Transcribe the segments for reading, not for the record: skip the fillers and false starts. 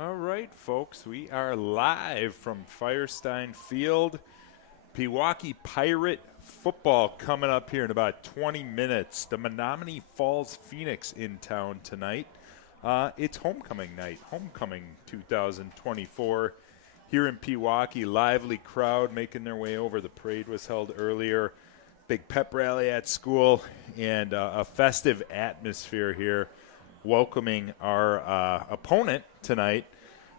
All right, folks, we are live from Firestein Field. Pewaukee Pirate football coming up here in about 20 minutes. The Menomonee Falls Phoenix in town tonight. It's homecoming night, homecoming 2024 here in Pewaukee. Lively crowd making their way over. The parade was held earlier. Big pep rally at school and a festive atmosphere here, welcoming our opponent tonight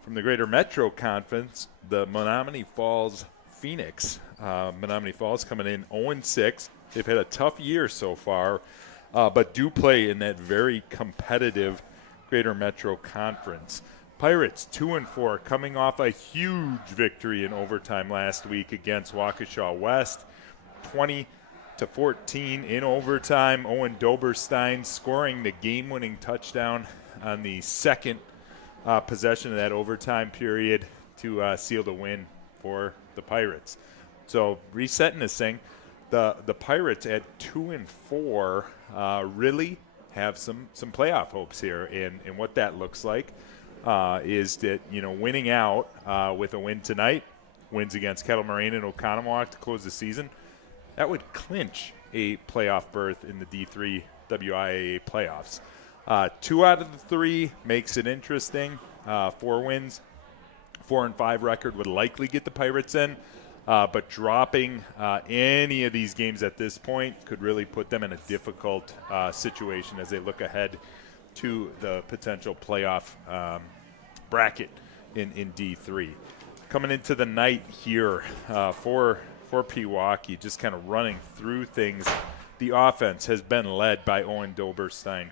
from the Greater Metro Conference, the Menomonee Falls Phoenix. Menomonee Falls coming in 0-6. They've had a tough year so far, but do play in that very competitive Greater Metro Conference. Pirates 2-4, coming off a huge victory in overtime last week against Waukesha West, 20-14 in overtime. Owen Doberstein scoring the game-winning touchdown on the second possession of that overtime period to seal the win for the Pirates. So resetting this thing, the Pirates at 2-4 really have some playoff hopes here, and what that looks like is that, you know, winning out with a win tonight, wins against Kettle Moraine and Oconomowoc to close the season, that would clinch a playoff berth in the D3 WIAA playoffs. 2 out of the 3 makes it interesting. 4 wins, 4-5 record would likely get the Pirates in, but dropping any of these games at this point could really put them in a difficult situation as they look ahead to the potential playoff bracket in D3. Coming into the night here for Pewaukee, just kind of running through things. The offense has been led by Owen Doberstein,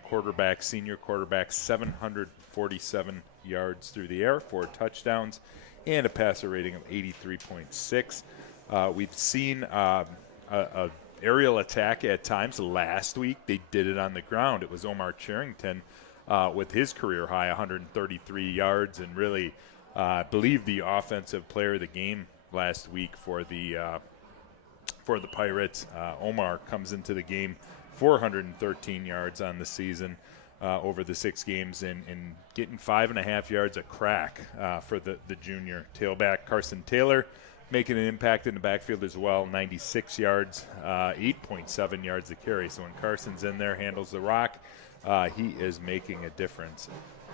senior quarterback, 747 yards through the air, 4 touchdowns, and a passer rating of 83.6. We've seen a aerial attack at times. Last week, they did it on the ground. It was Omar Charrington with his career high, 133 yards, and really, I believe, the offensive player of the game last week for the Pirates. Omar comes into the game 413 yards on the season over the 6 games and getting 5.5 yards a crack for the junior tailback. Carson Taylor making an impact in the backfield as well, 96 yards, 8.7 yards a carry. So when Carson's in there, handles the rock, he is making a difference.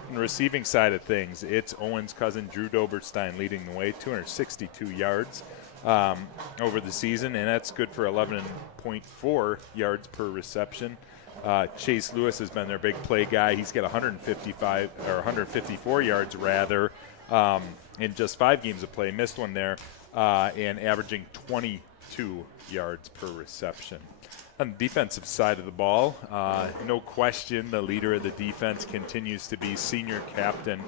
On the receiving side of things, it's Owen's cousin Drew Doberstein leading the way, 262 yards over the season, and that's good for 11.4 yards per reception. Chase Lewis has been their big play guy. He's got 154 yards rather in just 5 games of play. Missed one there, and averaging 22 yards per reception. On the defensive side of the ball, no question the leader of the defense continues to be senior captain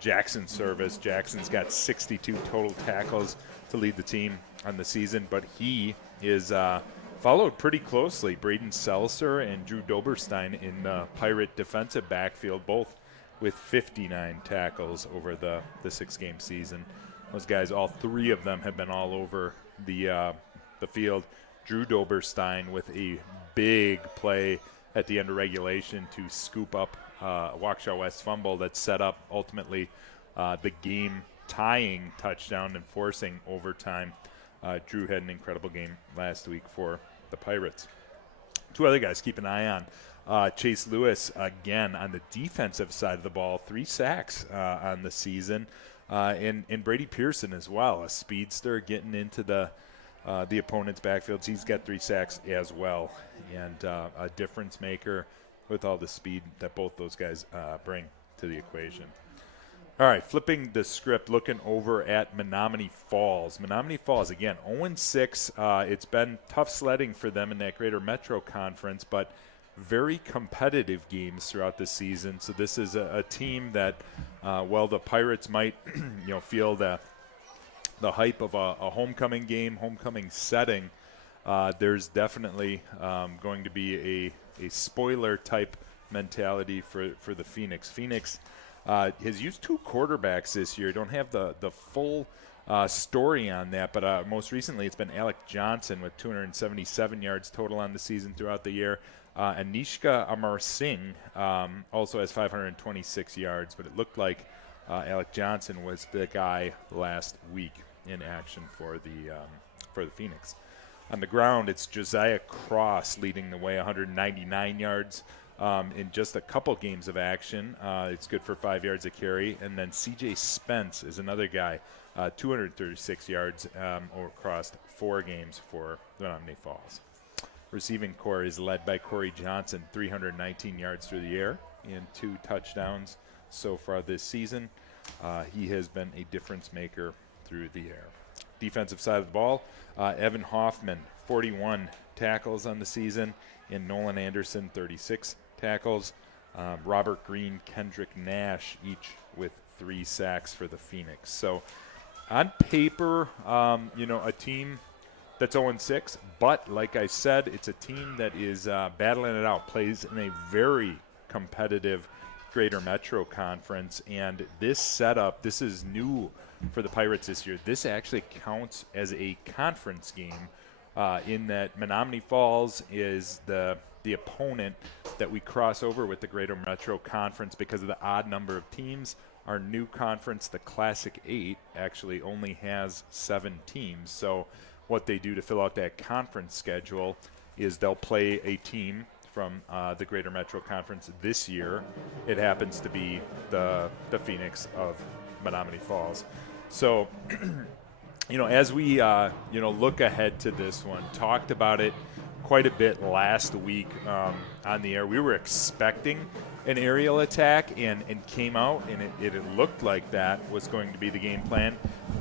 Jackson Service. Jackson's got 62 total tackles to lead the team on the season, but he is followed pretty closely. Braden Seltzer and Drew Doberstein in the Pirate defensive backfield, both with 59 tackles over the 6-game season. Those guys, all 3 of them have been all over the field. Drew Doberstein with a big play at the end of regulation to scoop up Waukesha West fumble that set up ultimately the game-tying touchdown and forcing overtime. Drew had an incredible game last week for the Pirates. 2 other guys keep an eye on. Chase Lewis, again, on the defensive side of the ball, 3 sacks on the season. And Brady Pearson as well, a speedster getting into the opponent's backfields. He's got 3 sacks as well, and a difference maker with all the speed that both those guys bring to the equation. All right, flipping the script, looking over at Menomonee Falls. Menomonee Falls, again, 0-6. It's been tough sledding for them in that Greater Metro Conference, but very competitive games throughout the season. So this is a team that, while the Pirates might feel the hype of a homecoming game, homecoming setting, there's definitely going to be a spoiler-type mentality for the Phoenix. Phoenix has used 2 quarterbacks this year. Don't have the full story on that, but most recently it's been Alec Johnson with 277 yards total on the season throughout the year. Anishka Amar Singh also has 526 yards, but it looked like Alec Johnson was the guy last week in action for the Phoenix. On the ground, it's Josiah Cross leading the way, 199 yards in just a couple games of action. It's good for 5 yards a carry. And then C.J. Spence is another guy, 236 yards across 4 games for Menomonee Falls. Receiving core is led by Corey Johnson, 319 yards through the air and 2 touchdowns so far this season. He has been a difference maker through the air. Defensive side of the ball, Evan Hoffman, 41 tackles on the season, and Nolan Anderson, 36 tackles. Robert Green, Kendrick Nash, each with 3 sacks for the Phoenix. So on paper, a team that's 0-6, but like I said, it's a team that is battling it out, plays in a very competitive Greater Metro Conference, and this setup, this is new for the Pirates this year. This actually counts as a conference game in that Menomonee Falls is the opponent that we cross over with the Greater Metro Conference because of the odd number of teams. Our new conference, the Classic 8, actually only has 7 teams. So what they do to fill out that conference schedule is they'll play a team from the Greater Metro Conference this year. It happens to be the Phoenix of Menomonee Falls. So, as we look ahead to this one, talked about it quite a bit last week on the air. We were expecting an aerial attack and came out, and it looked like that was going to be the game plan.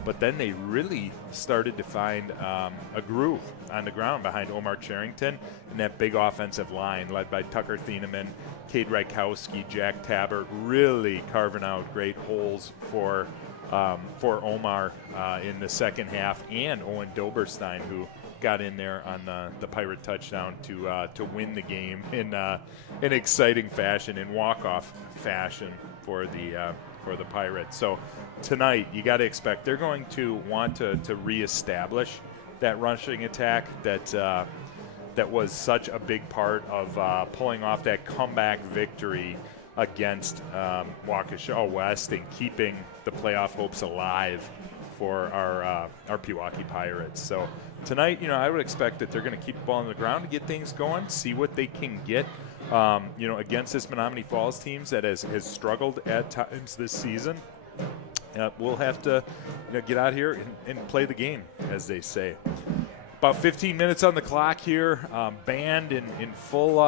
But then they really started to find a groove on the ground behind Omar Charrington and that big offensive line led by Tucker Thieneman, Cade Rykowski, Jack Tabbert, really carving out great holes for Omar in the second half, and Owen Doberstein, who got in there on the Pirate touchdown to win the game in an exciting fashion, in walk-off fashion for the Pirates. So tonight, you got to expect they're going to want to reestablish that rushing attack that was such a big part of pulling off that comeback victory against Waukesha West and keeping the playoff hopes alive for our Pewaukee Pirates. So tonight, I would expect that they're going to keep the ball on the ground to get things going, see what they can get, against this Menomonee Falls teams that has struggled at times this season. We'll have to get out here and play the game, as they say. About 15 minutes on the clock here, band in full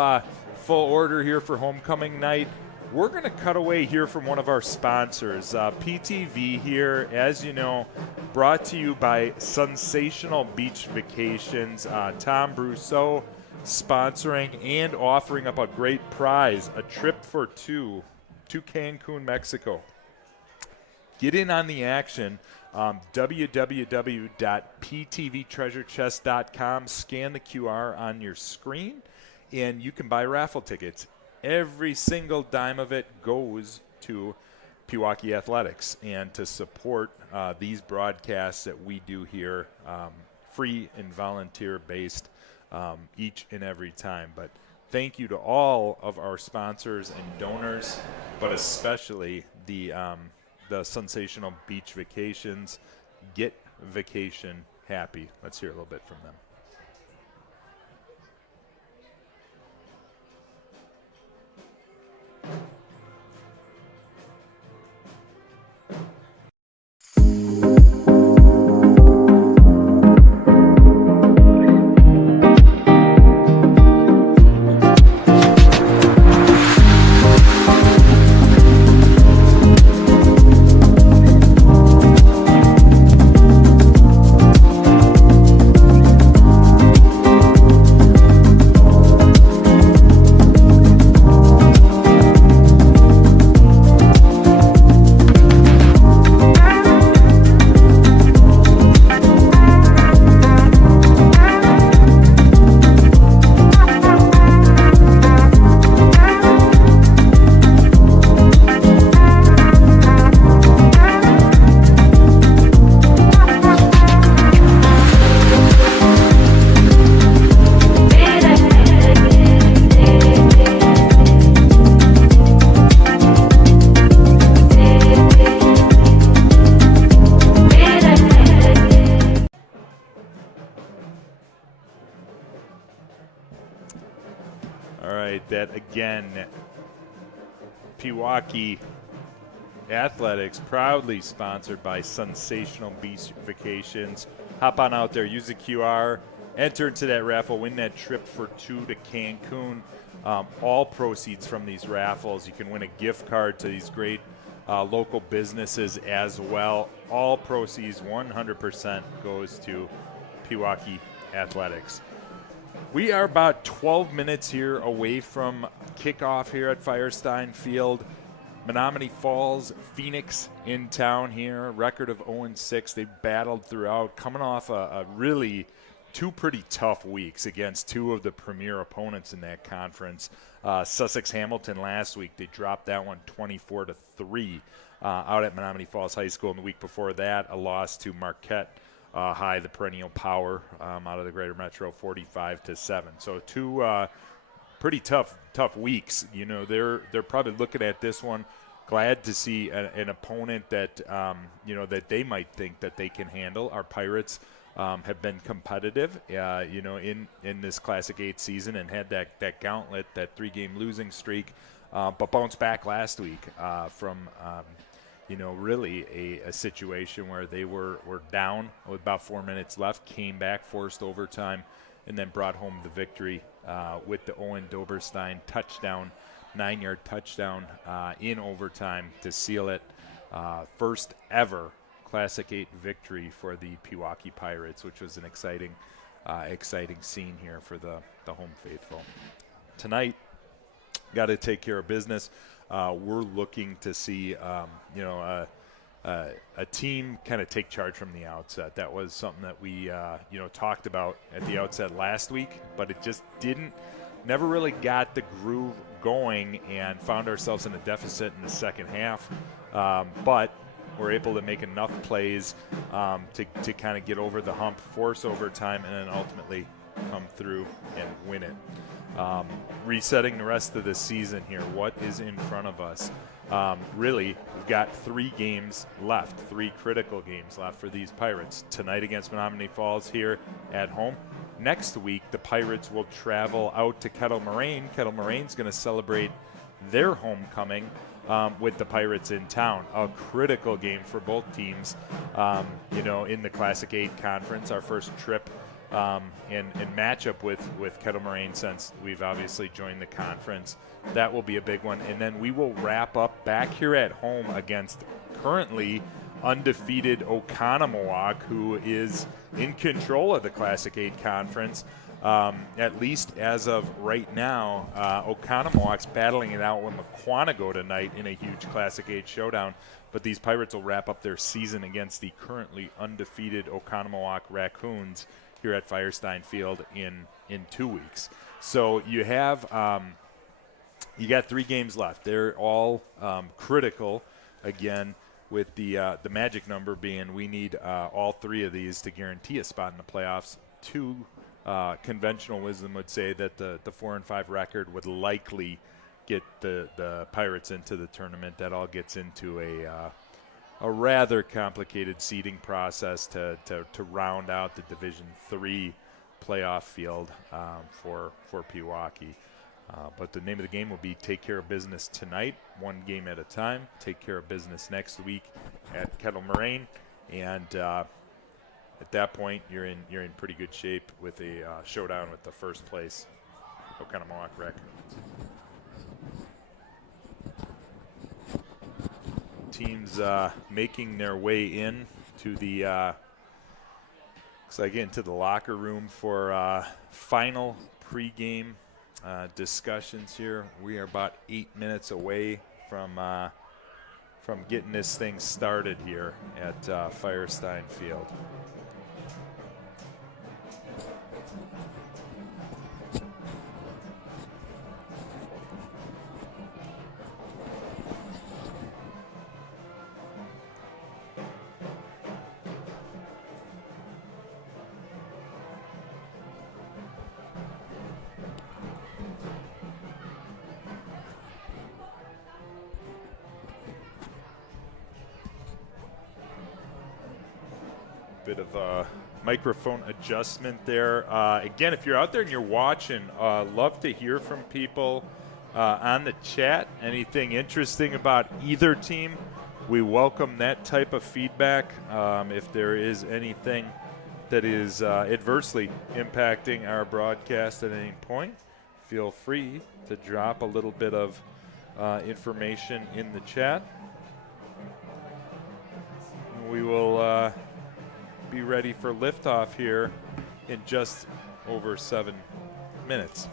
order here for homecoming night. We're going to cut away here from one of our sponsors, PTV here, as you know, brought to you by Sensational Beach Vacations. Tom Brousseau sponsoring and offering up a great prize, a trip for 2 to Cancun, Mexico. Get in on the action. www.ptvtreasurechest.com. Scan the QR on your screen, and you can buy raffle tickets. Every single dime of it goes to Pewaukee Athletics and to support these broadcasts that we do here, free and volunteer-based each and every time. But thank you to all of our sponsors and donors, but especially the Sensational Beach Vacations. Get vacation happy. Let's hear a little bit from them. that, again, Pewaukee Athletics, proudly sponsored by Sensational Beach Vacations. Hop on out there, use the QR, enter into that raffle, win that trip for 2 to Cancun. All proceeds from these raffles, you can win a gift card to these great local businesses as well. All proceeds, 100% goes to Pewaukee Athletics. We are about 12 minutes here away from kickoff here at Firestein Field. Menomonee Falls, Phoenix in town here, record of 0-6. They battled throughout, coming off a really two pretty tough weeks against two of the premier opponents in that conference. Sussex Hamilton last week, they dropped that one 24-3 out at Menomonee Falls High School. And the week before that, a loss to Marquette High, the perennial power out of the Greater Metro, 45-7. So two pretty tough weeks. You know, they're probably looking at this one, glad to see an opponent that that they might think that they can handle. Our Pirates have been competitive, in this Classic 8 season and had that gauntlet, that 3-game losing streak, but bounced back last week from really a situation where they were down with about 4 minutes left, came back, forced overtime, and then brought home the victory with the Owen Doberstein touchdown, 9-yard touchdown in overtime to seal it. First ever Classic 8 victory for the Pewaukee Pirates, which was an exciting scene here for the home faithful. Tonight, got to take care of business. We're looking to see, a team kind of take charge from the outset. That was something that we, talked about at the outset last week, but it just never really got the groove going and found ourselves in a deficit in the second half. But we're able to make enough plays to kind of get over the hump, force overtime, and then ultimately come through and win it. Resetting the rest of the season here, what is in front of us? Really, we've got 3 games left, 3 critical games left for these Pirates. Tonight against Menomonee Falls here at home. Next week, the Pirates will travel out to Kettle Moraine. Kettle Moraine's going to celebrate their homecoming with the Pirates in town. A critical game for both teams, in the Classic 8 conference. Our first trip and matchup with Kettle Moraine since we've obviously joined the conference. That will be a big one. And then we will wrap up back here at home against currently undefeated Oconomowoc, who is in control of the Classic 8 conference. At least as of right now, Oconomowoc's battling it out with Mukwonago tonight in a huge Classic 8 showdown. But these Pirates will wrap up their season against the currently undefeated Oconomowoc Raccoons here at Firestein Field in 2 weeks. So you have you got 3 games left. They're all critical, again, with the magic number being we need all 3 of these to guarantee a spot in the playoffs. 2 conventional wisdom would say that the 4-5 record would likely get the Pirates into the tournament. That all gets into a rather complicated seeding process to round out the Division III playoff field for Pewaukee. But the name of the game will be take care of business tonight, 1 game at a time. Take care of business next week at Kettle Moraine, and at that point you're in pretty good shape with a showdown with the first place Oconomowoc Raccoons. Teams making their way in to the looks like into the locker room for final pregame discussions here. We are about 8 minutes away from getting this thing started here at Firestein Field. Bit of a microphone adjustment there. Again, if you're out there and you're watching, love to hear from people. on the chat. Anything interesting about either team, we welcome that type of feedback. If there is anything that is adversely impacting our broadcast at any point, feel free to drop a little bit of information in the chat. We will be ready for liftoff here in just over 7 minutes.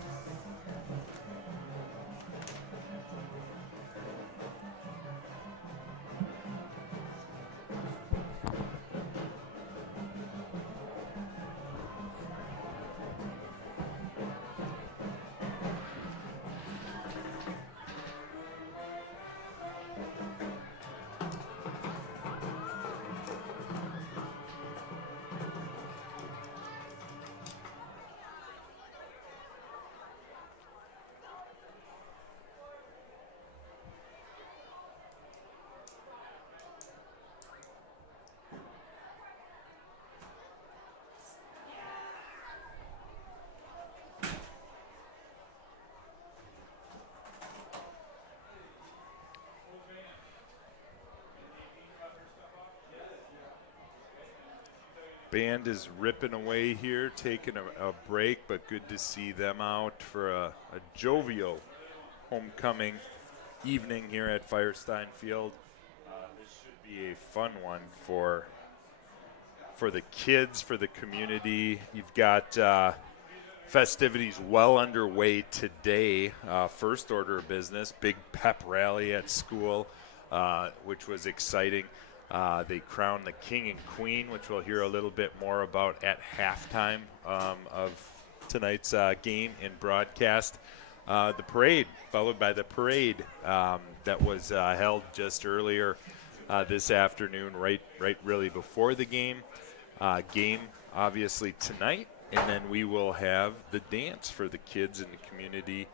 Band is ripping away here, taking a break, but good to see them out for a jovial homecoming evening here at Firestein Field. This should be a fun one for the kids, for the community. You've got festivities well underway today. First order of business, big pep rally at school, which was exciting. They crowned the king and queen, which we'll hear a little bit more about at halftime of tonight's game and broadcast. The parade, followed by the parade that was held just earlier this afternoon, right really before the game. Game, obviously, tonight, and then we will have the dance for the kids in the community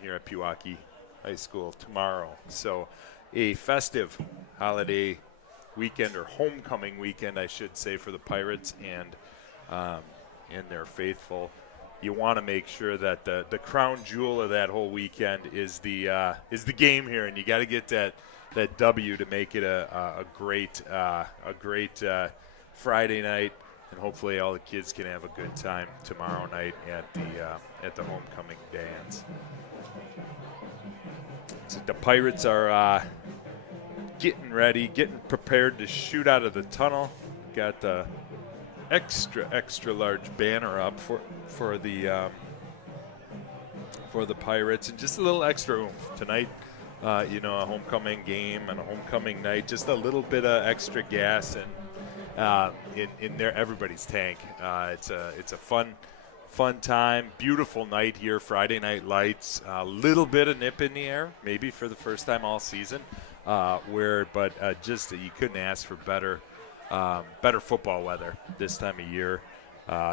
here at Pewaukee High School tomorrow. So a festive holiday weekend, or homecoming weekend, I should say, for the Pirates and their faithful. You want to make sure that the crown jewel of that whole weekend is the game here, and you got to get that W to make it a great Friday night, and hopefully all the kids can have a good time tomorrow night at the homecoming dance. So the Pirates are getting ready, getting prepared to shoot out of the tunnel. Got the extra large banner up for the Pirates, and just a little extra oomph tonight. A homecoming game and a homecoming night, just a little bit of extra gas and in there everybody's tank. It's a fun time, beautiful night here. Friday Night Lights, a little bit of nip in the air, maybe for the first time all season. Just you couldn't ask for better football weather this time of year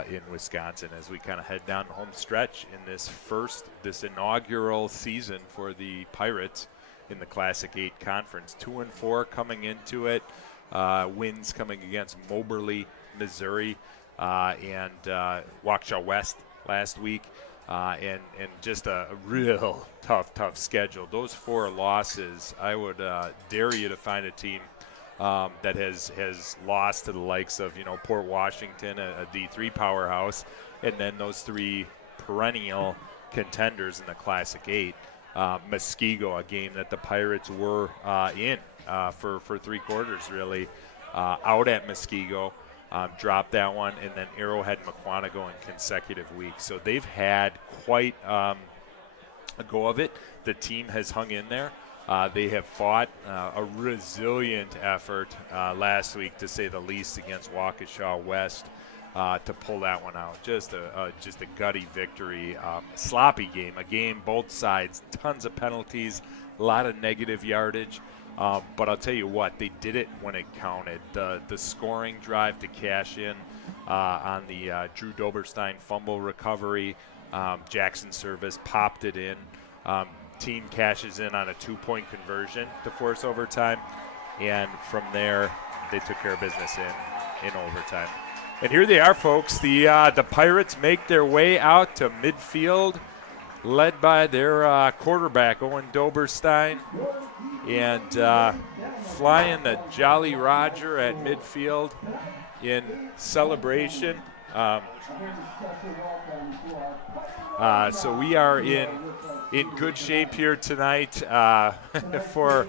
in Wisconsin as we kind of head down the home stretch in this inaugural season for the Pirates in the Classic 8 Conference. 2-4 coming into it. Wins coming against Moberly, Missouri, and Waukesha West last week. And just a real tough schedule. Those 4 losses, I would dare you to find a team that has lost to the likes of Port Washington, a D3 powerhouse, and then those 3 perennial contenders in the Classic 8. Muskego, a game that the Pirates were in for 3 quarters really, out at Muskego. Dropped that one, and then Arrowhead and Menomonee in consecutive weeks. So they've had quite a go of it. The team has hung in there. They have fought a resilient effort last week, to say the least, against Waukesha West to pull that one out. Just a gutty victory. Sloppy game, a game both sides, tons of penalties, a lot of negative yardage. But I'll tell you what, they did it when it counted. The scoring drive to cash in on the Drew Doberstein fumble recovery, Jackson Service popped it in. Team cashes in on a 2-point conversion to force overtime, and from there they took care of business in overtime. And here they are, folks. The Pirates make their way out to midfield led by their quarterback, Owen Doberstein, and flying the Jolly Roger at midfield in celebration. So we are in good shape here tonight for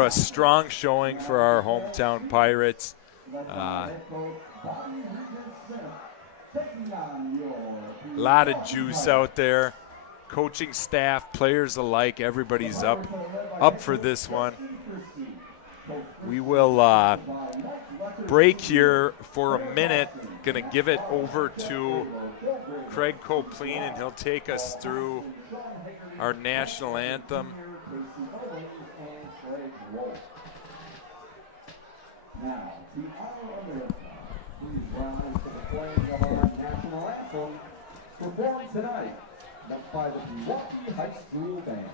a strong showing for our hometown Pirates. A lot of juice out there. Coaching staff, players alike, everybody's up for this one. We will break here for a minute. Going to give it over to Craig Copleen, and he'll take us through our national anthem. Now, to honor America, please rise to the playing of our national anthem, performed tonight by the Pewaukee High School Band.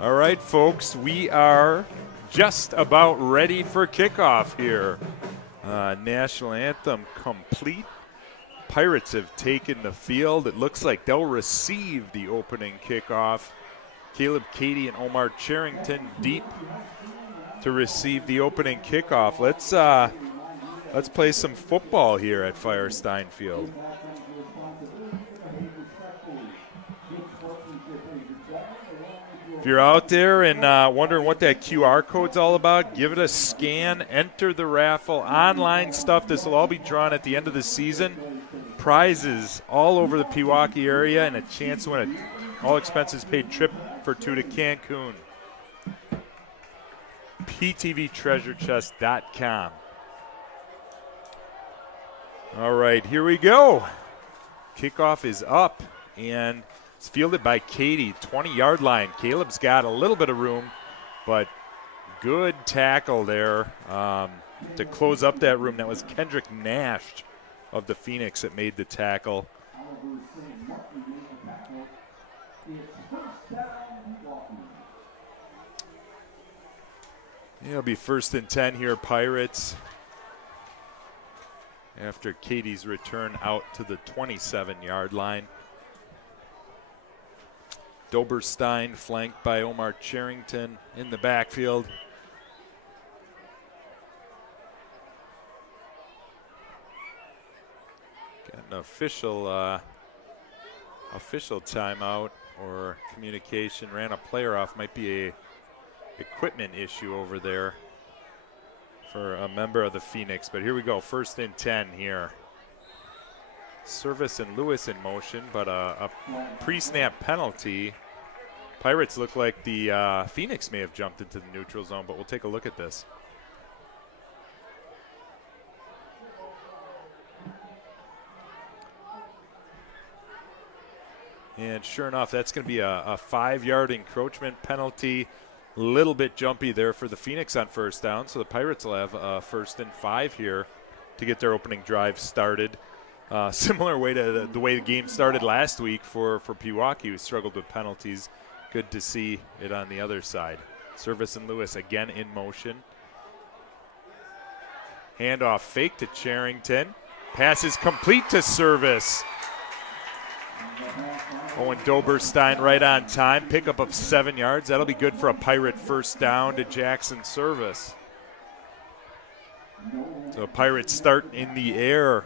All right, folks, we are just about ready for kickoff here. National anthem complete. Pirates have taken the field. It looks like they'll receive the opening kickoff. Caleb Cady and Omar Charrington deep to receive the opening kickoff. Let's play some football here at Firestein Field. If you're out there and wondering what that QR code's all about, give it a scan, enter the raffle, online stuff. This will all be drawn at the end of the season. Prizes all over the Pewaukee area and a chance to win an all-expenses-paid trip for two to Cancun. PTVTreasureChest.com. All right, here we go. Kickoff is up, and it's fielded by Cady, 20-yard line. Caleb's got a little bit of room, but good tackle there to close up that room. That was Kendrick Nash of the Phoenix that made the tackle. It'll be 1st and 10 here, Pirates, after Cady's return out to the 27-yard line. Doberstein flanked by Omar Charrington in the backfield. Got an official timeout or communication. Ran a player off. Might be a equipment issue over there for a member of the Phoenix. But here we go. 1st and 10 here. Service and Lewis in motion, but a pre-snap penalty. Pirates look like the Phoenix may have jumped into the neutral zone, but we'll take a look at this. And sure enough, that's going to be a 5-yard encroachment penalty. A little bit jumpy there for the Phoenix on first down, so the Pirates will have 1st and 5 here to get their opening drive started. Similar way to the way the game started last week for Pewaukee, who struggled with penalties. Good to see it on the other side. Service and Lewis again in motion. Handoff fake to Charrington. Pass is complete to Service. Owen Doberstein right on time. Pickup of 7 yards. That'll be good for a Pirate first down to Jackson Service. So Pirates start in the air.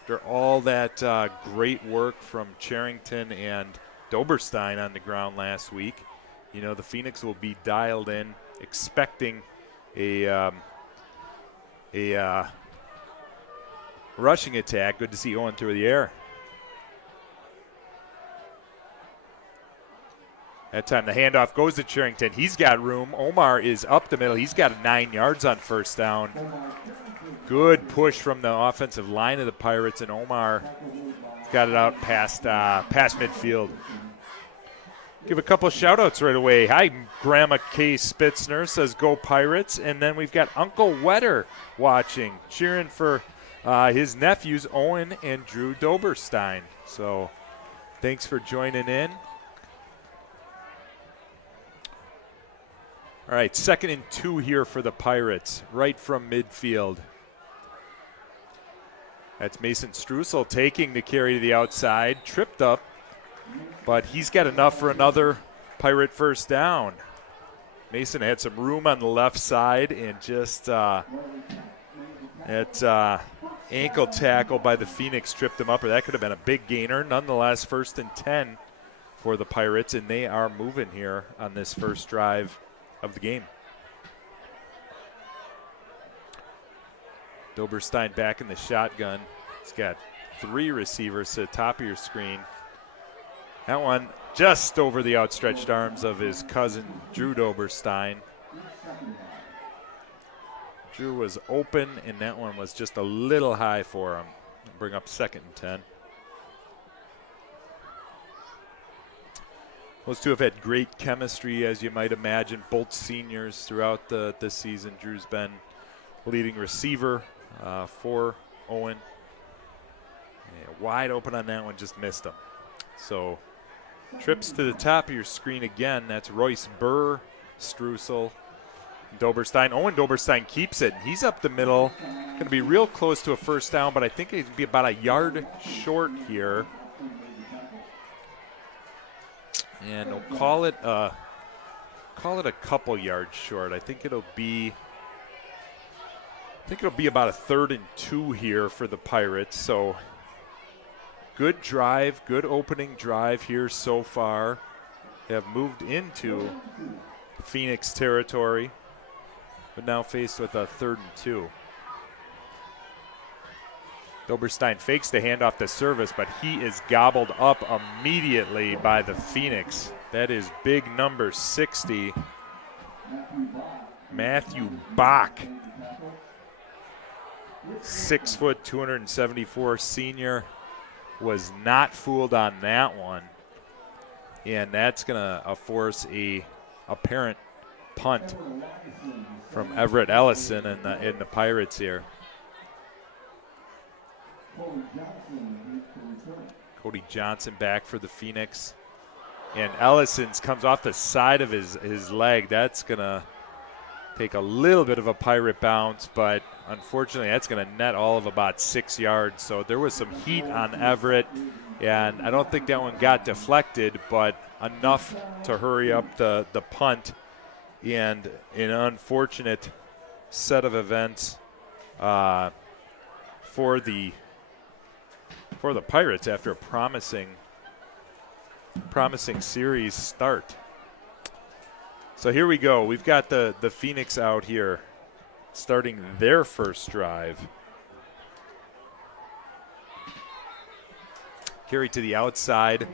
After all that great work from Charrington and Doberstein on the ground last week, you know, the Phoenix will be dialed in, expecting a rushing attack. Good to see Owen through the air. That time the handoff goes to Charrington. He's got room. Omar is up the middle. He's got 9 yards on first down. Good push from the offensive line of the Pirates, and Omar got it out past midfield. Give a couple of shout-outs right away. Hi, Grandma Kay Spitzner says, go Pirates. And then we've got Uncle Wetter watching, cheering for his nephews, Owen and Drew Doberstein. So thanks for joining in. All right, 2nd and 2 here for the Pirates, right from midfield. That's Mason Struessel taking the carry to the outside, tripped up, but he's got enough for another Pirate first down. Mason had some room on the left side, and just that ankle tackle by the Phoenix tripped him up, or that could have been a big gainer. Nonetheless, 1st and 10 for the Pirates, and they are moving here on this first drive of the game. Doberstein back in the shotgun. He's got 3 receivers to the top of your screen. That one just over the outstretched arms of his cousin, Drew Doberstein. Drew was open, and that one was just a little high for him. Bring up 2nd and 10. Those two have had great chemistry, as you might imagine, both seniors throughout the season. Drew's been leading receiver for Owen. Yeah, wide open on that one, just missed him. So trips to the top of your screen again. That's Royce Burr, Struessel, Doberstein. Owen Doberstein keeps it. He's up the middle. Going to be real close to a first down, but I think he'd be about a yard short here. And we'll call it a couple yards short. I think it'll be about a 3rd and 2 here for the Pirates. So good drive, good opening drive here so far. They have moved into Phoenix territory, but now faced with a 3rd and 2. Doberstein fakes the handoff to Service, but he is gobbled up immediately by the Phoenix. That is big number 60, Matthew Bach. 6 foot, 274 senior, was not fooled on that one. And that's going to force a apparent punt from Everett Ellison in the Pirates here. Cody Johnson back for the Phoenix. And Ellison's comes off the side of his leg. That's going to take a little bit of a Pirate bounce, but unfortunately that's going to net all of about 6 yards. So there was some heat on Everett, and I don't think that one got deflected, but enough to hurry up the punt. And an unfortunate set of events for the Pirates after a promising series start. So here we go. We've got the Phoenix out here starting their first drive. Carry to the outside.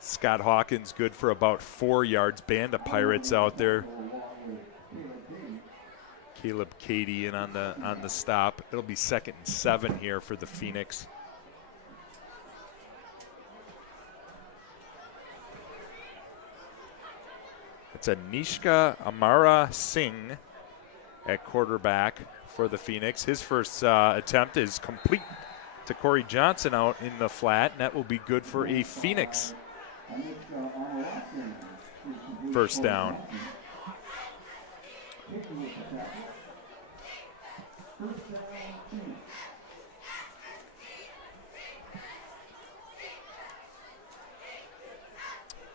Scott Hawkins good for about 4 yards. Band of Pirates out there. Caleb Cady in on the stop. It'll be 2nd and 7 here for the Phoenix. It's Anishka Amara Singh at quarterback for the Phoenix. His first attempt is complete to Corey Johnson out in the flat, and that will be good for a Phoenix first down.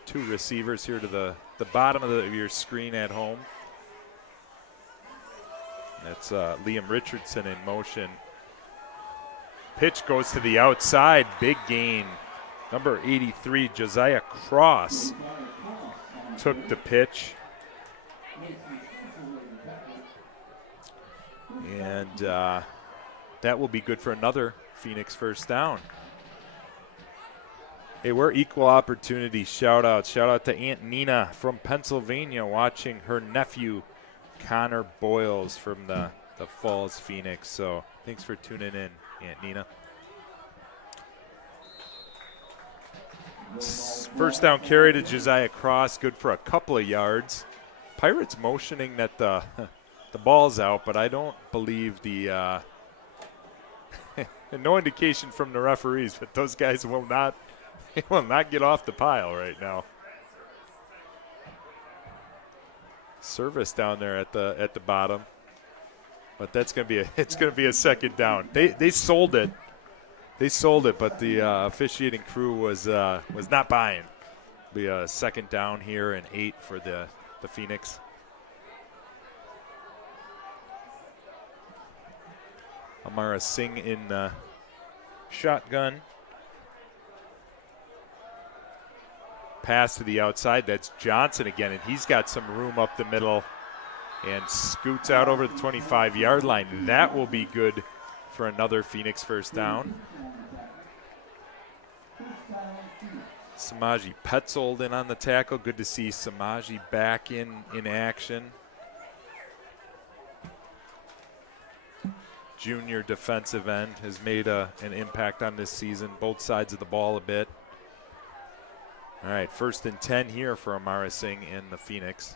Two receivers here to the bottom of your screen at home. That's Liam Richardson in motion. Pitch goes to the outside. Big gain. Number 83, Josiah Cross, took the pitch. And that will be good for another Phoenix first down. Hey, we're equal opportunity shout-outs. Shout-out to Aunt Nina from Pennsylvania watching her nephew, Connor Boyles, from the Falls Phoenix. So thanks for tuning in, Aunt Nina. First down carry to Josiah Cross, good for a couple of yards. Pirates motioning that the ball's out, but I don't believe the no indication from the referees, but those guys will not get off the pile right now. Service down there at the bottom, but that's gonna be a second down. They sold it. They sold it, but the officiating crew was not buying. Be a second down here and 8 for the Phoenix. Amara Singh in shotgun. Pass to the outside. That's Johnson again, and he's got some room up the middle and scoots out over the 25-yard line. That will be good for another Phoenix first down. Samaji Petzold in on the tackle. Good to see Samaji back in action. Junior defensive end has made an impact on this season, both sides of the ball a bit. All right, 1st and 10 here for Amara Singh in the Phoenix.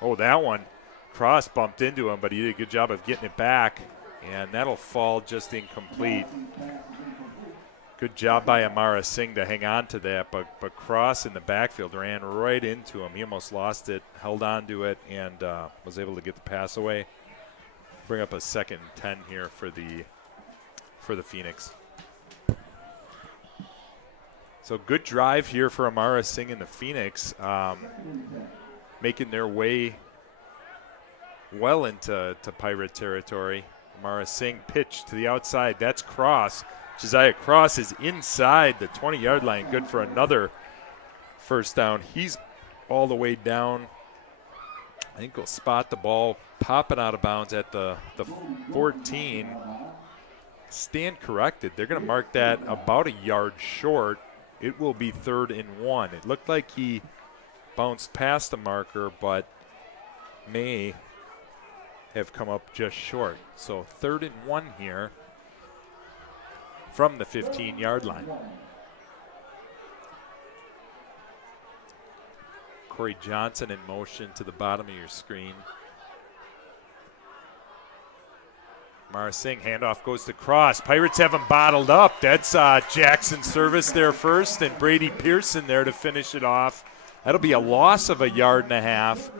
Oh, that one. Cross bumped into him, but he did a good job of getting it back, and that'll fall just incomplete. Good job by Amara Singh to hang on to that, but Cross in the backfield ran right into him. He almost lost it, held on to it, and was able to get the pass away. Bring up a 2nd and 10 here for the Phoenix. So good drive here for Amara Singh and the Phoenix, making their way well into Pirate territory. Amara Singh pitch to the outside. That's Cross. Josiah Cross is inside the 20-yard line. Good for another first down. He's all the way down. I think we'll spot the ball popping out of bounds at the 14. Stand corrected. They're going to mark that about a yard short. It will be 3rd and 1. It looked like he bounced past the marker, but may have come up just short. So 3rd and 1 here from the 15-yard line. Corey Johnson in motion to the bottom of your screen. Amara Singh, handoff goes to Cross. Pirates have him bottled up. That's Jackson Service there first, and Brady Pearson there to finish it off. That'll be a loss of a yard and a half.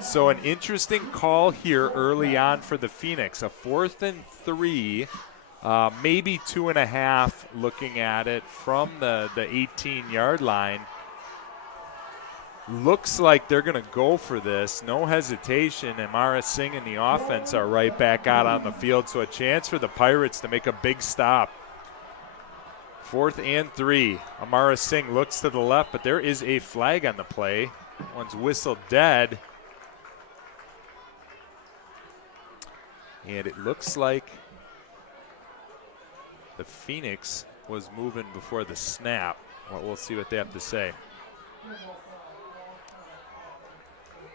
So an interesting call here early on for the Phoenix. A 4th and 3, maybe 2.5 looking at it from the 18-yard line. Looks like they're going to go for this. No hesitation. Amara Singh and the offense are right back out on the field. So a chance for the Pirates to make a big stop. 4th and 3. Amara Singh looks to the left, but there is a flag on the play. One's whistled dead. And it looks like the Phoenix was moving before the snap. Well, we'll see what they have to say.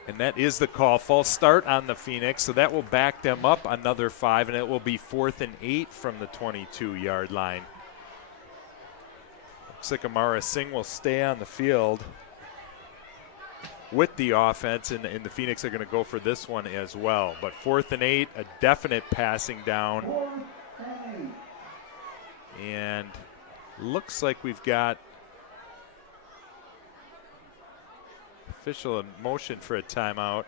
And that is the call. False start on the Phoenix, so that will back them up another 5, and it will be 4th and 8 from the 22-yard line. Looks like Amara Singh will stay on the field with the offense, and the Phoenix are going to go for this one as well. But 4th and 8, a definite passing down. And looks like we've got official in motion for a timeout,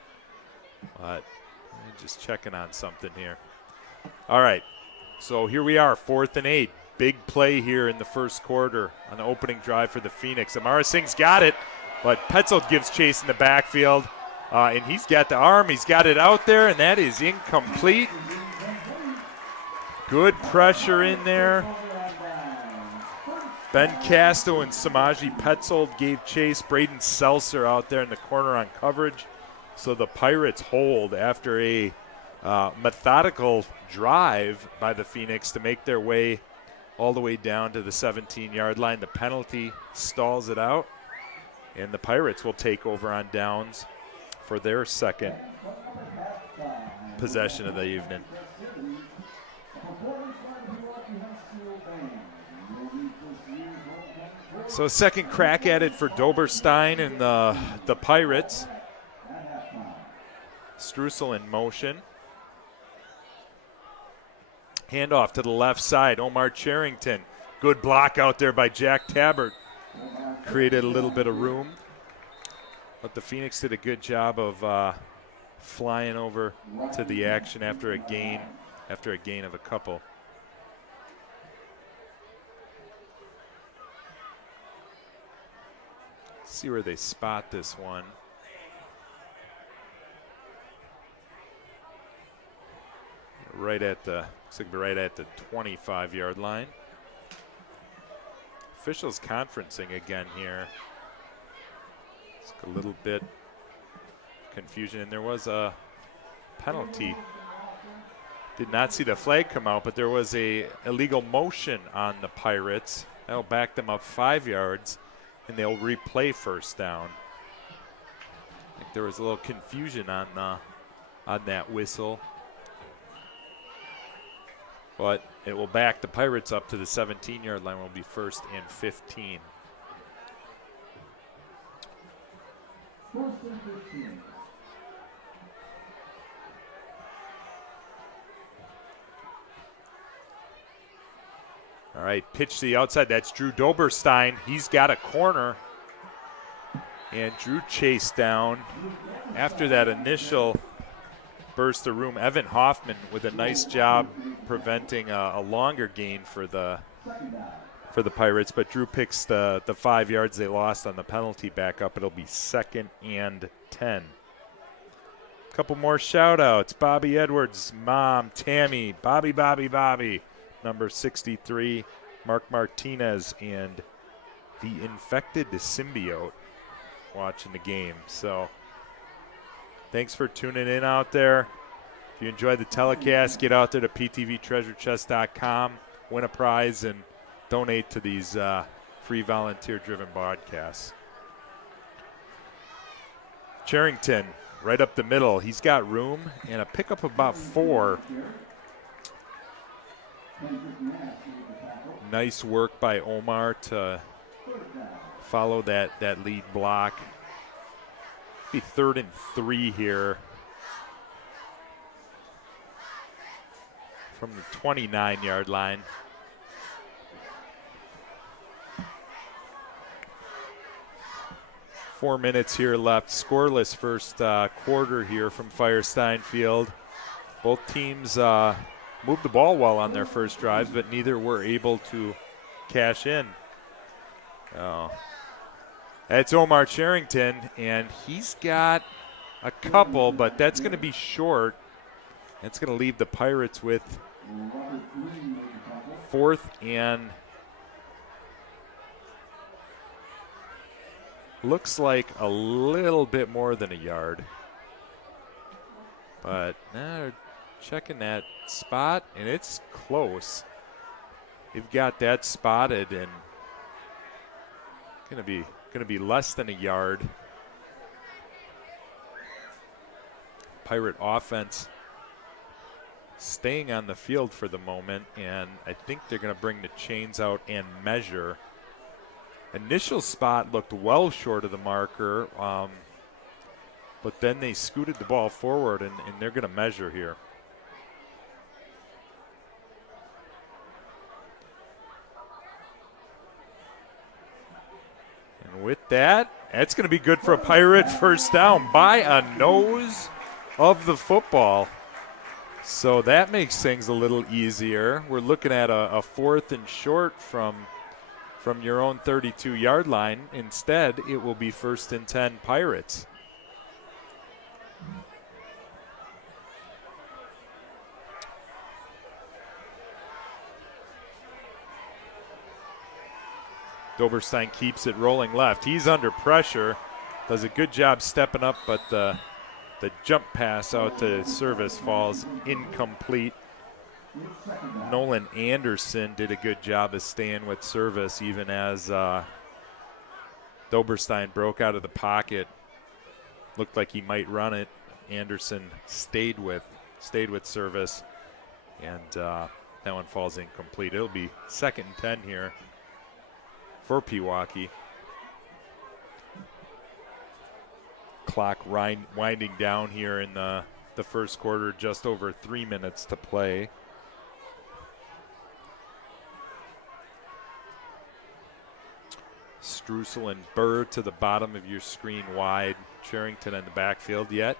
but just checking on something here. All right, so here we are, 4th and 8. Big play here in the first quarter on the opening drive for the Phoenix. Amara Singh's got it, but Petzold gives chase in the backfield, and he's got the arm. He's got it out there, and that is incomplete. Good pressure in there. Ben Casto and Samaji Petzold gave chase. Braden Seltzer out there in the corner on coverage. So the Pirates hold after a methodical drive by the Phoenix to make their way all the way down to the 17-yard line. The penalty stalls it out, and the Pirates will take over on downs for their second possession of the evening. So second crack at it for Doberstein and the Pirates. Streusel in motion. Handoff to the left side. Omar Charrington. Good block out there by Jack Tabbert. Created a little bit of room. But the Phoenix did a good job of flying over to the action after a gain of a couple. See where they spot this one. Right at the 25-yard line. Officials conferencing again here. It's a little bit confusion, and there was a penalty. Did not see the flag come out, but there was a illegal motion on the Pirates. That'll back them up 5 yards, and they'll replay first down. I think there was a little confusion on that whistle. But it will back the Pirates up to the 17-yard line. Will be 1st and 15. All right, pitch to the outside. That's Drew Doberstein. He's got a corner. And Drew chased down after that initial burst the room. Evan Hoffman with a nice job preventing a longer gain for the Pirates, but Drew picks the 5 yards they lost on the penalty back up. It'll be 2nd and 10. Couple more shout outs. Bobby Edwards, mom, Tammy, Bobby, number 63, Mark Martinez, and the infected symbiote watching the game. So thanks for tuning in out there. If you enjoyed the telecast, get out there to ptvtreasurechest.com, win a prize, and donate to these free volunteer-driven broadcasts. Charrington, right up the middle. He's got room and a pickup of about 4. Nice work by Omar to follow that lead block. Be 3rd and 3 here from the 29-yard line. Four minutes here left. Scoreless first quarter here from Firestein Field. Both teams moved the ball well on their first drives, but neither were able to cash in. That's Omar Charrington, and he's got a couple, but that's going to be short. That's going to leave the Pirates with 4th and looks like a little bit more than a yard. But now they're checking that spot, and it's close. They've got that spotted, and going to be less than a yard. Pirate offense staying on the field for the moment, and I think they're going to bring the chains out and measure. Initial spot looked well short of the marker, but then they scooted the ball forward, and they're going to measure here. And with that, that's going to be good for a Pirate first down by a nose of the football. So that makes things a little easier. We're looking at a 4th and short from your own 32-yard line. Instead, it will be 1st and 10 Pirates. Doberstein keeps it rolling left. He's under pressure. Does a good job stepping up, but the jump pass out to Service falls incomplete. Nolan Anderson did a good job of staying with Service even as Doberstein broke out of the pocket. Looked like he might run it. Anderson stayed with Service, and that one falls incomplete. It'll be 2nd and 10 here for Pewaukee. Clock winding down here in the first quarter, just over 3 minutes to play. Struessel and Burr to the bottom of your screen wide. Charrington in the backfield yet.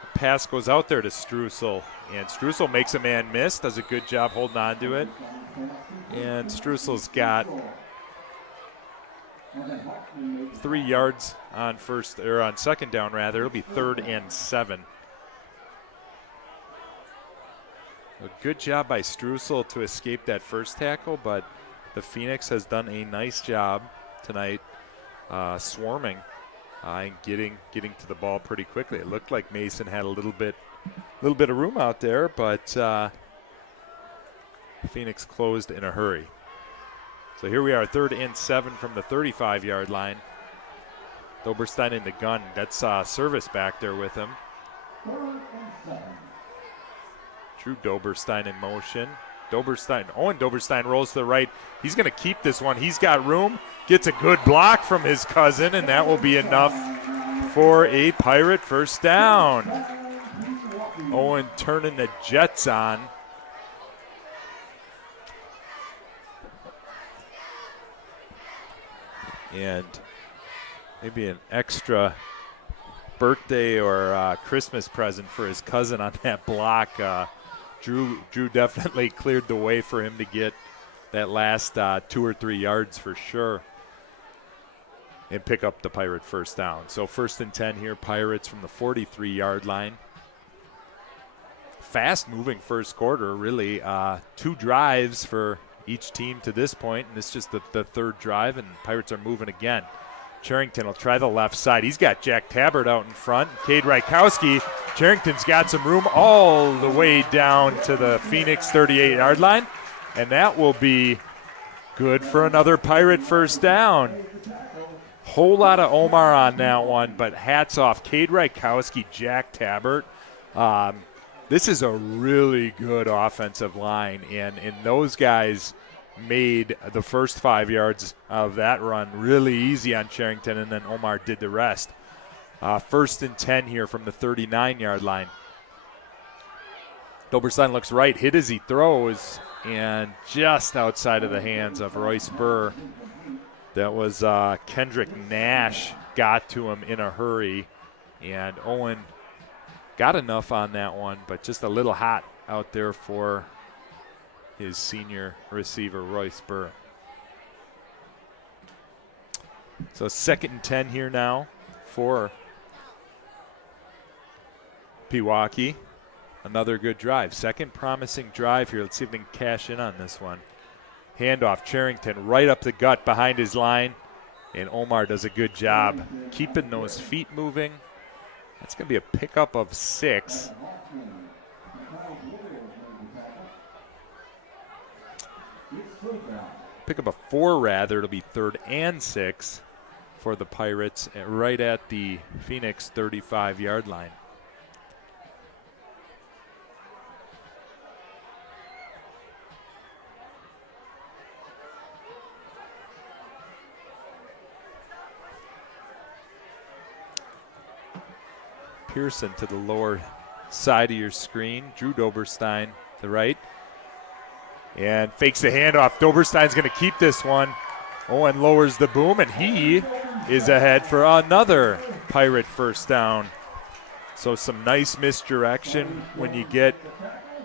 The pass goes out there to Struessel, and Struessel makes a man miss, does a good job holding on to it. And Struessel's got 3 yards on second down rather. It'll be 3rd and 7. A good job by Struessel to escape that first tackle, but the Phoenix has done a nice job tonight swarming and getting to the ball pretty quickly. It looked like Mason had a little bit of room out there, but Phoenix closed in a hurry. So here we are, 3rd and 7 from the 35-yard line. Doberstein in the gun. That's Service back there with him. Drew Doberstein in motion. Owen Doberstein rolls to the right. He's going to keep this one. He's got room. Gets a good block from his cousin, and that will be enough for a Pirate first down. Owen turning the Jets on. And maybe an extra birthday or Christmas present for his cousin on that block. Drew definitely cleared the way for him to get that last 2 or 3 yards for sure and pick up the Pirate first down. So 1st and 10 here, Pirates from the 43-yard line. Fast-moving first quarter, really. 2 drives for each team to this point, and it's just the 3rd drive, and Pirates are moving again. Charrington will try the left side. He's got Jack Tabbert out in front. Cade Rykowski. Charrington's got some room all the way down to the Phoenix 38-yard line, and that will be good for another Pirate first down. Whole lot of Omar on that one, but hats off. Cade Rykowski, Jack Tabbert. This is a really good offensive line, and those guys made the first 5 yards of that run really easy on Charrington, and then Omar did the rest. 1st and 10 here from the 39-yard line. Doberstein looks right, hit as he throws, and just outside of the hands of Royce Burr. That was Kendrick Nash got to him in a hurry, and Owen got enough on that one, but just a little hot out there for his senior receiver, Royce Burr. So 2nd and 10 here now for Pewaukee. Another good drive. Second promising drive here. Let's see if they can cash in on this one. Handoff, Charrington right up the gut behind his line, and Omar does a good job keeping those feet moving. That's going to be a pickup of 6. Pick up a 4 rather. It'll be 3rd and 6 for the Pirates right at the Phoenix 35-yard line. Pearson to the lower side of your screen. Drew Doberstein, the right. And fakes the handoff. Doberstein's going to keep this one. Owen lowers the boom, and he is ahead for another Pirate first down. So some nice misdirection when you get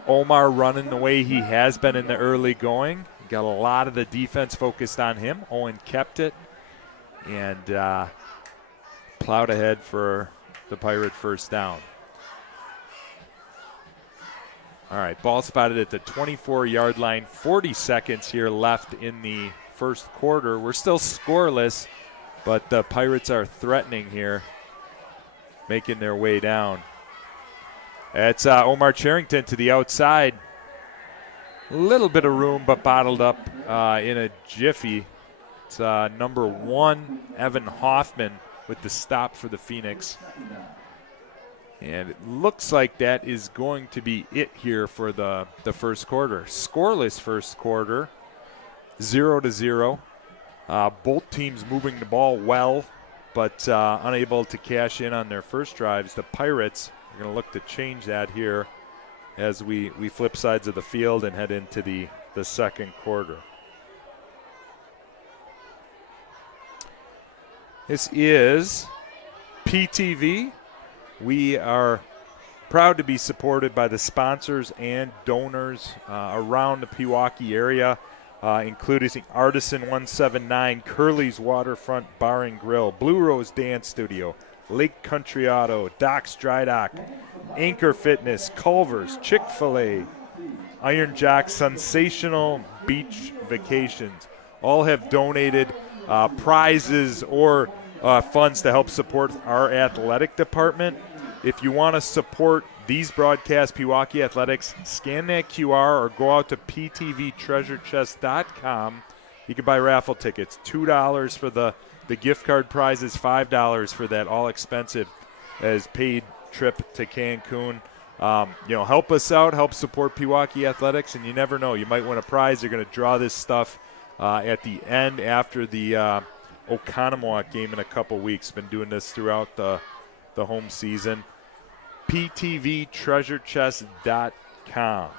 Omar running the way he has been in the early going. Got a lot of the defense focused on him. Owen kept it and plowed ahead for the Pirate first down. All right, ball spotted at the 24-yard line. 40 seconds here left in the first quarter. We're still scoreless, but the Pirates are threatening here, making their way down. It's Omar Charrington to the outside. A little bit of room, but bottled up in a jiffy. It's number 1, Evan Hoffman, with the stop for the Phoenix. And it looks like that is going to be it here for the first quarter. Scoreless first quarter, 0-0. Both teams moving the ball well, but unable to cash in on their first drives. The Pirates are going to look to change that here as we flip sides of the field and head into the second quarter. This is PTV. We are proud to be supported by the sponsors and donors around the Pewaukee area, including Artisan 179, Curly's Waterfront Bar and Grill, Blue Rose Dance Studio, Lake Country Auto, Doc's Dry Dock, Anchor Fitness, Culver's, Chick-fil-A, Iron Jock, Sensational Beach Vacations. All have donated prizes or funds to help support our athletic department. If you want to support these broadcasts, Pewaukee Athletics, scan that QR or go out to ptvtreasurechest.com. You can buy raffle tickets. $2 for the gift card prizes, $5 for that all-expensive as paid trip to Cancun. Help us out, help support Pewaukee Athletics, and you never know. You might win a prize. They're going to draw this stuff at the end after the Oconomowoc game in a couple weeks. Been doing this throughout the home season. ptvtreasurechest.com.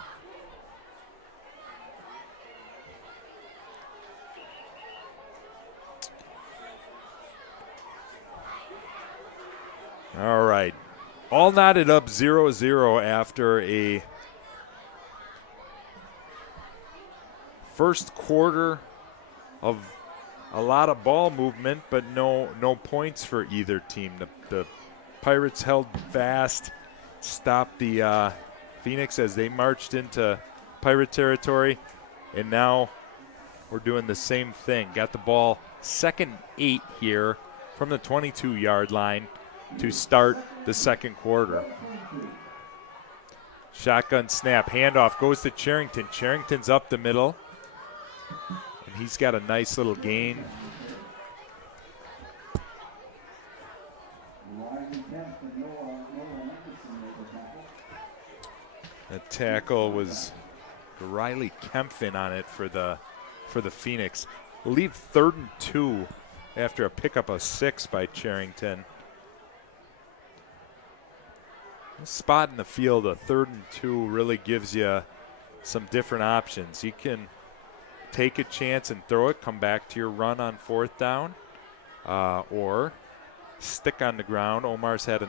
All right. All knotted up 0-0 after a first quarter of a lot of ball movement, but no points for either team. The Pirates held fast, stopped the Phoenix as they marched into Pirate territory, and now we're doing the same thing. Got the ball 2nd and 8 here from the 22-yard line to start the second quarter. Shotgun snap, handoff goes to Charrington. Charrington's up the middle, and he's got a nice little gain. The tackle was Riley Kempfin on it for the Phoenix. Leave 3rd and 2 after a pickup of 6 by Charrington. This spot in the field, a 3rd and 2, really gives you some different options. You can take a chance and throw it, come back to your run on 4th down, or stick on the ground. Omar's had a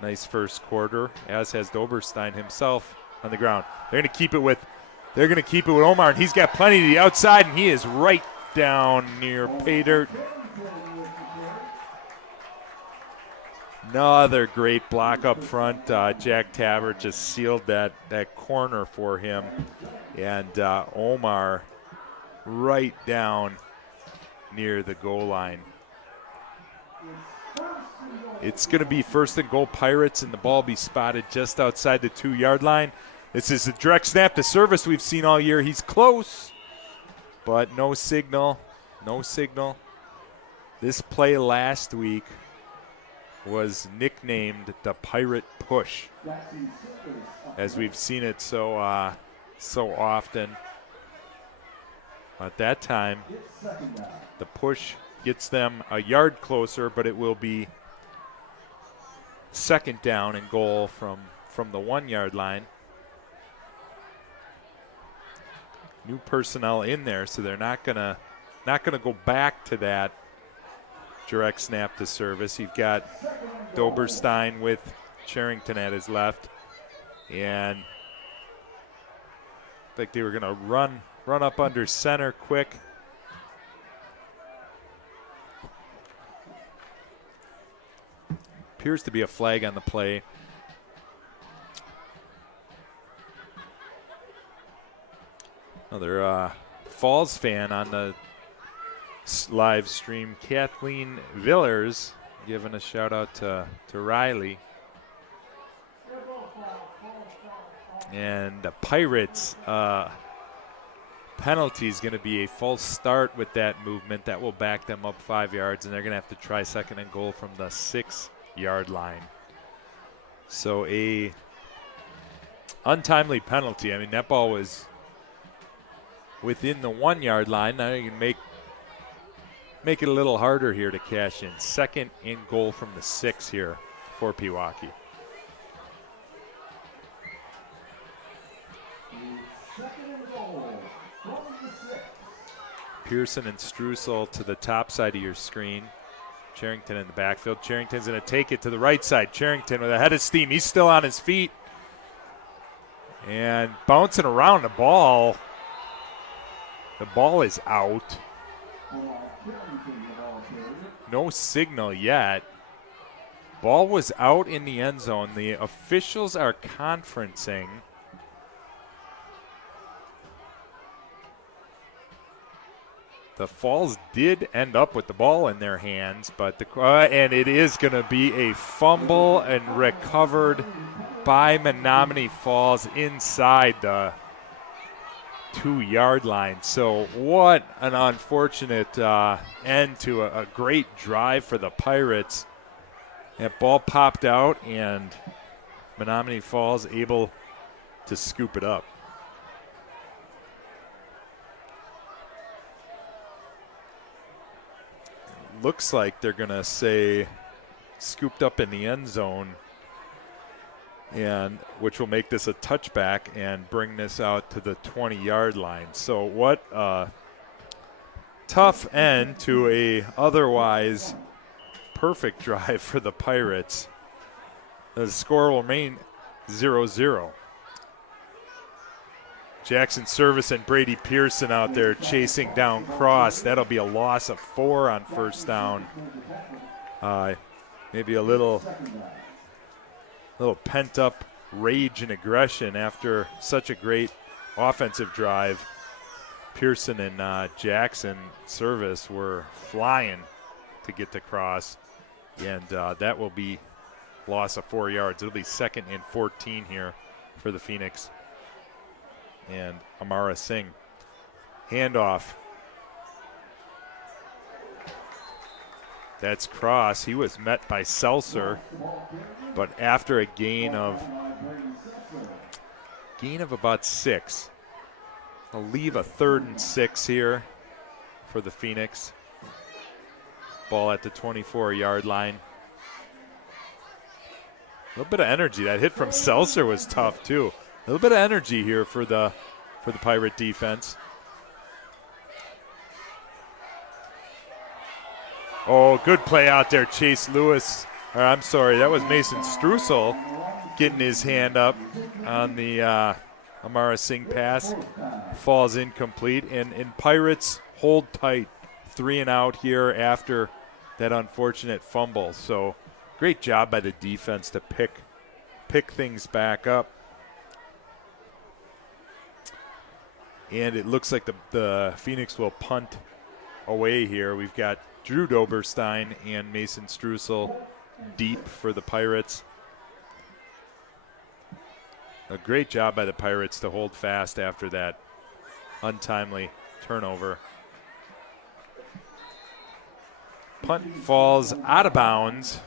nice first quarter, as has Doberstein himself on the ground. They're going to keep it with Omar, and he's got plenty to the outside, and he is right down near pay dirt. Another great block up front. Jack Tabbert just sealed that corner for him, and Omar right down near the goal line. It's going to be 1st and goal Pirates, and the ball be spotted just outside the 2-yard line. This is a direct snap to Service we've seen all year. He's close, but no signal. No signal. This play last week was nicknamed the Pirate Push, as we've seen it so often. At that time, the push gets them a yard closer, but it will be second down and goal from the 1 yard line. New personnel in there, so they're not gonna go back to that direct snap to service. You've got Doberstein with Charrington at his left, and I think they were gonna run up under center quick. Appears to be a flag on the play. Another Falls fan on the live stream, Kathleen Villers, giving a shout out to Riley. And the Pirates penalty is going to be a false start with that movement. That will back them up 5 yards, and they're going to have to try second and goal from the 6 yard line. So a untimely penalty. I mean, that ball was within the 1 yard line. Now you can make it a little harder here to cash in. Second and goal from the 6 here for Pewaukee. Pearson and Strussel to the top side of your screen. Charrington in the backfield. Charrington's going to take it to the right side. Charrington with a head of steam. He's still on his feet. And bouncing around the ball. The ball is out. No signal yet. Ball was out in the end zone. The officials are conferencing. The Falls did end up with the ball in their hands, but and it is going to be a fumble and recovered by Menomonee Falls inside the 2 yard line. So what an unfortunate end to a great drive for the Pirates. That ball popped out, and Menomonee Falls able to scoop it up. Looks like they're going to say scooped up in the end zone, and which will make this a touchback and bring this out to the 20 yard line. So what a tough end to a otherwise perfect drive for the Pirates. The score will remain 0-0. Jackson Service and Brady Pearson out there chasing down Cross. That'll be a loss of 4 on first down. Maybe a little pent-up rage and aggression after such a great offensive drive. Pearson and Jackson Service were flying to get to Cross, and that will be loss of 4 yards. It'll be 2nd and 14 here for the Phoenix. And Amara Singh. Handoff. That's Cross. He was met by Seltzer, but after a gain of about 6. I'll leave a 3rd and 6 here for the Phoenix. Ball at the 24 yard line. A little bit of energy. That hit from Seltzer was tough too. A little bit of energy here for the Pirate defense. Oh, good play out there, Chase Lewis. Or I'm sorry, that was Mason Strussel getting his hand up on the Amara Singh pass. Falls incomplete, and Pirates hold tight. 3 and out here after that unfortunate fumble. So great job by the defense to pick things back up. And it looks like the Phoenix will punt away here. We've got Drew Doberstein and Mason Strussel deep for the Pirates. A great job by the Pirates to hold fast after that untimely turnover. Punt falls out of bounds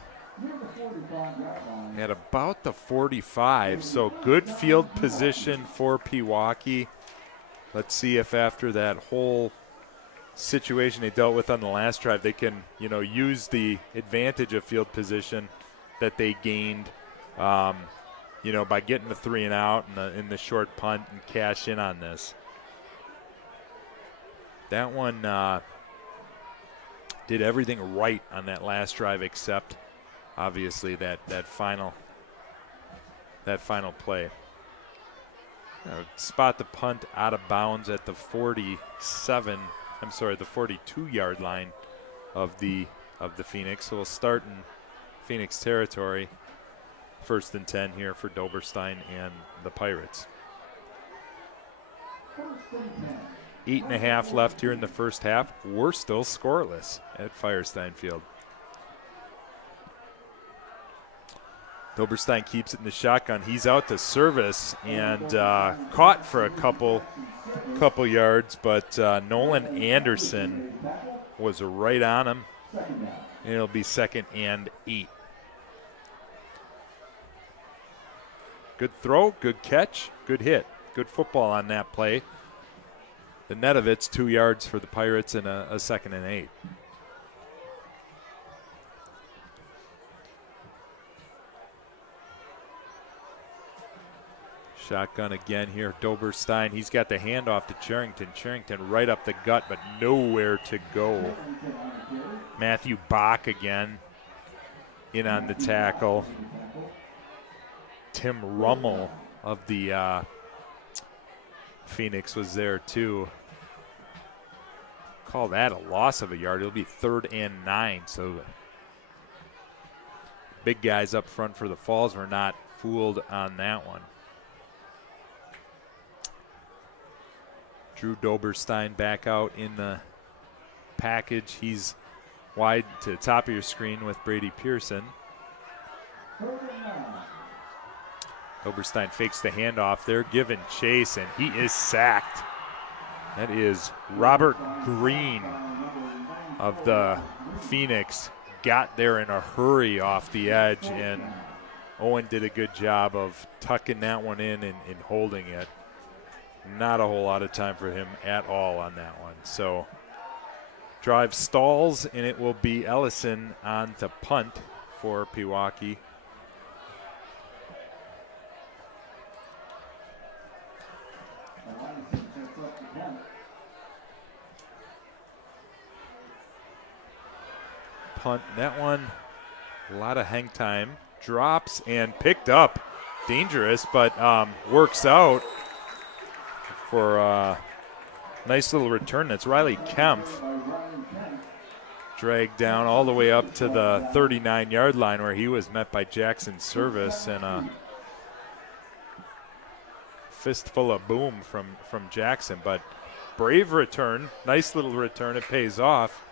at about the 45. So good field position for Pewaukee. Let's see if after that whole situation they dealt with on the last drive, they can, use the advantage of field position that they gained, by getting the 3 and out in the short punt and cash in on this. That one did everything right on that last drive except, obviously, that final play. Spot the punt out of bounds at the 42-yard line of the Phoenix. So we'll start in Phoenix territory. 1st and 10 here for Doberstein and the Pirates. 8.5 left here in the first half. We're still scoreless at Firestein Field. Doberstein keeps it in the shotgun. He's out to service and caught for a couple yards, but Nolan Anderson was right on him. And it'll be 2nd and 8. Good throw, good catch, good hit. Good football on that play. The net of it's 2 yards for the Pirates and a 2nd and 8. Shotgun again here, Doberstein. He's got the handoff to Charrington. Charrington right up the gut, but nowhere to go. Matthew Bach again in on the tackle. Tim Rummel of the Phoenix was there too. Call that a loss of a yard. It'll be 3rd and 9. So big guys up front for the Falls were not fooled on that one. Drew Doberstein back out in the package. He's wide to the top of your screen with Brady Pearson. Doberstein fakes the handoff there, giving chase, and he is sacked. That is Robert Green of the Phoenix. Got there in a hurry off the edge, and Owen did a good job of tucking that one in and holding it. Not a whole lot of time for him at all on that one. So drive stalls, and it will be Ellison on to punt for Pewaukee. Punt, that one, a lot of hang time. Drops and picked up. Dangerous, but works out for a nice little return. That's Riley Kempf. Dragged down all the way up to the 39-yard line where he was met by Jackson Service, and a fistful of boom from Jackson. But brave return, nice little return. It pays off,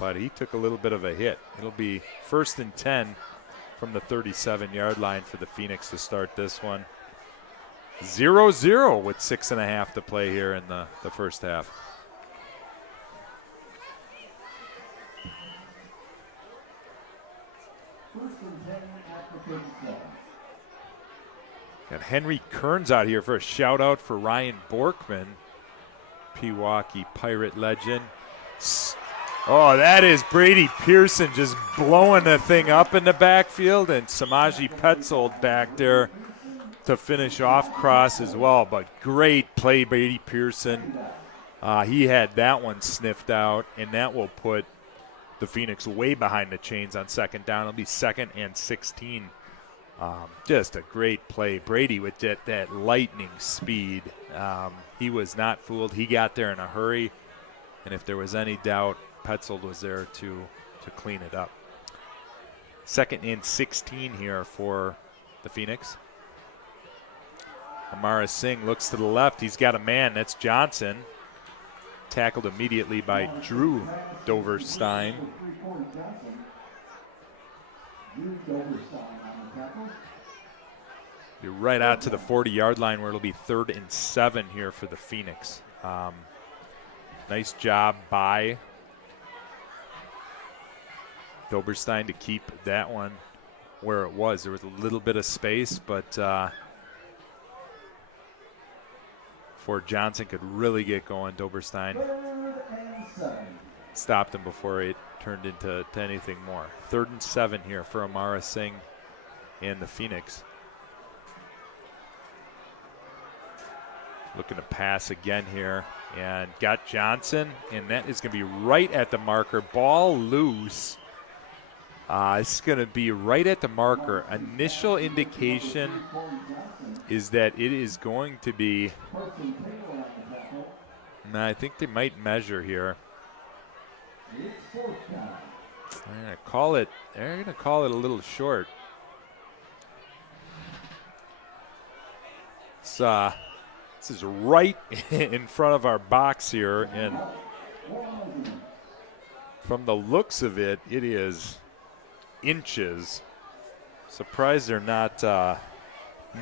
but he took a little bit of a hit. It'll be 1st and 10 from the 37-yard line for the Phoenix to start this one. 0-0 with 6.5 to play here in the first half. Got Henry Kearns out here for a shout out for Ryan Borkman, Pewaukee Pirate legend. Oh, that is Brady Pearson just blowing the thing up in the backfield, and Samaji Petzold back there to finish off cross as well. But great play, Brady Pearson. He had that one sniffed out, and that will put the Phoenix way behind the chains on 2nd down. It'll be 2nd and 16. Just a great play. Brady with that lightning speed. He was not fooled. He got there in a hurry, and if there was any doubt, Petzold was there to clean it up. 2nd and 16 here for the Phoenix. Amara Singh looks to the left. He's got a man. That's Johnson. Tackled immediately by Drew Doverstein. You're right out to the 40-yard line where it'll be 3rd and 7 here for the Phoenix. Nice job by Doberstein to keep that one where it was. There was a little bit of space, but before Johnson could really get going, Doberstein stopped him before it turned into anything more. 3rd and 7 here for Amara Singh and the Phoenix. Looking to pass again here, and got Johnson, and that is going to be right at the marker. Ball loose. It's going to be right at the marker. Initial indication is that it is going to be, I think they might measure here. They're going to call it a little short. This is right in front of our box here, and from the looks of it, it is inches. Surprised they're not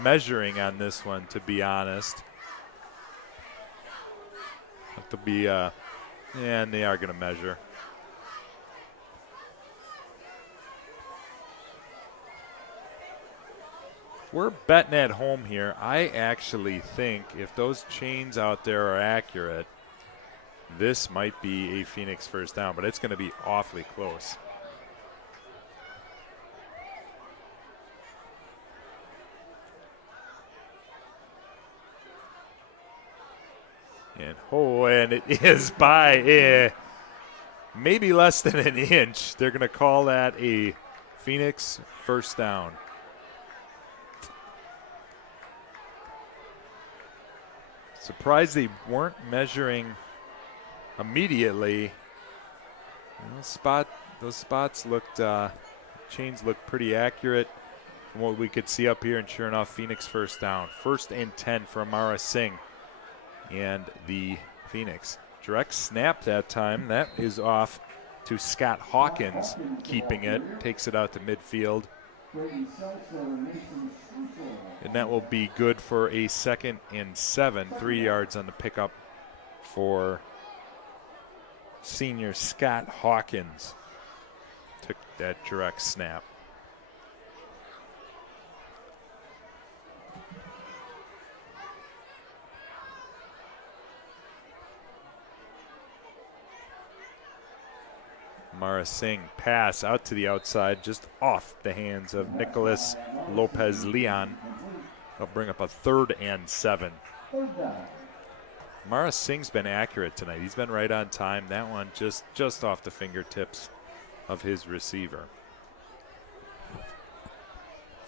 measuring on this one, to be honest. Have to be, and they are going to measure. We're betting at home here. I actually think if those chains out there are accurate, this might be a Phoenix first down, but it's going to be awfully close. And it is by maybe less than an inch. They're going to call that a Phoenix first down. Surprised they weren't measuring immediately. Those spots looked, chains looked pretty accurate from what we could see up here, and sure enough, Phoenix first down. 1st and 10 for Amara Singh and the Phoenix. Direct snap that time. That is off to Scott Hawkins, keeping it, takes it out to midfield. And that will be good for a 2nd and 7, 3 yards on the pickup for senior Scott Hawkins. Took that direct snap. Mara Singh pass out to the outside, just off the hands of Nicholas Lopez Leon. They'll bring up a 3rd and 7. Mara Singh's been accurate tonight. He's been right on time. That one just off the fingertips of his receiver.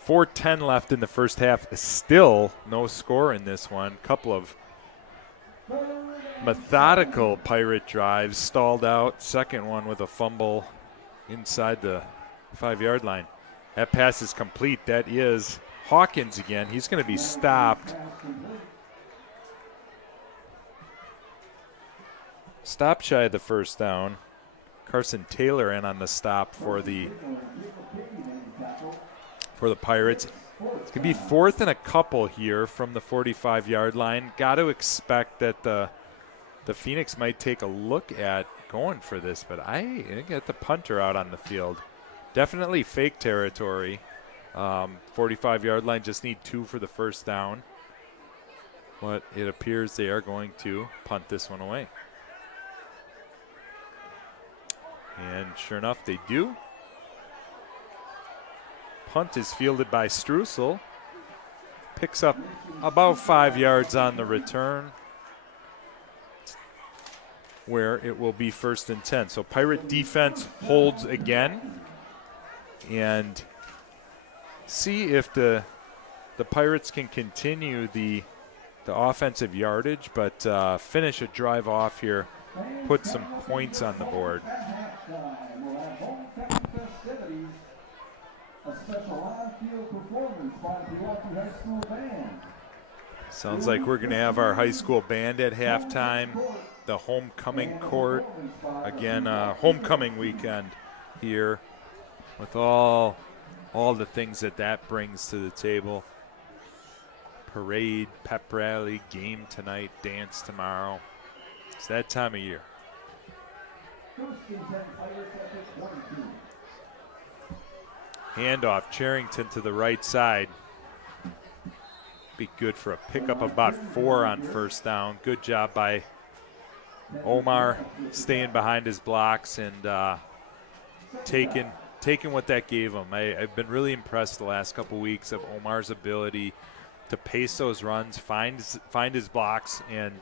4:10 left in the first half. Still no score in this one. Couple of methodical Pirate drives, stalled out. Second one with a fumble inside the 5-yard line. That pass is complete. That is Hawkins again. He's going to be stopped. Stop shy of the first down. Carson Taylor in on the stop for the Pirates. It's going to be 4th and a couple here from the 45-yard line. Got to expect that the Phoenix might take a look at going for this, but I get the punter out on the field. Definitely fake territory. 45-yard line, just need 2 for the first down. But it appears they are going to punt this one away. And sure enough, they do. Punt is fielded by Strussel. Picks up about 5 yards on the return, where it will be 1st and 10. So Pirate defense holds again, and see if the Pirates can continue the offensive yardage, but finish a drive off here, put some points on the board. A special on-field performance by the Pewaukee High School Band. Sounds like we're going to have our high school band at halftime. The homecoming court. Again, homecoming weekend here with all the things that brings to the table. Parade, pep rally, game tonight, dance tomorrow. It's that time of year. Handoff, Charrington to the right side. Be good for a pickup of about 4 on first down. Good job by Omar staying behind his blocks and taking taking what that gave him. I've been really impressed the last couple weeks of Omar's ability to pace those runs, find his blocks, and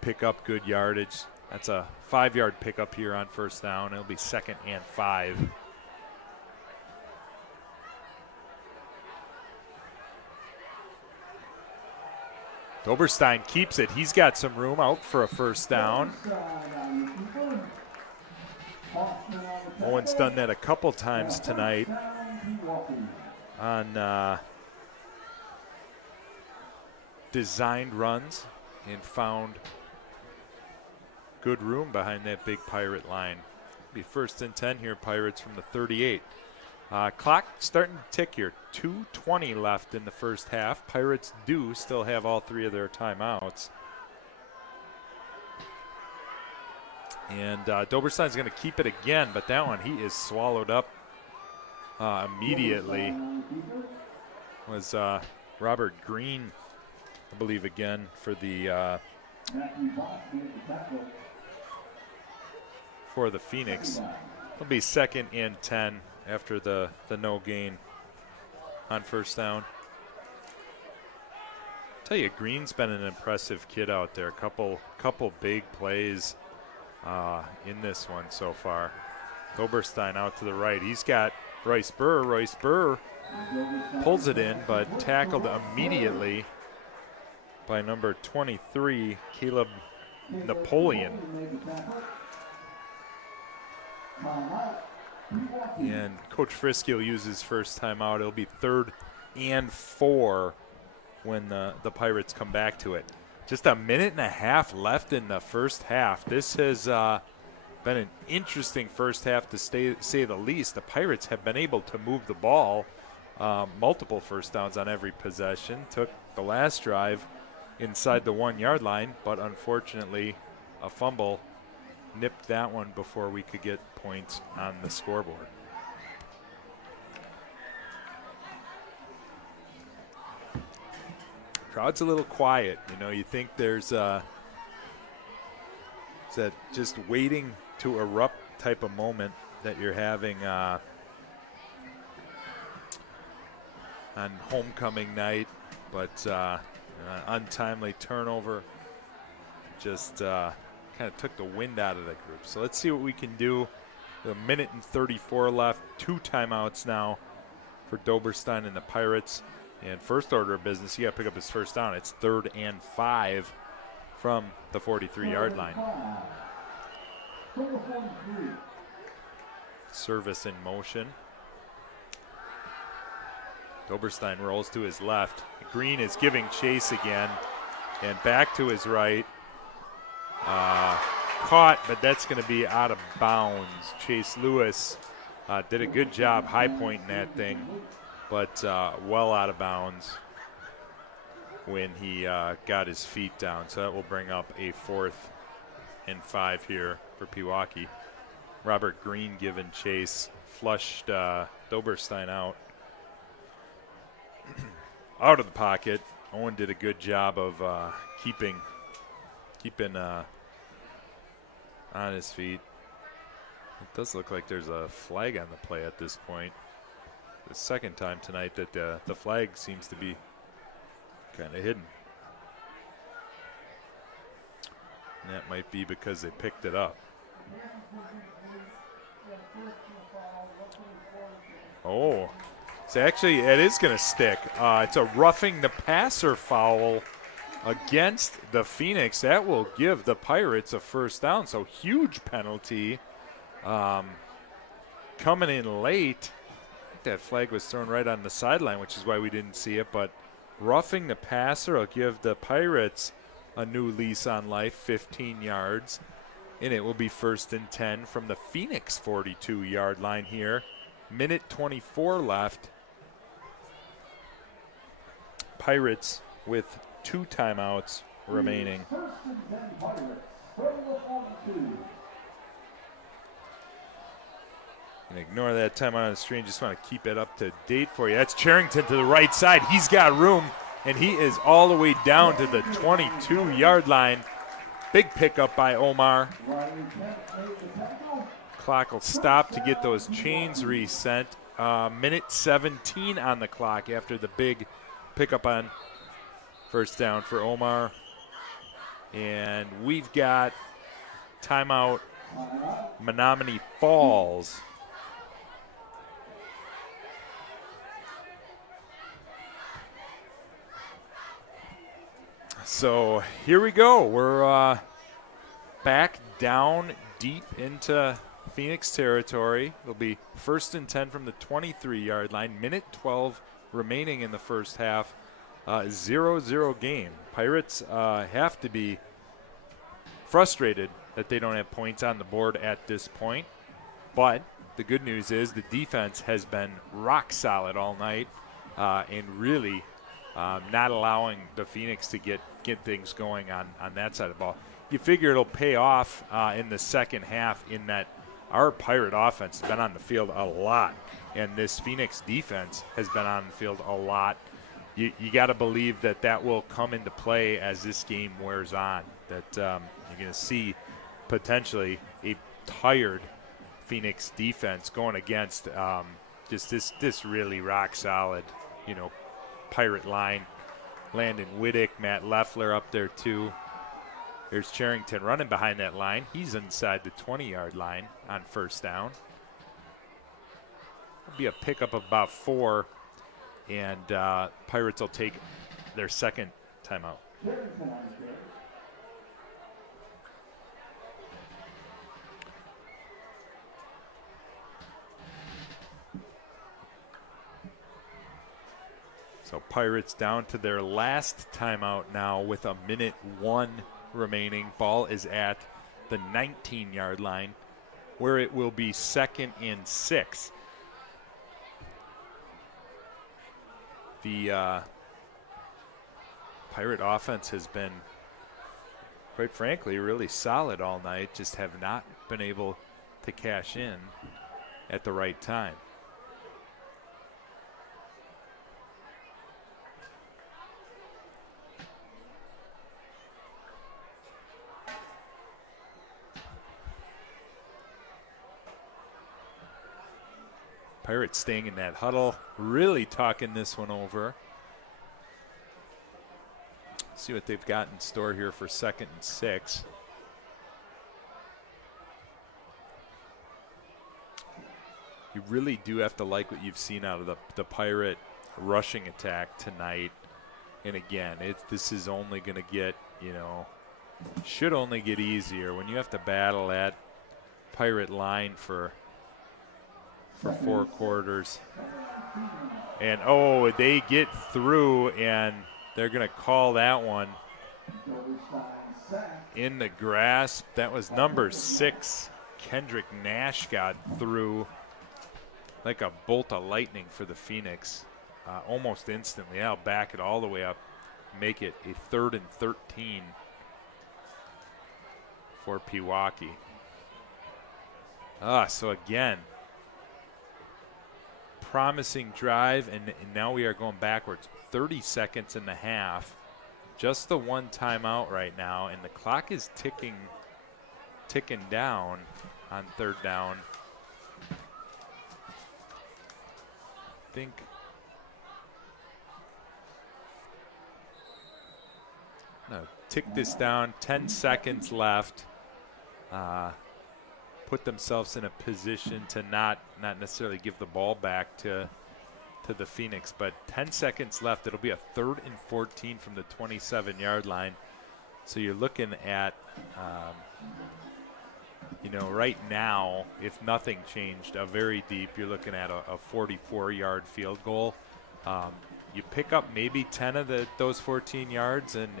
pick up good yardage. That's a 5-yard pickup here on first down. It'll be 2nd and 5. Doberstein keeps it. He's got some room out for a first down. Owen's done that a couple times tonight on designed runs and found good room behind that big Pirate line. Be 1st and 10 here, Pirates from the 38. Clock starting to tick here. 2:20 left in the first half. Pirates do still have all 3 of their timeouts. And Doberstein's going to keep it again, but that one he is swallowed up immediately. Was Robert Green, I believe, again for the Phoenix. It'll be 2nd and 10 after the no gain on first down. Tell you, Green's been an impressive kid out there. Couple big plays in this one so far. Doberstein out to the right. He's got Royce Burr. Royce Burr pulls it in, but tackled immediately by number 23, Caleb Napoleon. And Coach Frisky will use his first timeout. It'll be 3rd and 4 when the Pirates come back to it. Just a minute and a half left in the first half. This has been an interesting first half to say the least. The Pirates have been able to move the ball, multiple first downs on every possession. Took the last drive inside the 1-yard line, but unfortunately a fumble nipped that one before we could get points on the scoreboard. Crowd's a little quiet. You know, you think there's that just waiting to erupt type of moment that you're having on homecoming night, but untimely turnover just kind of took the wind out of the group. So let's see what we can do. A minute and 34 left. 2 timeouts now for Doberstein and the Pirates. And first order of business, he got to pick up his first down. It's 3rd and 5 from the 43-yard line. Service in motion. Doberstein rolls to his left. Green is giving chase again. And back to his right. Caught, but that's going to be out of bounds. Chase Lewis did a good job high pointing that thing, but well out of bounds when he got his feet down. So that will bring up a 4th and 5 here for Pewaukee. Robert Green giving chase, flushed Doberstein out. Out of the pocket. Owen did a good job of keeping on his feet. It does look like there's a flag on the play at this point. The second time tonight that the flag seems to be kind of hidden. And that might be because they picked it up. Oh, so actually it is going to stick. It's a roughing the passer foul against the Phoenix. That will give the Pirates a first down. So huge penalty coming in late. That flag was thrown right on the sideline, which is why we didn't see it. But roughing the passer will give the Pirates a new lease on life, 15 yards. And it will be 1st and 10 from the Phoenix 42-yard line here. Minute 24 left. Pirates with 2 timeouts remaining. And ignore that timeout on the screen. Just want to keep it up to date for you. That's Charrington to the right side. He's got room, and he is all the way down to the 22-yard line. Big pickup by Omar. Clock will stop to get those chains reset. Minute 17 on the clock after the big pickup on first down for Omar. And we've got timeout, Menomonee Falls. So here we go. We're back down deep into Phoenix territory. It'll be 1st and 10 from the 23-yard line. Minute 12 remaining in the first half. 0-0 game. Pirates have to be frustrated that they don't have points on the board at this point. But the good news is the defense has been rock solid all night and really not allowing the Phoenix to get things going on that side of the ball. You figure it'll pay off in the second half in that our Pirate offense has been on the field a lot, and this Phoenix defense has been on the field a lot. You got to believe that will come into play as this game wears on, that you're going to see potentially a tired Phoenix defense going against just this really rock solid, Pirate line. Landon Wittick, Matt Leffler up there too. There's Charrington running behind that line. He's inside the 20-yard line on first down. It'll be a pickup of about 4, and Pirates will take their second timeout. So Pirates down to their last timeout now with a minute 1 remaining. Ball is at the 19-yard line, where it will be 2nd and 6. The Pirate offense has been, quite frankly, really solid all night, just have not been able to cash in at the right time. Pirates staying in that huddle, really talking this one over. See what they've got in store here for 2nd and 6. You really do have to like what you've seen out of the Pirate rushing attack tonight. And again, this is only going to get, should only get easier when you have to battle that Pirate line for 4 quarters. And they get through, and they're going to call that one in the grasp. That was number 6. Kendrick Nash got through like a bolt of lightning for the Phoenix almost instantly. I'll back it all the way up, make it a 3rd and 13 for Pewaukee. So again, promising drive, and now we are going backwards. 30 seconds in the half. Just the one timeout right now, and the clock is ticking down on 3rd down. I think tick this down. 10 seconds left. Put themselves in a position to not necessarily give the ball back to the Phoenix, but 10 seconds left. It'll be a 3rd and 14 from the 27-yard line. So you're looking at, right now, if nothing changed, a very deep, you're looking at a 44-yard field goal. You pick up maybe 10 of those 14 yards, and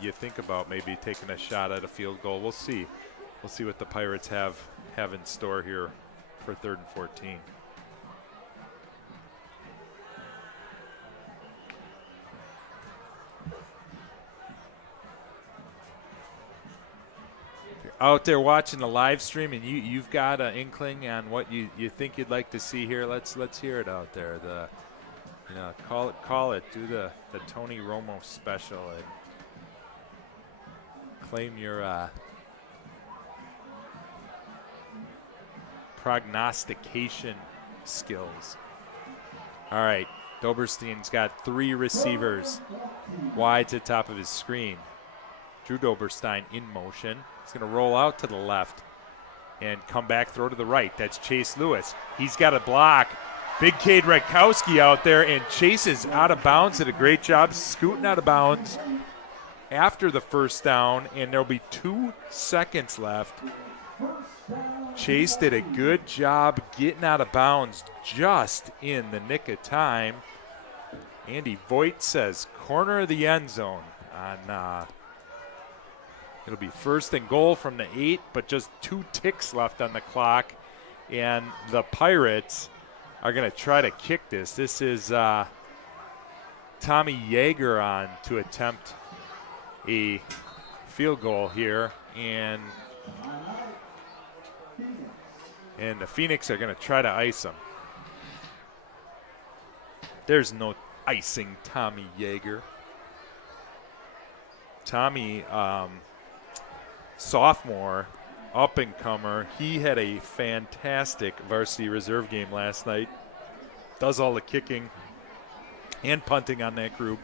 you think about maybe taking a shot at a field goal. We'll see. We'll see what the Pirates have in store here for 3rd and 14. Out there watching the live stream, and you've got an inkling on what you think you'd like to see here. Let's hear it out there. Call it. Do the Tony Romo special and claim your prognostication skills. All right, Doberstein's got 3 receivers wide to the top of his screen. Drew Doberstein in motion. He's going to roll out to the left and come back, throw to the right. That's Chase Lewis. He's got a block. Big Cade Redkowski out there, and Chase is out of bounds. Did a great job scooting out of bounds after the first down, and there'll be 2 seconds left. Chase did a good job getting out of bounds just in the nick of time. Andy Voigt says corner of the end zone on it'll be 1st and goal from the 8, but just 2 ticks left on the clock, and the Pirates are going to try to kick this. This is Tommy Yeager on to attempt a field goal here, and the Phoenix are going to try to ice him. There's no icing Tommy Yeager. Tommy, sophomore, up-and-comer. He had a fantastic varsity reserve game last night. Does all the kicking and punting on that group,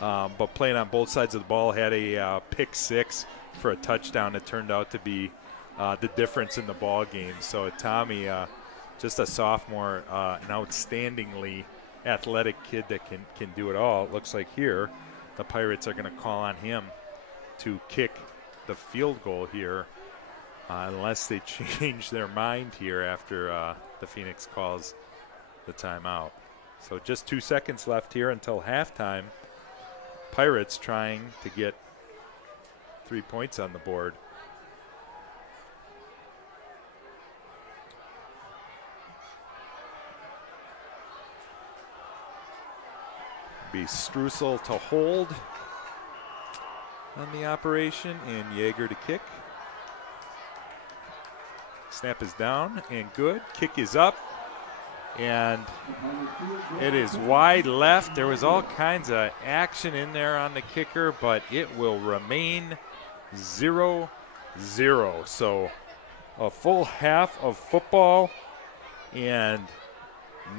but playing on both sides of the ball. Had a pick 6 for a touchdown that turned out to be the difference in the ball game. So Tommy, just a sophomore, an outstandingly athletic kid that can do it all. It looks like here the Pirates are going to call on him to kick the field goal here, unless they change their mind here after the Phoenix calls the timeout. So just 2 seconds left here until halftime. Pirates trying to get 3 points on the board. Be Strussel to hold on the operation, and Yeager to kick. Snap is down and good. Kick is up, and it is wide left. There was all kinds of action in there on the kicker, but it will remain 0-0. So a full half of football and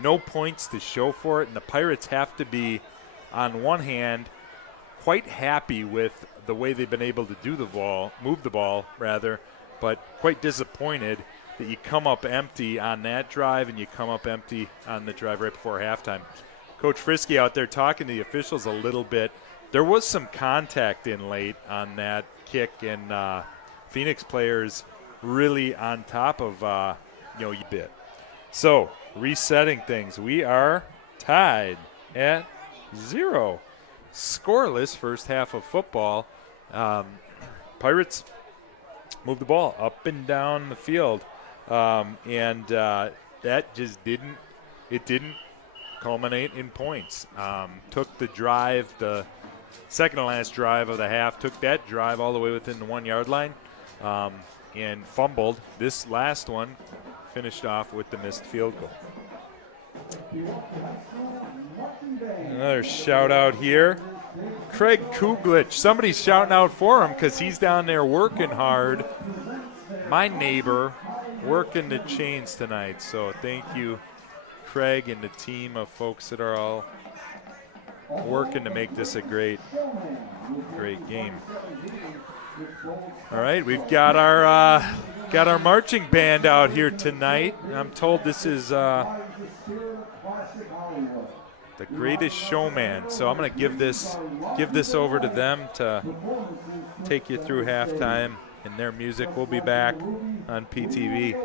no points to show for it, and the Pirates have to be, on one hand, quite happy with the way they've been able to move the ball, but quite disappointed that you come up empty on that drive and you come up empty on the drive right before halftime. Coach Frisky out there talking to the officials a little bit. There was some contact in late on that kick, and Phoenix players really on top of you bit. So resetting things, we are tied at 0. Scoreless first half of football. Pirates move the ball up and down the field, and that just didn't culminate in points. Took the drive, the second to last drive of the half, took that drive all the way within the 1 yard line, and fumbled. This last one finished off with the missed field goal. Another shout out here. Craig Kuglich. Somebody's shouting out for him because he's down there working hard. My neighbor working the chains tonight. So thank you, Craig, and the team of folks that are all working to make this a great game. All right, we've got our marching band out here tonight. I'm told this is the Greatest Showman. So I'm going to give this over to them to take you through halftime and their music. We'll be back on PTV.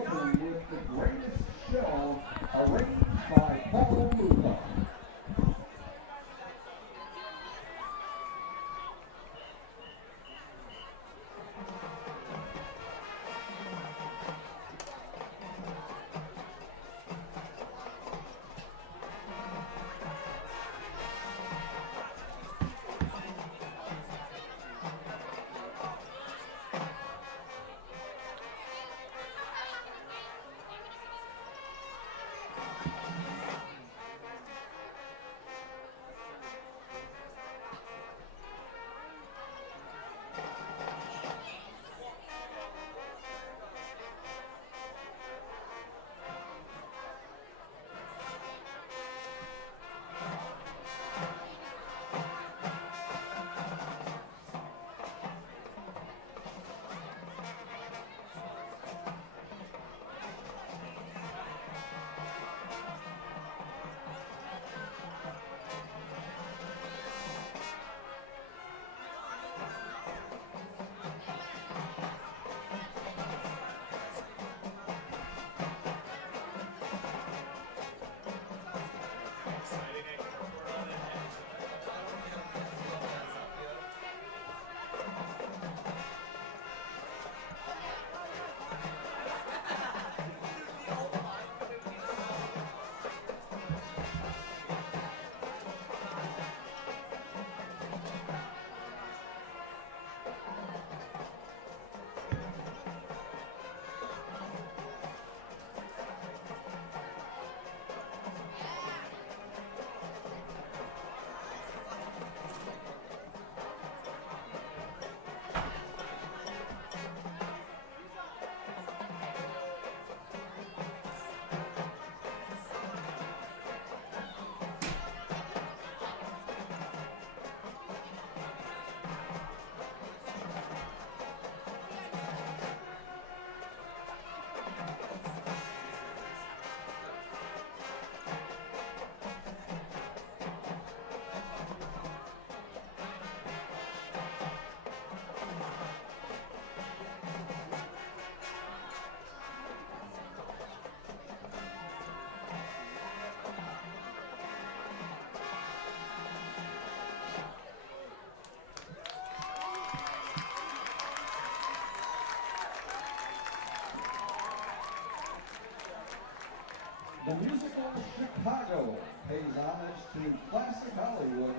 Chicago pays homage to classic Hollywood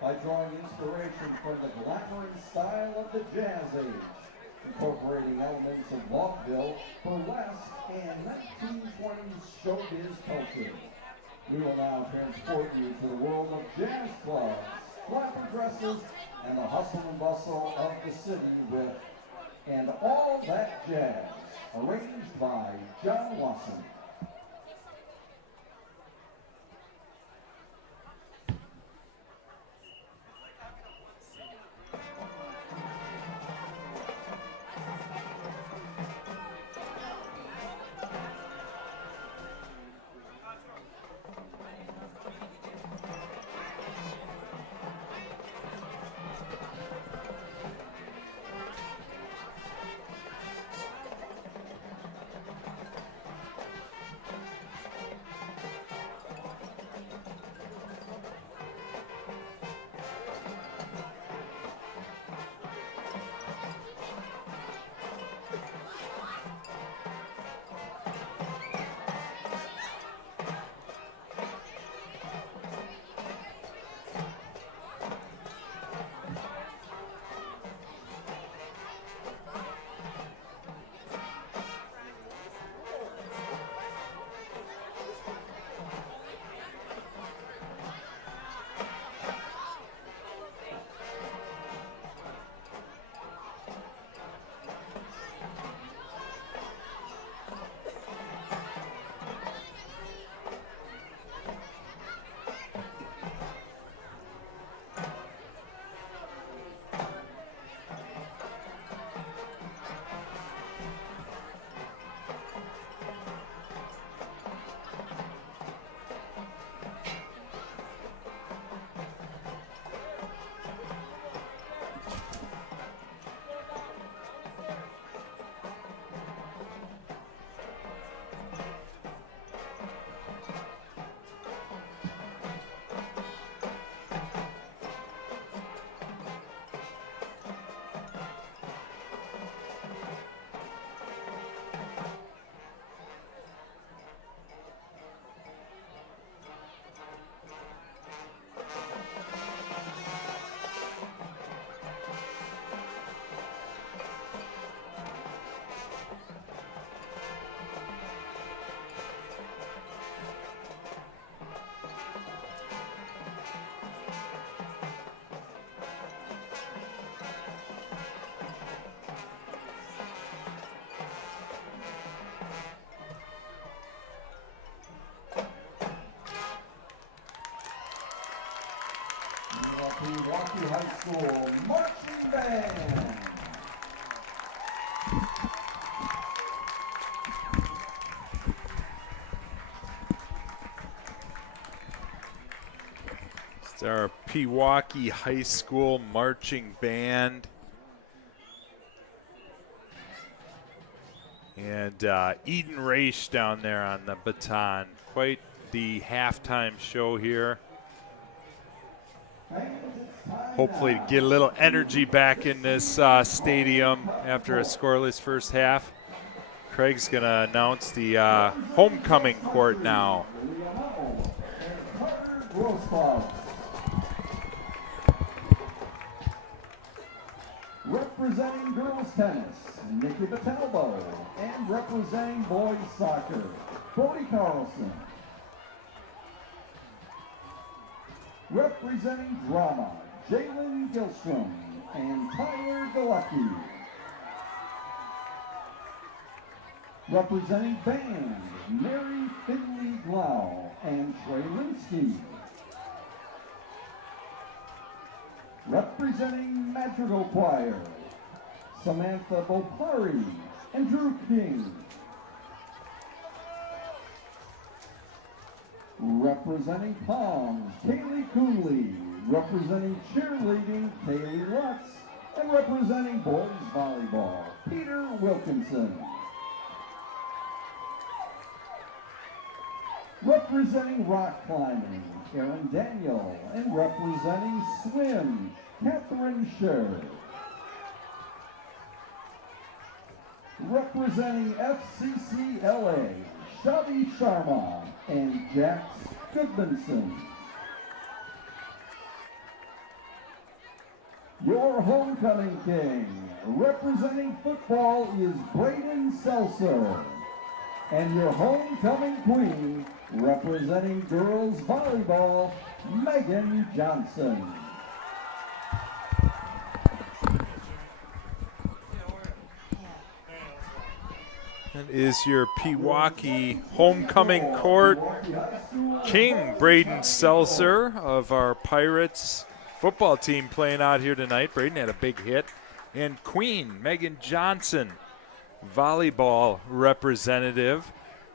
by drawing inspiration from the glamorous style of the Jazz Age, incorporating elements of vaudeville, burlesque, and 1920s showbiz culture. We will now transport you to the world of jazz clubs, flapper dresses, and the hustle and bustle of the city with And All That Jazz, arranged by John Wasson. Pewaukee High School Marching Band. It's our Pewaukee High School Marching Band. And Eden Raish down there on the baton. Quite the halftime show here. Hopefully to get a little energy back in this stadium after a scoreless first half. Craig's going to announce the homecoming court now. Representing girls tennis, Nikki Batalbo, and representing boys soccer, Cody Carlson. Representing drama, Jalen Gilstrom and Tyler Galecki. Representing band, Mary Finley Glau and Trey Linsky. Representing Madrigal Choir, Samantha Bopari and Drew King. Representing Palms, Kaylee Cooley. Representing cheerleading, Kaylee Lutz. And representing boys volleyball, Peter Wilkinson. Representing rock climbing, Aaron Daniel. And representing swim, Catherine Sher. Representing FCCLA, Shavi Sharma. and Jax Goodmanson. Your homecoming king, representing football, is Braden Seltzer. And your homecoming queen, representing girls volleyball, Megan Johnson. That is your Pewaukee homecoming court king, Braden Seltzer of our Pirates football team playing out here tonight. Braden had a big hit. And queen, Megan Johnson, volleyball representative.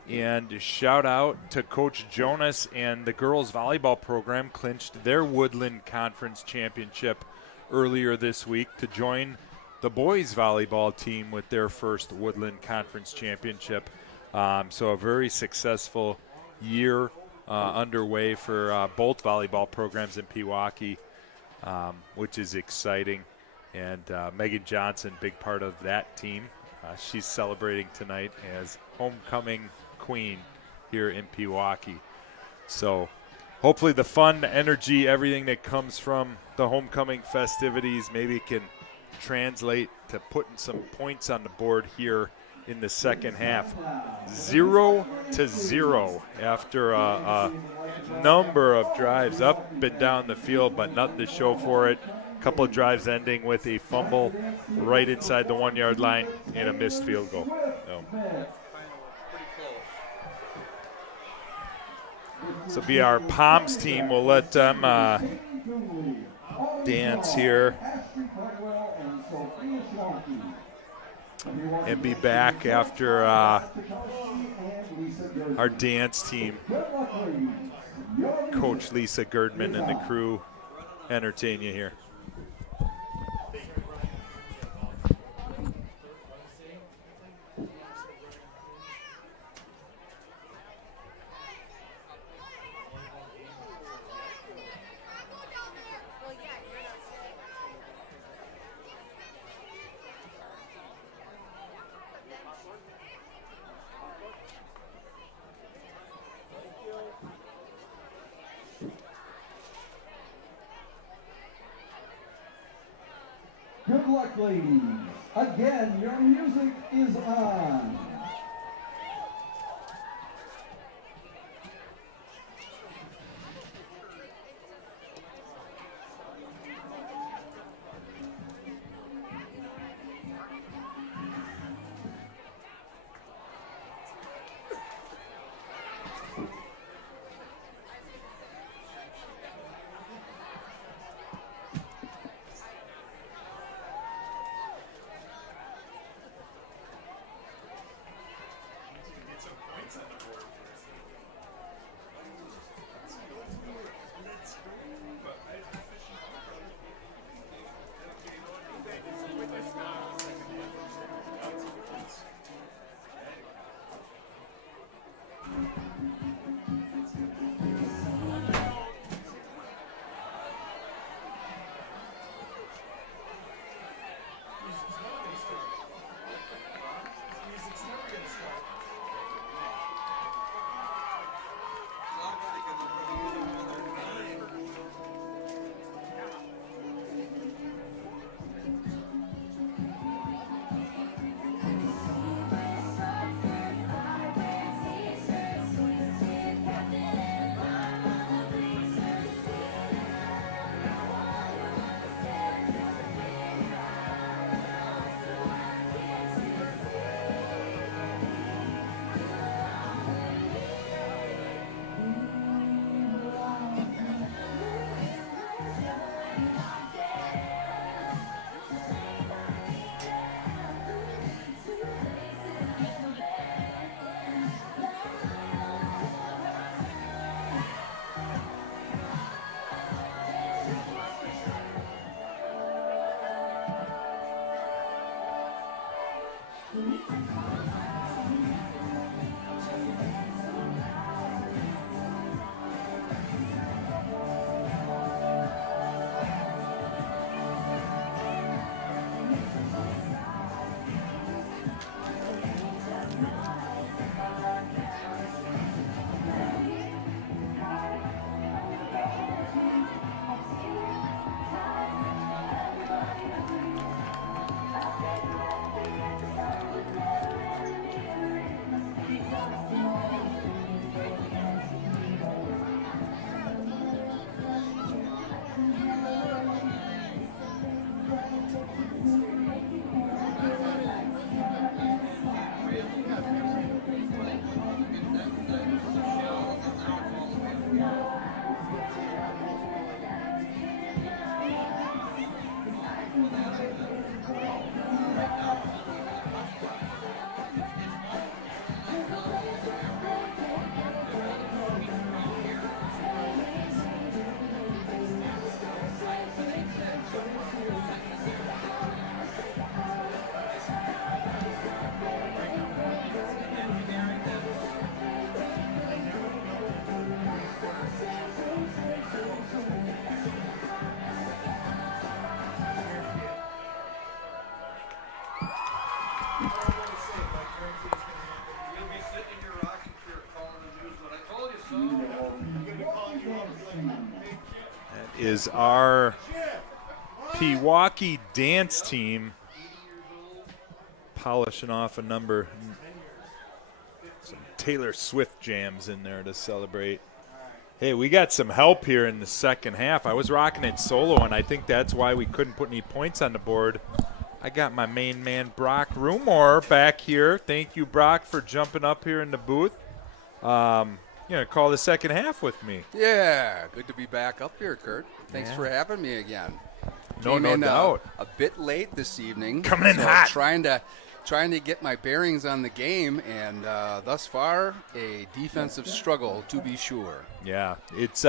And shout out to Coach Jonas and the girls volleyball program clinched their Woodland Conference championship earlier this week to join the boys volleyball team with their first Woodland Conference championship. So a very successful year underway for both volleyball programs in Pewaukee, which is exciting. And Megan Johnson, big part of that team. She's celebrating tonight as homecoming queen here in Pewaukee. So hopefully the fun, the energy, everything that comes from the homecoming festivities maybe can translate to putting some points on the board here in the second half. 0-0 after a number of drives up and down the field, but nothing to show for it. A couple of drives ending with a fumble right inside the 1 yard line and a missed field goal. So be our Palms team. We'll let them dance here and be back after our dance team. Coach Lisa Girdman and the crew entertain you here. Good luck, ladies. Again, your music is on. is our Pewaukee dance team polishing off a number. Some Taylor Swift jams in there to celebrate. Hey, we got some help here in the second half. I was rocking it solo, and I think that's why we couldn't put any points on the board. I got my main man, Brock Rumor, back here. Thank you, Brock, for jumping up here in the booth. Call the second half with me. Yeah, good to be back up here, Kurt. Thanks for having me again. No doubt. A bit late this evening. Coming in hot. Trying to get my bearings on the game, and thus far, a defensive struggle, to be sure. Yeah, it's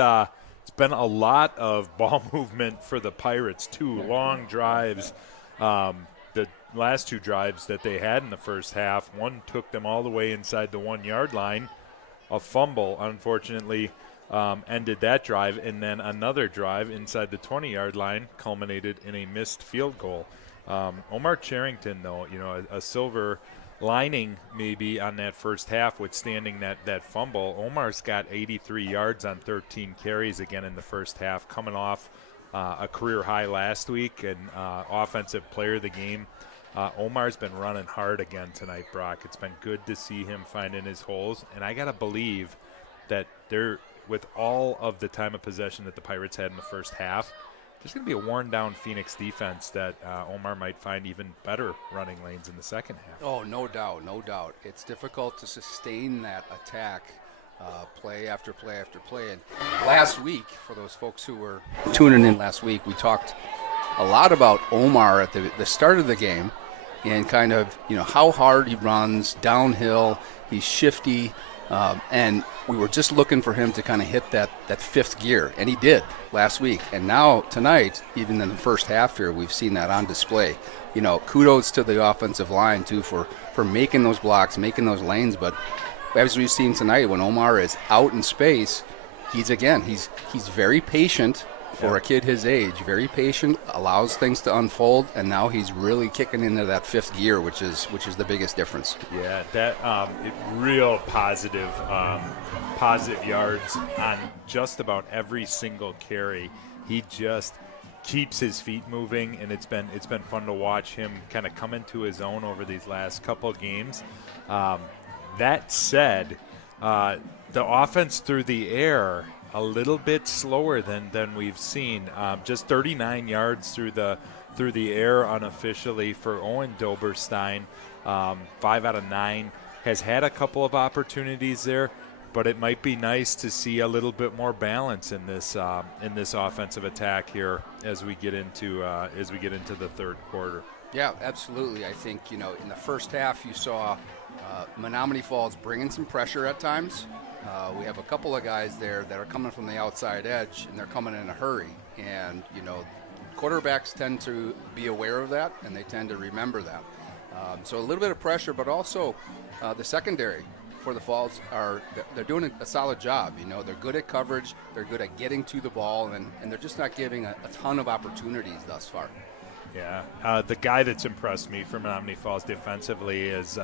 been a lot of ball movement for the Pirates, 2 long drives. The last 2 drives that they had in the first half, one took them all the way inside the 1-yard line. A fumble, unfortunately, ended that drive, and then another drive inside the 20-yard line culminated in a missed field goal. Omar Charrington, though, a silver lining maybe on that first half withstanding that fumble. Omar's got 83 yards on 13 carries again in the first half, coming off a career high last week and offensive player of the game. Omar's been running hard again tonight, Brock. It's been good to see him finding his holes, and I got to believe that with all of the time of possession that the Pirates had in the first half, there's going to be a worn-down Phoenix defense that Omar might find even better running lanes in the second half. Oh, no doubt, no doubt. It's difficult to sustain that attack play after play after play. And last week, for those folks who were tuning in last week, we talked a lot about Omar at the start of the game and kind of, how hard he runs downhill. He's shifty. And we were just looking for him to kind of hit that 5th gear, and he did last week. And now tonight, even in the first half here, we've seen that on display. Kudos to the offensive line, too, for making those blocks, making those lanes. But as we've seen tonight, when Omar is out in space, he's very patient for a kid his age, very patient, allows things to unfold, and now he's really kicking into that 5th gear, which is the biggest difference. Yeah, that real positive yards on just about every single carry. He just keeps his feet moving, and it's been fun to watch him kind of come into his own over these last couple of games. That said, the offense through the air a little bit slower than we've seen. Just 39 yards through the air unofficially for Owen Doberstein. 5 out of 9. Has had a couple of opportunities there, but it might be nice to see a little bit more balance in this offensive attack here as we get into the third quarter. Yeah, absolutely. I think in the first half you saw Menomonee Falls bringing some pressure at times. We have a couple of guys there that are coming from the outside edge, and they're coming in a hurry. And, quarterbacks tend to be aware of that, and they tend to remember that. So a little bit of pressure, but also the secondary for the Falls they're doing a solid job. They're good at coverage, they're good at getting to the ball, and they're just not giving a ton of opportunities thus far. Yeah, the guy that's impressed me from Menomonee Falls defensively is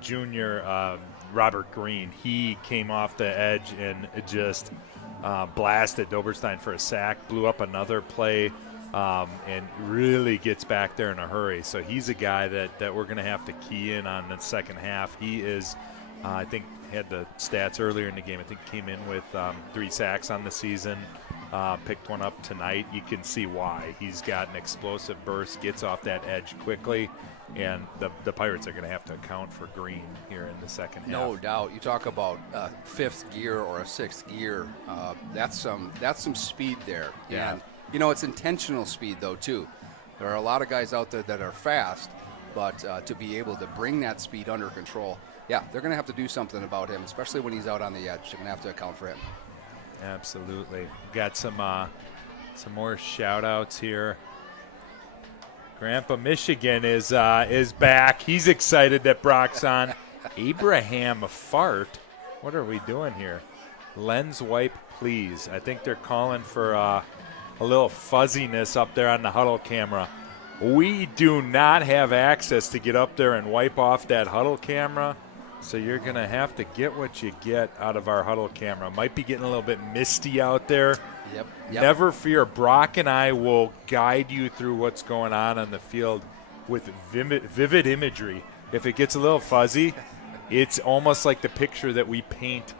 junior Robert Green. He came off the edge and just blasted Doberstein for a sack, blew up another play, and really gets back there in a hurry. So he's a guy that we're going to have to key in on the second half. He is, I think, had the stats earlier in the game. I think came in with 3 sacks on the season. Picked one up tonight. You can see why. He's got an explosive burst, gets off that edge quickly, and the Pirates are going to have to account for Green here in the second half. No doubt. You talk about 5th gear or a 6th gear. That's some speed there. Yeah. And, it's intentional speed, though, too. There are a lot of guys out there that are fast, but to be able to bring that speed under control, they're going to have to do something about him, especially when he's out on the edge. They're going to have to account for him. Absolutely. Got some more shout-outs here. Grandpa Michigan is back. He's excited that Brock's on. Abraham Fart. What are we doing here? Lens wipe, please. I think they're calling for a little fuzziness up there on the huddle camera. We do not have access to get up there and wipe off that huddle camera. So you're going to have to get what you get out of our huddle camera. Might be getting a little bit misty out there. Yep. Never fear. Brock and I will guide you through what's going on the field with vivid imagery. If it gets a little fuzzy, it's almost like the picture that we paint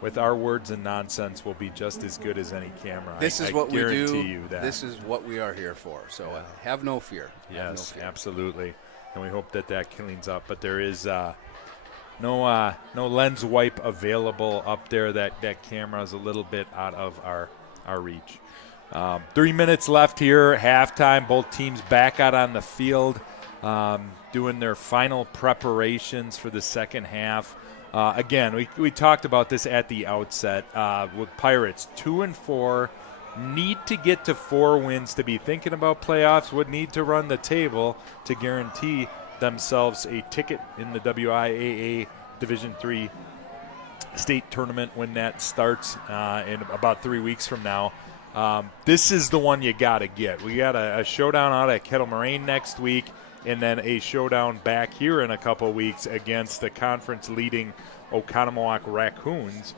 with our words and nonsense will be just as good as any camera. This is I what we do. guarantee you that. This is what we are here for. So have no fear. Yes, absolutely. And we hope that cleans up. But there is no lens wipe available up there. That camera is a little bit out of our reach. 3 minutes left here, halftime. Both teams back out on the field, doing their final preparations for the second half. Again, we talked about this at the outset with Pirates. 2-4, need to get to 4 wins to be thinking about playoffs, would need to run the table to guarantee themselves a ticket in the WIAA Division III state tournament when that starts in about 3 weeks from now. This is the one you got to get. We got a showdown out at Kettle Moraine next week, and then a showdown back here in a couple weeks against the conference-leading Oconomowoc Raccoons.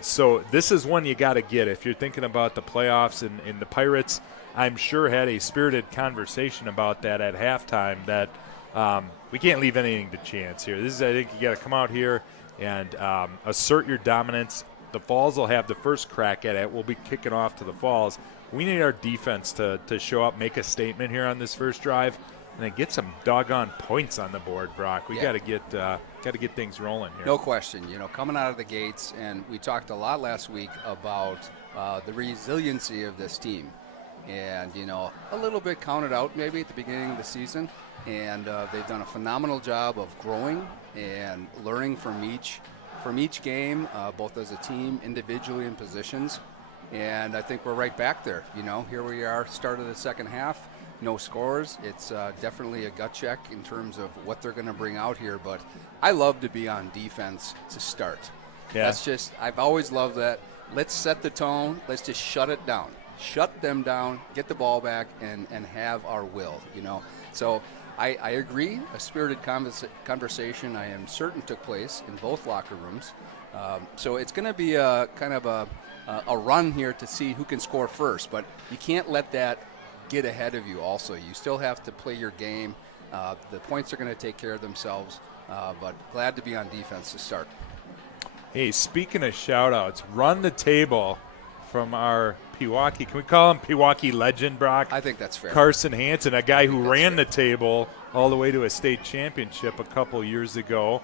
So this is one you got to get if you're thinking about the playoffs. And the Pirates, I'm sure, had a spirited conversation about that at halftime, that we can't leave anything to chance here. I think you got to come out here and assert your dominance. The Falls will have the first crack at it. We'll be kicking off to the Falls. We need our defense to show up, make a statement here on this first drive, and then get some doggone points on the board, Brock. We got to get things rolling here. No question. Coming out of the gates, and we talked a lot last week about the resiliency of this team, and a little bit counted out maybe at the beginning of the season, and they've done a phenomenal job of growing and learning from each game, both as a team, individually, in positions. And I think we're right back there. Here we are, start of the second half, no scores. It's definitely a gut check in terms of what they're going to bring out here. But I love to be on defense to start. Yeah. I've always loved that. Let's set the tone. Let's just shut it down. Shut them down, get the ball back, and have our will, So I agree. A spirited conversation, I am certain, took place in both locker rooms. So it's going to be a kind of a run here to see who can score first. But you can't let that get ahead of you also. You still have to play your game. The points are going to take care of themselves. But glad to be on defense to start. Hey, speaking of shout-outs, run the table from our Pewaukee. Can we call him Pewaukee legend, Brock? I think that's fair. Carson Hansen, a guy who ran the table all the way to a state championship a couple years ago,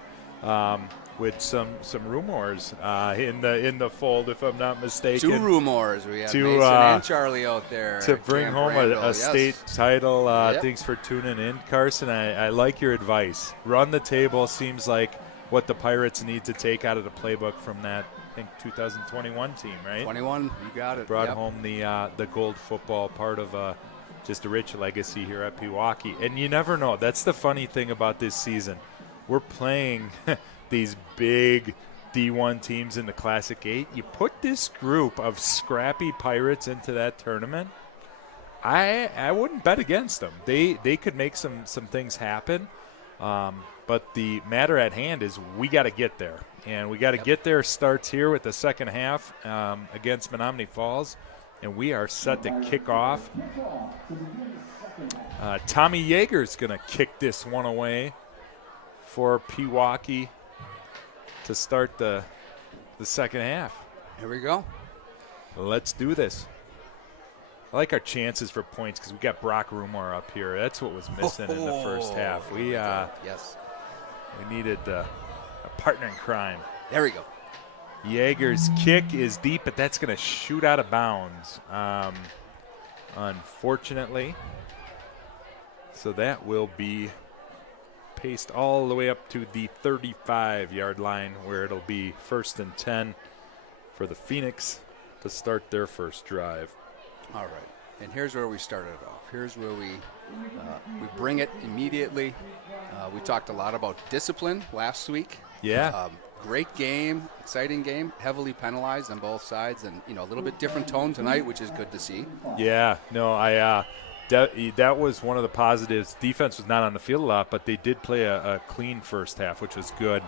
with some rumors in the fold, if I'm not mistaken. 2 rumors. We had Mason and Charlie out there to bring home a state title. Yep. Thanks for tuning in, Carson. I like your advice. Run the table seems like what the Pirates need to take out of the playbook from that, I think, 2021 team, right? 21, you got it. Brought home the gold football, part of just a rich legacy here at Pewaukee. And you never know. That's the funny thing about this season. We're playing these big D1 teams in the Classic 8. You put this group of scrappy Pirates into that tournament, I wouldn't bet against them. They could make some things happen. But the matter at hand is we got to get there. And we got to get there. Starts here with the second half against Menomonee Falls. And we are set to kick off. Tommy Yeager's going to kick this one away for Pewaukee to start the second half. Here we go. Let's do this. I like our chances for points because we got Brock Rumor up here. That's what was missing in the first half. Yes. We needed a partner in crime. There we go. Yeager's kick is deep, but that's going to shoot out of bounds, unfortunately. So that will be paced all the way up to the 35-yard line, where it'll be 1st and 10 for the Phoenix to start their first drive. All right. And here's where we started off. Here's where we bring it immediately. We talked a lot about discipline last week. Yeah. Great game, exciting game, heavily penalized on both sides, and a little bit different tone tonight, which is good to see. Yeah. No, that was one of the positives. Defense was not on the field a lot, but they did play a clean first half, which was good.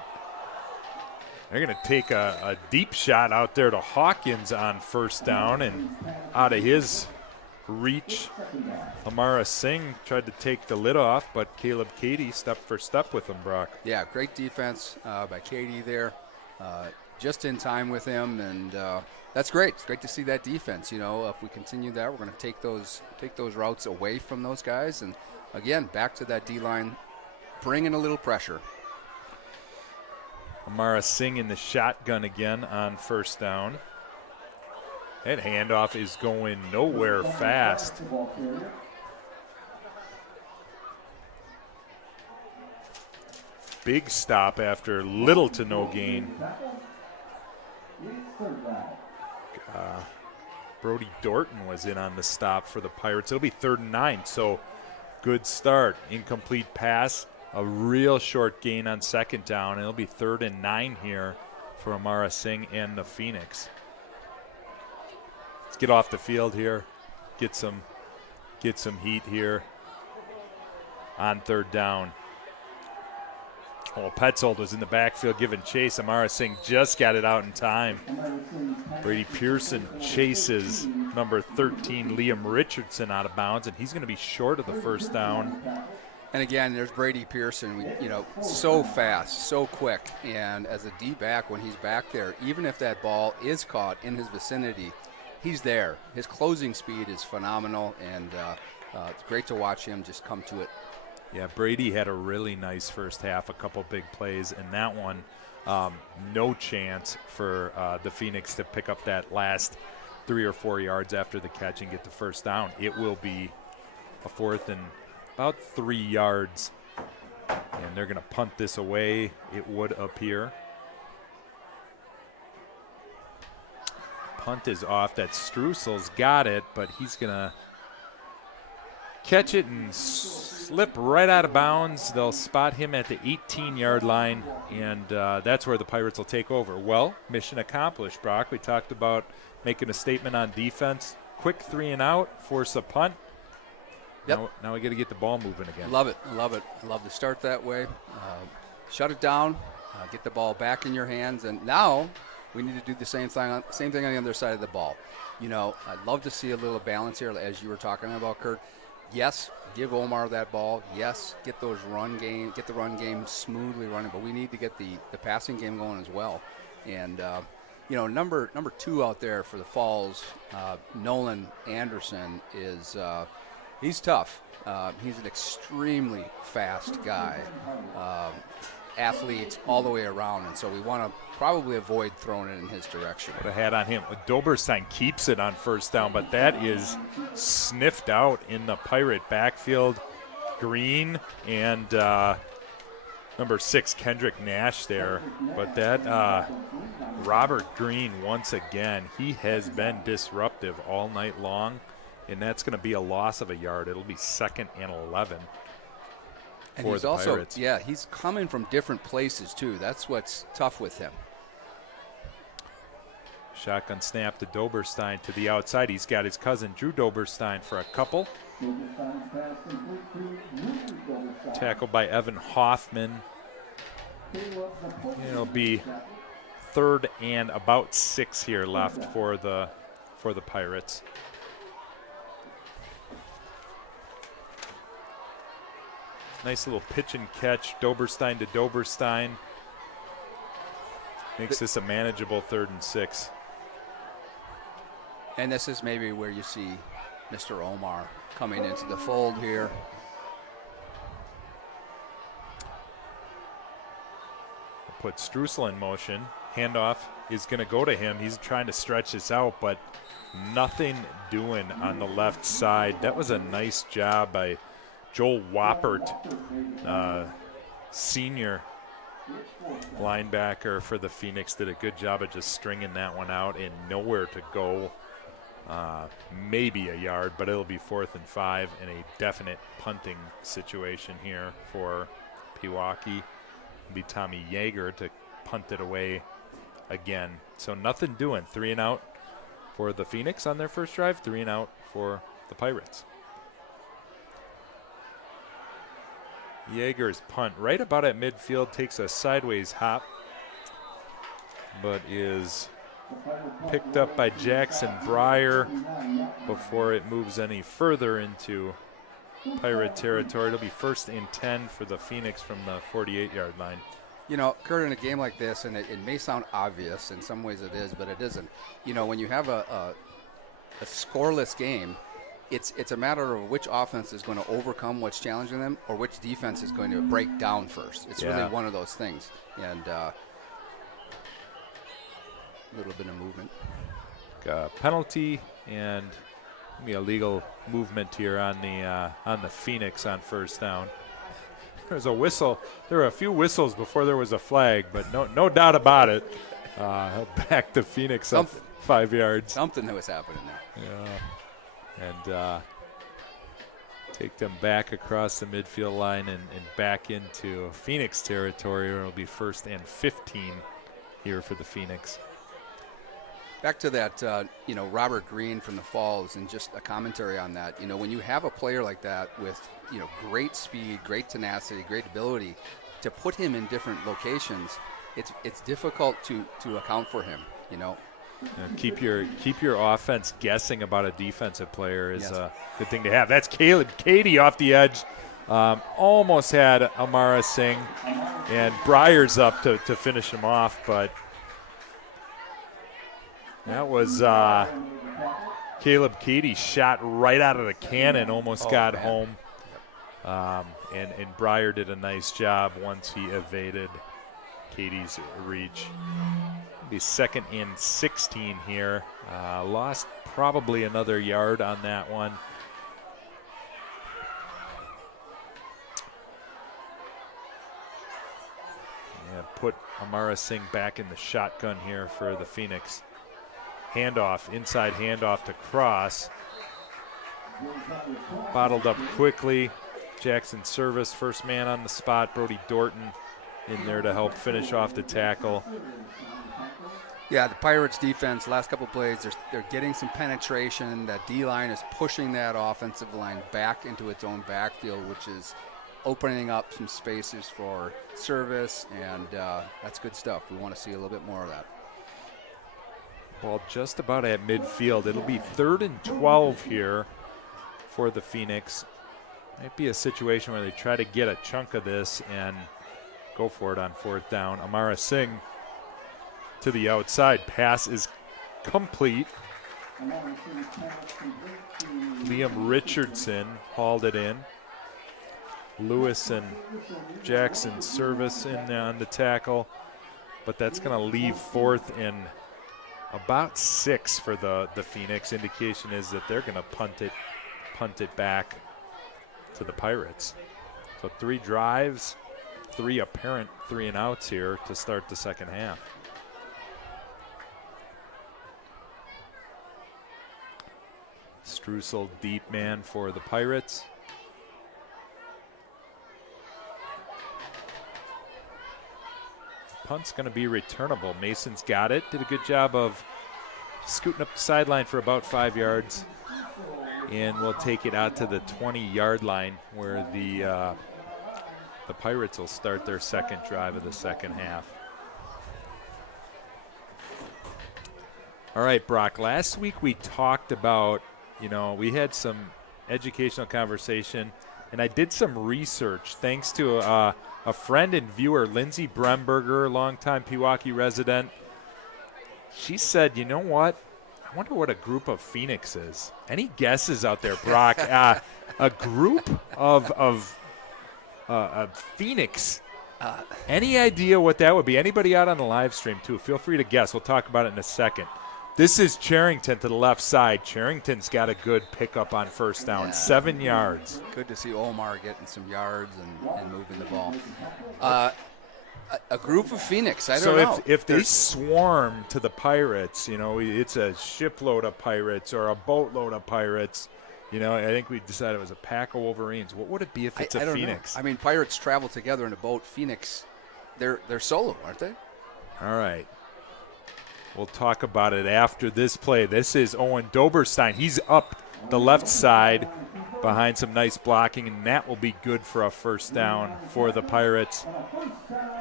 They're going to take a deep shot out there to Hawkins on first down, and out of his reach, Amara Singh tried to take the lid off, but Caleb Cady step for step with him, Brock. Yeah, great defense by Cady there. Just in time with him, and that's great. It's great to see that defense. You know, if we continue that, we're going to take those routes away from those guys, and again, back to that D-line, bring in a little pressure. Amara Singh in the shotgun again on first down. That handoff is going nowhere fast. Big stop after little to no gain. Brody Dorton was in on the stop for the Pirates. It'll be 3rd and 9, so good start. Incomplete pass, a real short gain on 2nd down. It'll be 3rd and 9 here for Amara Singh and the Phoenix. Let's get off the field here, get some heat here on 3rd down. Oh, Petzold was in the backfield giving chase. Amara Singh just got it out in time. Brady Pearson chases number 13, Liam Richardson, out of bounds, and he's going to be short of the 1st down. And again, there's Brady Pearson, so fast, so quick. And as a D-back, when he's back there, even if that ball is caught in his vicinity, he's there. His closing speed is phenomenal, and it's great to watch him just come to it. Yeah, Brady had a really nice first half, a couple big plays, and that one, no chance for the Phoenix to pick up that last 3 or 4 yards after the catch and get the 1st down. It will be a 4th and about 3 yards, and they're going to punt this away, it would appear. Punt is off. That Strussel's got it, but he's going to catch it and slip right out of bounds. They'll spot him at the 18-yard line, and that's where the Pirates will take over. Well, mission accomplished, Brock. We talked about making a statement on defense. Quick 3 and out, force a punt. Yep. Now we got to get the ball moving again. Love it. I love to start that way. Shut it down, get the ball back in your hands, and now we need to do the same thing on the other side of the ball. I'd love to see a little balance here, as you were talking about, Kurt. Yes, give Omar that ball. Yes, get the run game smoothly running, but we need to get the passing game going as well. And number 2 out there for the Falls, Nolan Anderson, is he's tough. He's an extremely fast guy, athlete all the way around, and so we want to probably avoid throwing it in his direction. Put a hat on him. Doberstein keeps it on 1st down, but that is sniffed out in the Pirate backfield. Green and number 6, Kendrick Nash there. But that Robert Green, once again, he has been disruptive all night long, and that's going to be a loss of a yard. It'll be 2nd and 11. And he's also, he's coming from different places too. That's what's tough with him. Shotgun snap to Doberstein to the outside. He's got his cousin Drew Doberstein for a couple. Tackled by Evan Hoffman. It'll be 3rd and about 6 here left for the Pirates. Nice little pitch and catch, Doberstein to Doberstein. Makes this a manageable 3rd and 6. And this is maybe where you see Mr. Omar coming into the fold here. Put Strussel in motion. Handoff is going to go to him. He's trying to stretch this out, but nothing doing on the left side. That was a nice job by Joel Wappert, senior linebacker for the Phoenix. Did a good job of just stringing that one out and nowhere to go. Maybe a yard, but it'll be 4th and 5 and a definite punting situation here for Pewaukee. It'll be Tommy Yeager to punt it away again. So nothing doing. 3 and out for the Phoenix on their first drive, 3 and out for the Pirates. Yeager's punt right about at midfield, takes a sideways hop. but is picked up by Jackson Breyer before it moves any further into Pirate territory. It'll be 1st and 10 for the Phoenix from the 48-yard line. You know, Kurt, in a game like this, and it may sound obvious, in some ways it is, but it isn't. You know, when you have a scoreless game, it's a matter of which offense is going to overcome what's challenging them or which defense is going to break down first. It's really one of those things. And a little bit of movement. Penalty and a legal movement here on the Phoenix on 1st down. There's a whistle. There were a few whistles before there was a flag, but no doubt about it. Back to Phoenix up 5 yards. Something that was happening there. Yeah. And take them back across the midfield line and back into Phoenix territory, where it'll be 1st and 15 here for the Phoenix. Back to that, Robert Green from the Falls, and just a commentary on that. You know, when you have a player like that with, great speed, great tenacity, great ability, to put him in different locations, it's difficult to account for him. Keep your offense guessing about a defensive player is a good thing to have. That's Caleb Cady off the edge. Almost had Amara Singh, and Breyer's up to finish him off, but that was Caleb Cady shot right out of the cannon, almost got home. And Breyer did a nice job once he evaded Cady's reach. Be 2nd and 16 here. Lost probably another yard on that one. Yeah, put Amara Singh back in the shotgun here for the Phoenix. Handoff, inside handoff to Cross. Bottled up quickly. Jackson Service, first man on the spot. Brody Dorton in there to help finish off the tackle. Yeah, the Pirates defense, last couple plays, they're getting some penetration. That D-line is pushing that offensive line back into its own backfield, which is opening up some spaces for Service, and that's good stuff. We want to see a little bit more of that. Ball just about at midfield. It'll be 3rd and 12 here for the Phoenix. Might be a situation where they try to get a chunk of this and go for it on 4th down. Amara Singh to the outside. Pass is complete. Liam Richardson hauled it in. Lewis and Jackson Service in on the tackle, but that's going to leave 4th and about 6 for the Phoenix. Indication is that they're going to punt it back to the Pirates. So 3 drives, 3 apparent 3-and-outs here to start the second half. Struessel deep man for the Pirates. Punt's going to be returnable. Mason's got it. Did a good job of scooting up the sideline for about 5 yards. And we'll take it out to the 20-yard line, where the Pirates will start their second drive of the second half. All right, Brock, last week we talked about, we had some educational conversation, and I did some research thanks to a friend and viewer, Lindsay Bremberger, longtime Pewaukee resident. She said, you know what? I wonder what a group of Phoenix is. Any guesses out there, Brock? A group of Phoenix. Any idea what that would be? Anybody out on the live stream, too? Feel free to guess. We'll talk about it in a second. This is Charrington to the left side. Charrington's got a good pickup on 1st down, 7 yards. Good to see Omar getting some yards and moving the ball. A group of Phoenix, I don't know. So if they swarm to the Pirates, it's a shipload of Pirates or a boatload of Pirates. I think we decided it was a pack of Wolverines. What would it be if it's I don't Phoenix? know. I mean, Pirates travel together in a boat. Phoenix, they're solo, aren't they? All right. We'll talk about it after this play. This is Owen Doberstein. He's up the left side behind some nice blocking, and that will be good for a 1st down for the Pirates.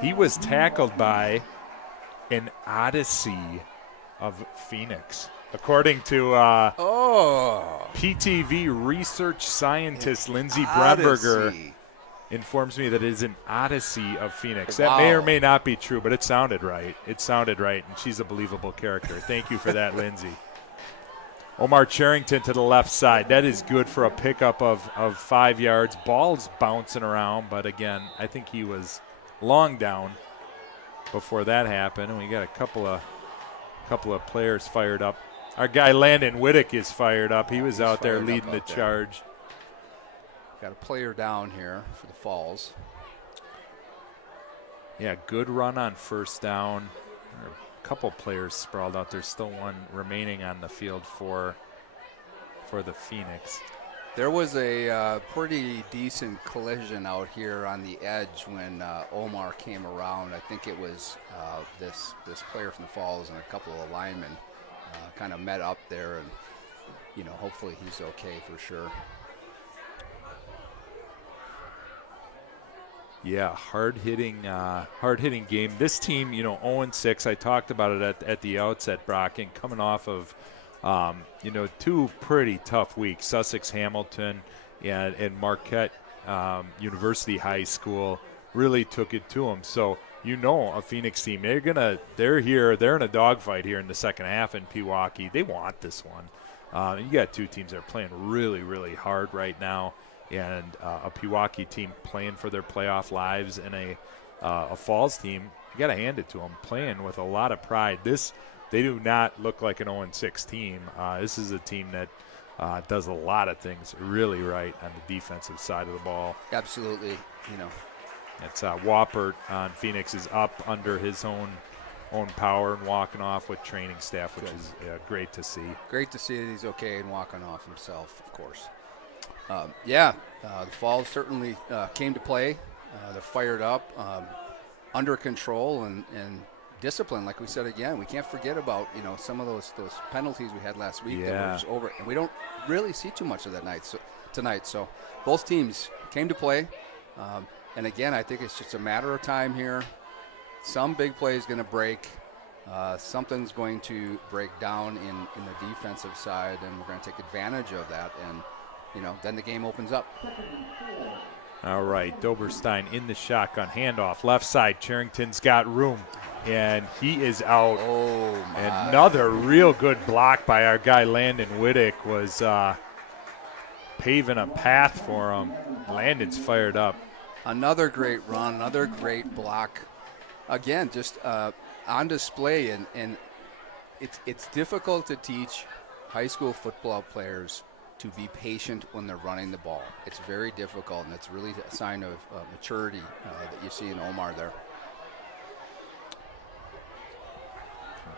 He was tackled by an odyssey of Phoenix. According to PTV research scientist Lindsey Bremberger informs me that it is an odyssey of Phoenix. That may or may not be true, but it sounded right. It sounded right, and she's a believable character. Thank you for that, Lindsey. Omar Charrington to the left side. That is good for a pickup of 5 yards. Ball's bouncing around, but again, I think he was long down before that happened. And we got a couple of players fired up. Our guy Landon Whittick is fired up. He was out there leading the charge. Got a player down here for the Falls. Yeah, good run on first down. A couple players sprawled out. There's still one remaining on the field for the Phoenix. There was a pretty decent collision out here on the edge when Omar came around. I think it was this player from the Falls and a couple of linemen kind of met up there, and hopefully he's okay for sure. Yeah, hard-hitting game. This team, 0-6. I talked about it at the outset, Brock, and coming off of, 2 pretty tough weeks. Sussex Hamilton and Marquette University High School really took it to them. So, a Phoenix team, they're here. They're in a dogfight here in the second half in Pewaukee. They want this one. You got 2 teams that are playing really, really hard right now. And a Pewaukee team playing for their playoff lives, and a Falls team, you got to hand it to them, playing with a lot of pride. They do not look like an 0-6 team. This is a team that does a lot of things really right on the defensive side of the ball. Absolutely, It's Wappert on Phoenix is up under his own power and walking off with training staff, which is great to see. Great to see that he's okay and walking off himself, of course. The Falls certainly came to play. They're fired up, under control, and discipline. Like we said again, we can't forget about some of those penalties we had last week that were just over, and we don't really see too much of that tonight. So both teams came to play, and again, I think it's just a matter of time here. Some big play is going to break. Something's going to break down in the defensive side, and we're going to take advantage of that. And then the game opens up. All right, Doberstein in the shotgun handoff. Left side, Charrington's got room, and he is out. Oh, my. Another real good block by our guy Landon Whittick was paving a path for him. Landon's fired up. Another great run, another great block. Again, just on display, and it's difficult to teach high school football players to be patient when they're running the ball. It's very difficult, and it's really a sign of maturity that you see in Omar there.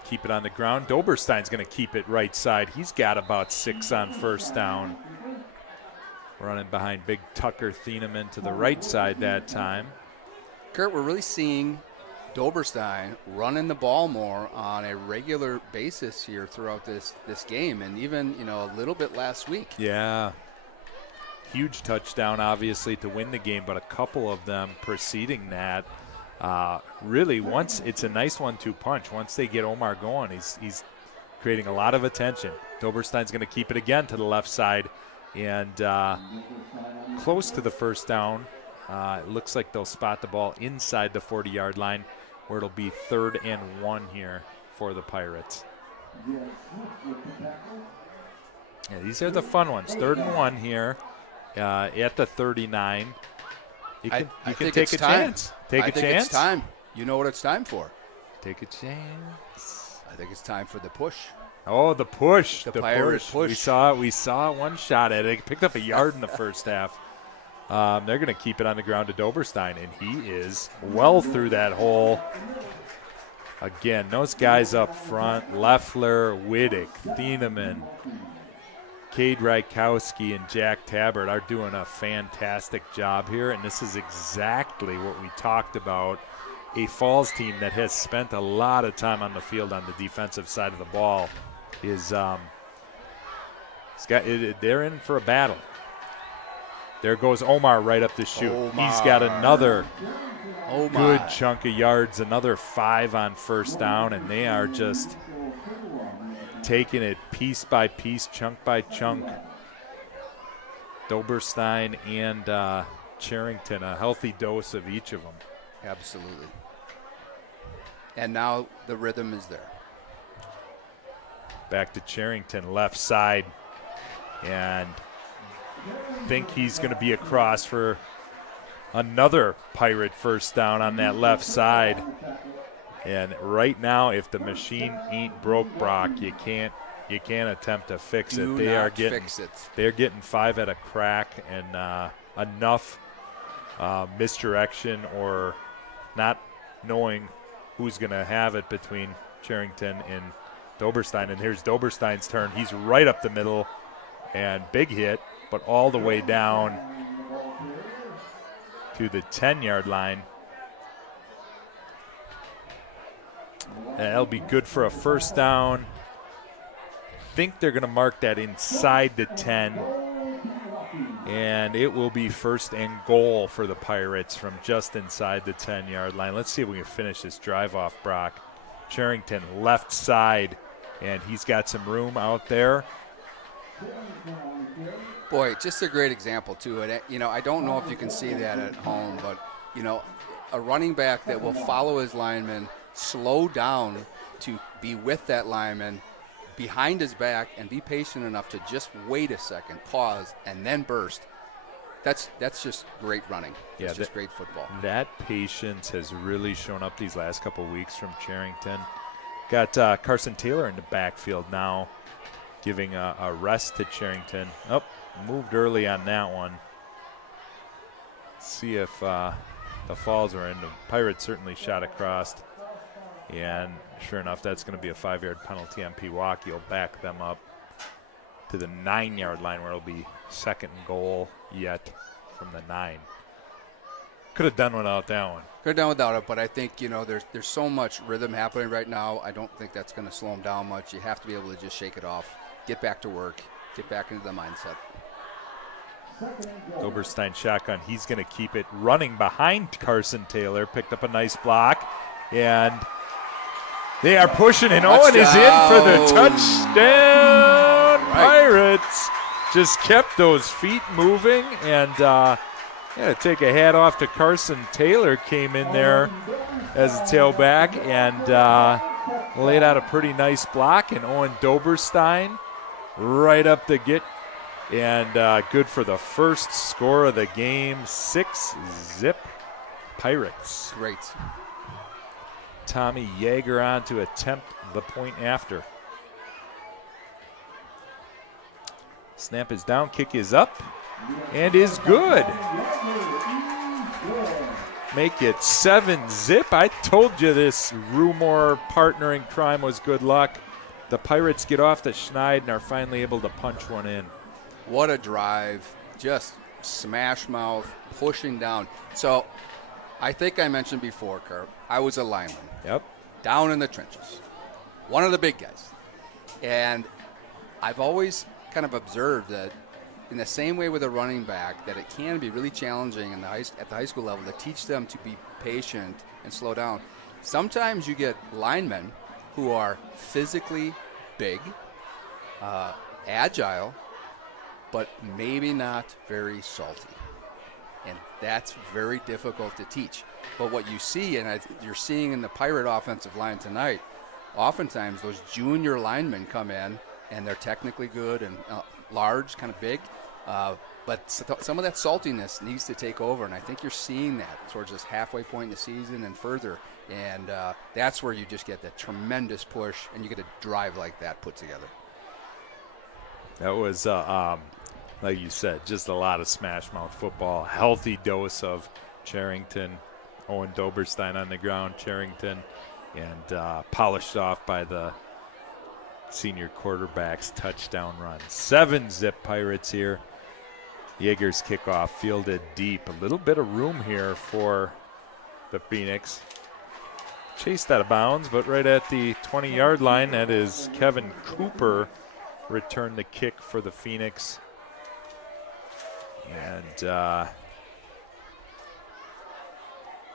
Keep it on the ground. Doberstein's going to keep it right side. He's got about 6 on first down. Running behind big Tucker Thieneman to the right side that time. Kurt, we're really seeing Doberstein running the ball more on a regular basis here throughout this game, and even a little bit last week. Yeah, huge touchdown obviously to win the game, but a couple of them preceding that. Really, once it's a nice 1-2 punch. Once they get Omar going, he's creating a lot of attention. Doberstein's going to keep it again to the left side, and close to the first down. It looks like they'll spot the ball inside the 40-yard line, where it'll be 3rd and 1 here for the Pirates. Yeah, these are the fun ones. 3rd and 1 here at the 39. You can take a chance. I think it's time. You know what it's time for. Take a chance. I think it's time for the push. Oh, the push. The Pirate push. We saw one shot at it. It picked up a yard in the first half. They're going to keep it on the ground to Doberstein, and he is well through that hole. Again, those guys up front, Leffler, Whittick, Thieneman, Cade Rykowski, and Jack Tabbert are doing a fantastic job here, and this is exactly what we talked about. A Falls team that has spent a lot of time on the field on the defensive side of the ball is they're in for a battle. There goes Omar right up the chute. He's got another Oh, my. Good chunk of yards, another 5 on first down, and they are just taking it piece by piece, chunk by chunk. Doberstein and Charrington, a healthy dose of each of them. Absolutely. And now the rhythm is there. Back to Charrington, left side, and think he's going to be across for another Pirate first down on that left side. And right now, if the machine ain't broke, Brock, you can't attempt to fix it. They're getting 5 at a crack, and enough misdirection or not knowing who's going to have it between Charrington and Doberstein. And here's Doberstein's turn. He's right up the middle, and big hit, but all the way down to the 10-yard line. And that'll be good for a first down. Think they're going to mark that inside the 10. And it will be first and goal for the Pirates from just inside the 10-yard line. Let's see if we can finish this drive off, Brock. Charrington left side, and he's got some room out there. Boy, just a great example, too. And, I don't know if you can see that at home, but, a running back that will follow his lineman, slow down to be with that lineman behind his back and be patient enough to just wait a second, pause, and then burst. That's just great running. Yeah, it's just great football. That patience has really shown up these last couple of weeks from Charrington. Got Carson Taylor in the backfield now, giving a rest to Charrington. Oh, moved early on that one. See if the falls are in. The Pirates certainly shot across. And sure enough, that's going to be a 5-yard penalty on Pewaukee. Will back them up to the 9-yard line, where it'll be second and goal yet from the 9. Could have done without that one. Could have done without it, but I think, there's so much rhythm happening right now. I don't think that's going to slow them down much. You have to be able to just shake it off, get back to work, get back into the mindset. Doberstein shotgun. He's going to keep it running behind Carson Taylor. Picked up a nice block, and they are pushing, and Owen is in for the touchdown. Right. Pirates just kept those feet moving, and take a hat off to Carson Taylor. Came in there as a tailback and laid out a pretty nice block, and Owen Doberstein right up the get, and good for the first score of the game. 6-zip Pirates. Great. Tommy Yeager on to attempt the point after. Snap is down, kick is up, and is good. Make it 7-zip. I told you this Rumor partner in crime was good luck. The Pirates get off the schneid and are finally able to punch one in. What a drive. Just smash mouth, pushing down. So I think I mentioned before, Kurt, I was a lineman. Yep. Down in the trenches. One of the big guys. And I've always kind of observed that in the same way with a running back, that it can be really challenging at the high school level to teach them to be patient and slow down. Sometimes you get linemen who are physically big, agile, but maybe not very salty. And that's very difficult to teach. But what you see, and you're seeing in the Pirate offensive line tonight, oftentimes those junior linemen come in, and they're technically good and large, kind of big, but some of that saltiness needs to take over, and I think you're seeing that towards this halfway point in the season and further, and that's where you just get that tremendous push, and you get a drive like that put together. That was, like you said, just a lot of smash mouth football. Healthy dose of Charrington, Owen Doberstein on the ground, Charrington, and polished off by the senior quarterback's touchdown run. 7-zip Pirates here. Yeager's kickoff fielded deep. A little bit of room here for the Phoenix. Chased out of bounds, but right at the 20-yard line, that is Kevin Cooper returned the kick for the Phoenix. And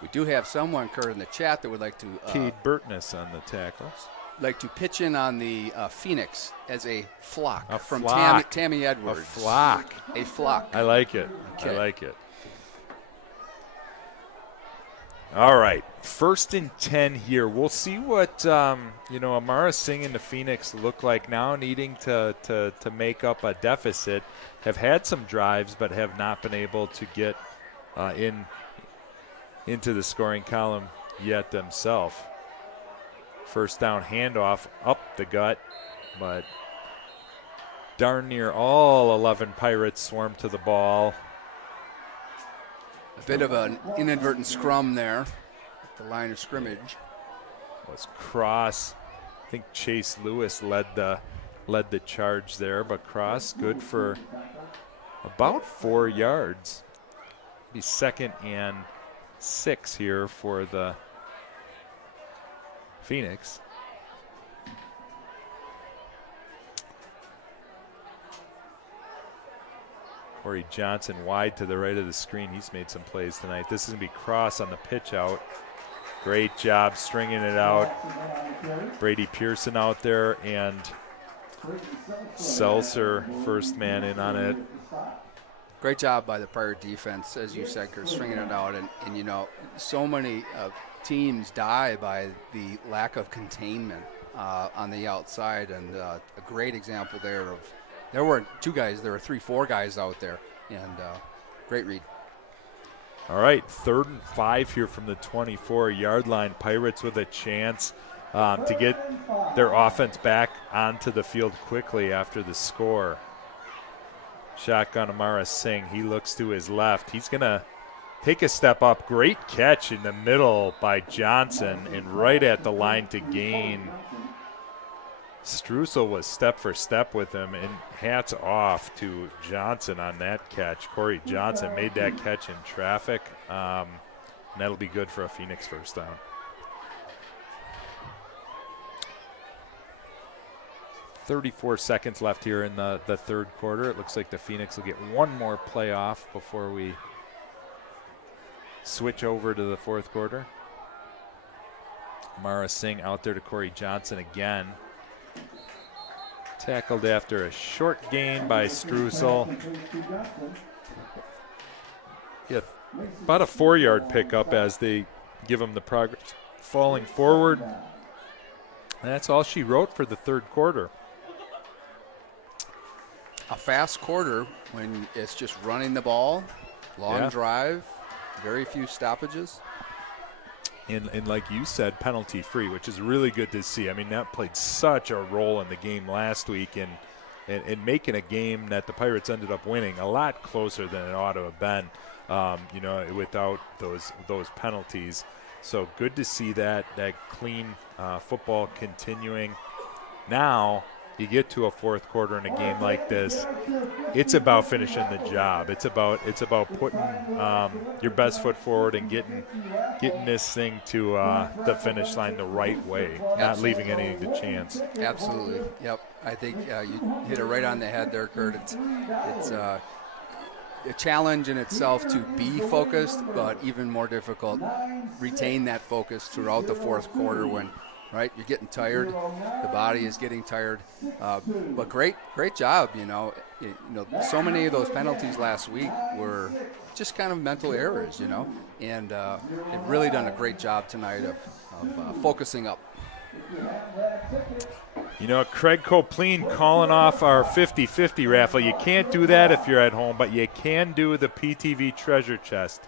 We do have someone, Kurt, in the chat that would like to Cade Burtness on the tackles. pitch in on the Phoenix as a flock from flock. Tammy A Edwards. flock. A flock. I like it. Okay. I like it. All right, 1st and 10 here. We'll see what Amara Singh and the Phoenix look like now, needing to make up a deficit. Have had some drives, but have not been able to get into the scoring column yet themselves. First down handoff up the gut, but darn near all 11 Pirates swarm to the ball. A bit of an inadvertent scrum there at the line of scrimmage. Was Cross. I think Chase Lewis led the charge there, but Cross good for about 4 yards. Be 2nd and 6 here for the Phoenix. Corey Johnson wide to the right of the screen. He's made some plays tonight. This is going to be Cross on the pitch out. Great job stringing it out. Brady Pearson out there, and Seltzer first man in on it. Great job by the Pirate defense, as you said, Kurt, stringing it out. And so many teams die by the lack of containment on the outside. And a great example there of, there weren't 2 guys, there were 3, 4 guys out there. And great read. All right, 3rd and 5 here from the 24-yard line. Pirates with a chance to get their offense back onto the field quickly after the score. Shotgun Amara Singh. He looks to his left. He's going to take a step up. Great catch in the middle by Johnson and right at the line to gain. Streusel was step for step with him, and hats off to Johnson on that catch. Corey Johnson made that catch in traffic, and that'll be good for a Phoenix first down. 34 seconds left here in the 3rd quarter. It looks like the Phoenix will get one more play off before we switch over to the 4th quarter. Amara Singh out there to Corey Johnson again. Tackled after a short gain by Streusel. Yeah, about a 4-yard pickup as they give him the progress falling forward. And that's all she wrote for the 3rd quarter. A fast quarter when it's just running the ball, long drive, very few stoppages. And like you said, penalty free, which is really good to see. I mean, that played such a role in the game last week and making a game that the Pirates ended up winning a lot closer than it ought to have been, without those penalties. So good to see that clean football continuing. Now you get to a 4th quarter in a game like this, it's about finishing the job. It's about putting your best foot forward and getting this thing to the finish line the right way, not leaving anything to chance. Absolutely. Yep. I think you hit it right on the head there, Kurt. It's a challenge in itself to be focused, but even more difficult, retain that focus throughout the 4th quarter when, right, you're getting tired, the body is getting tired, but great job. So many of those penalties last week were just kind of mental errors, and they've really done a great job tonight of focusing up. Craig Copleen calling off our 50-50 raffle. You can't do that if you're at home, but you can do the PTV Treasure Chest.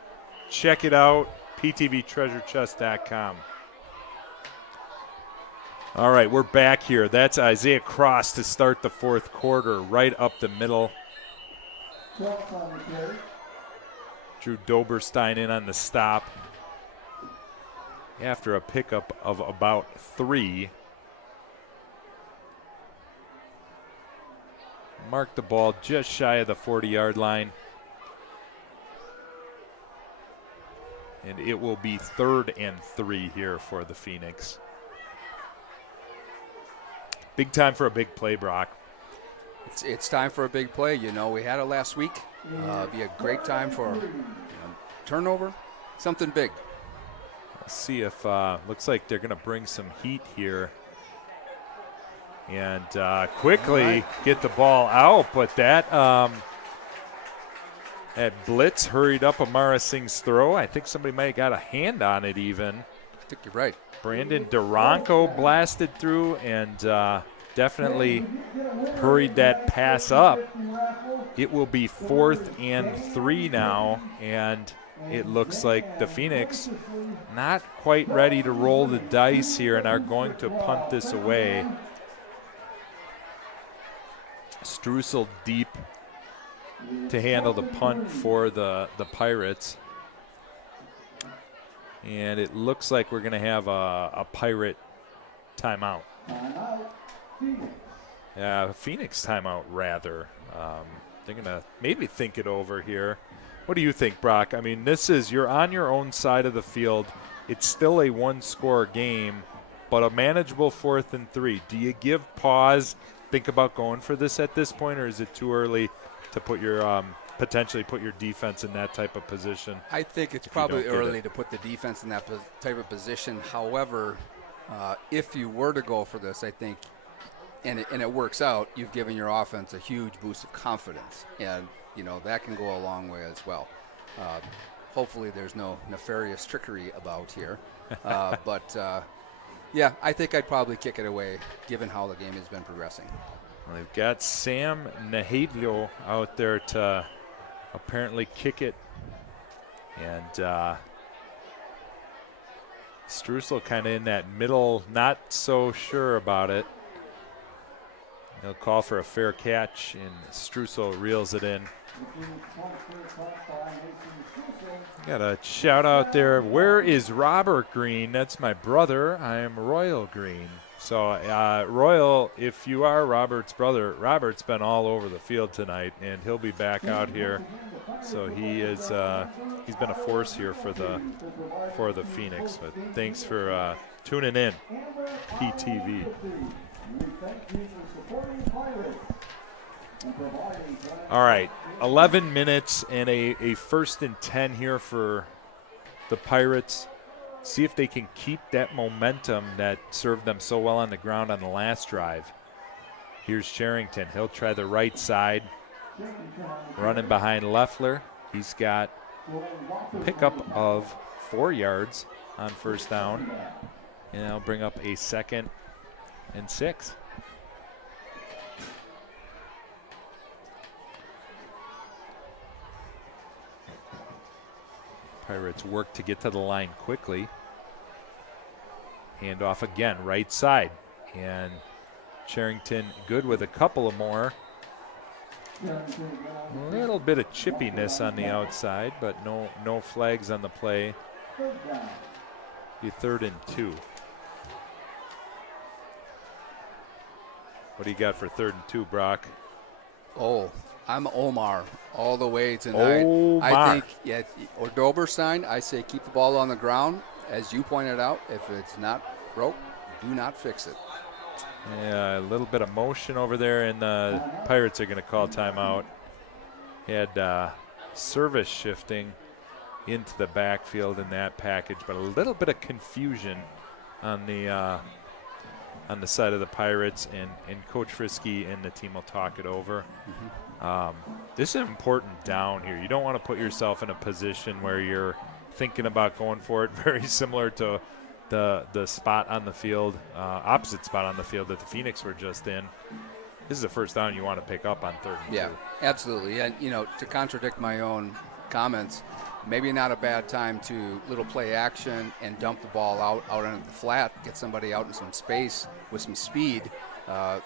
Check it out, ptvtreasurechest.com. All right, we're back here. That's Isaiah Cross to start the 4th quarter, right up the middle. Drew Doberstein in on the stop after a pickup of about 3. Marked the ball just shy of the 40-yard line. And it will be 3rd and 3 here for the Phoenix. Big time for a big play, Brock. It's time for a big play. We had it last week. Be a great time for turnover, something big. Let's see if looks like they're going to bring some heat here. And quickly get the ball out, but that blitz hurried up Amara Singh's throw. I think somebody might have got a hand on it even. I think you're right. Brandon Duranko blasted through and definitely hurried that pass up. It will be 4th and 3 now, and it looks like the Phoenix not quite ready to roll the dice here and are going to punt this away. Struessel deep to handle the punt for the Pirates. And it looks like we're going to have a Pirate timeout. Yeah, Phoenix timeout rather. They're going to maybe think it over here. What do you think, Brock? I mean, you're on your own side of the field. It's still a one-score game, but a manageable 4th and 3. Do you give pause, think about going for this at this point, or is it too early to put your potentially put your defense in that type of position? I think it's probably early to put the defense in that type of position. However, if you were to go for this, I think, and it works out, you've given your offense a huge boost of confidence, and that can go a long way as well. Hopefully, there's no nefarious trickery about here, but yeah, I think I'd probably kick it away, given how the game has been progressing. Well, they've got Sam Nahedlo out there to apparently kick it. And Struessel kind of in that middle, not so sure about it. He'll call for a fair catch, and Struessel reels it in. Got a shout out there. Where is Robert Green? That's my brother. I am Royal Green. So, Royal, if you are Robert's brother, Robert's been all over the field tonight, and he'll be back out here. So he is he's been a force here for the Phoenix. But thanks for tuning in, PTV. All right, 11 minutes and a 1st and 10 here for the Pirates. See if they can keep that momentum that served them so well on the ground on the last drive. Here's Sherrington. He'll try the right side. Running behind Leffler. He's got pickup of 4 yards on 1st down. And that'll bring up a 2nd and 6. Pirates work to get to the line quickly. Hand off again, right side. And Sherrington good with a couple of more. A little bit of chippiness on the outside, but no flags on the play. Be 3rd and 2. What do you got for 3rd and 2, Brock? Oh, I'm Omar all the way tonight. Omar. I think, or Doberstein, I say keep the ball on the ground. As you pointed out, if it's not broke, do not fix it. Yeah, a little bit of motion over there, and the Pirates are going to call timeout. Had service shifting into the backfield in that package, but a little bit of confusion on the side of the Pirates, and Coach Frisky and the team will talk it over. This is an important down here. You don't want to put yourself in a position where you're thinking about going for it, very similar to the spot on the field, opposite spot on the field that the Phoenix were just in. This is the 1st down you want to pick up on 3rd and 2. Yeah, absolutely. And, to contradict my own comments, maybe not a bad time to little play action and dump the ball out into the flat, get somebody out in some space with some speed,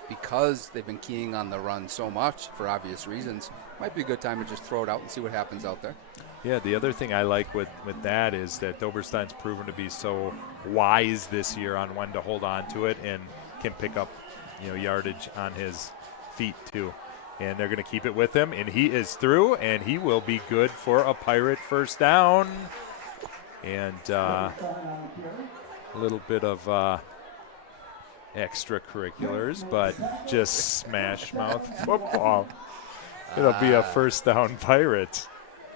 because they've been keying on the run so much for obvious reasons. Might be a good time to just throw it out and see what happens out there. Yeah, the other thing I like with that is that Doberstein's proven to be so wise this year on when to hold on to it and can pick up, yardage on his feet too. And they're going to keep it with him, and he is through, and he will be good for a Pirate 1st down. And a little bit of extracurriculars, but just smash mouth football. It'll be a 1st down Pirates.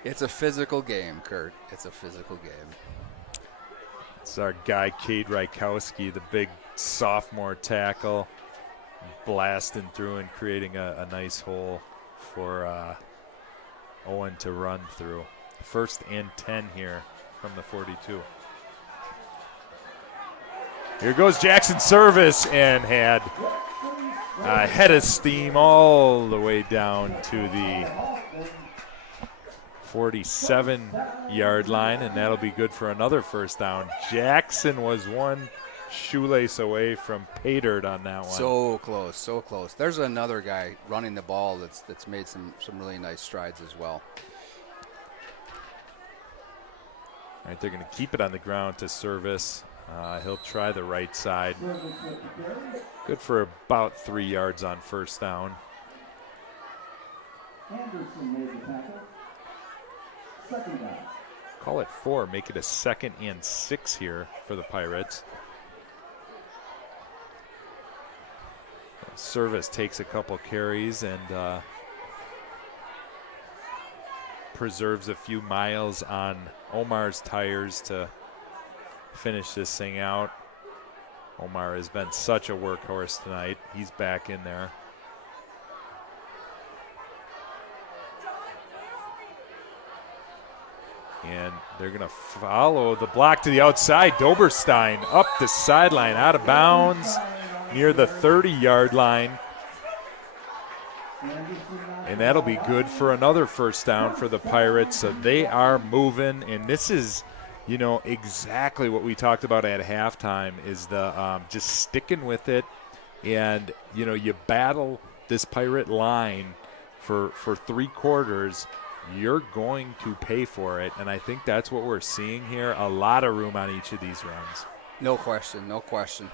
It's a physical game, Kurt. It's a physical game. It's our guy, Cade Rykowski, the big sophomore tackle, blasting through and creating a nice hole for Owen to run through. 1st and 10 here from the 42. Here goes Jackson Service, and had a head of steam all the way down to the 47-yard line, and that'll be good for another 1st down. Jackson was one shoelace away from pay dirt on that one. So close, so close. There's another guy running the ball that's made some really nice strides as well. All right, they're going to keep it on the ground to Service. He'll try the right side. Good for about 3 yards on 1st down. Anderson made the tackle. 2nd down. Call it 4, make it a 2nd and 6 here for the Pirates. Service takes a couple carries and preserves a few miles on Omar's tires to finish this thing out. Omar has been such a workhorse tonight. He's back in there. And they're going to follow the block to the outside. Doberstein up the sideline, out of bounds near the 30-yard line. And that'll be good for another 1st down for the Pirates. So they are moving, and this is, you know, exactly what we talked about at halftime is the just sticking with it. And, you know, you battle this Pirate line for 3 quarters, you're going to pay for it. And I think that's what we're seeing here. A lot of room on each of these runs. No question, no question.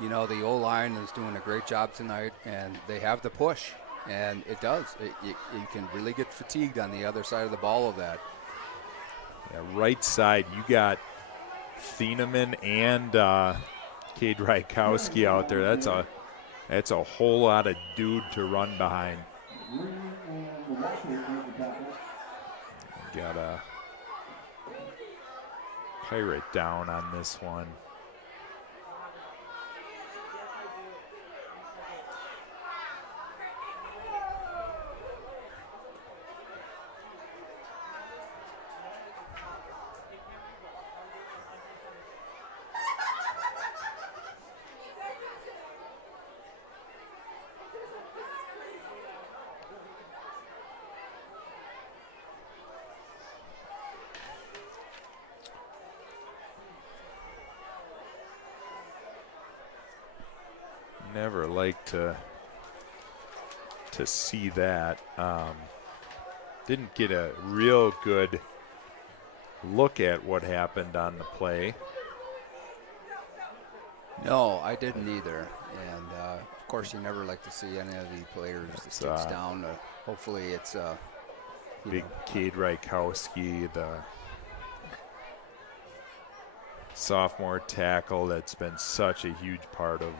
You know, the O-line is doing a great job tonight, and they have the push. And it does. You can really get fatigued on the other side of the ball of that. Yeah, right side, you got Thieneman and Cade Rykowski out there. That's a whole lot of dude to run behind. Got a Pirate down on this one. Never like to see that. Didn't get a real good look at what happened on the play. No, I didn't either. And, of course, you never like to see any of the players that sticks down. Hopefully it's big Cade Rykowski, the sophomore tackle that's been such a huge part of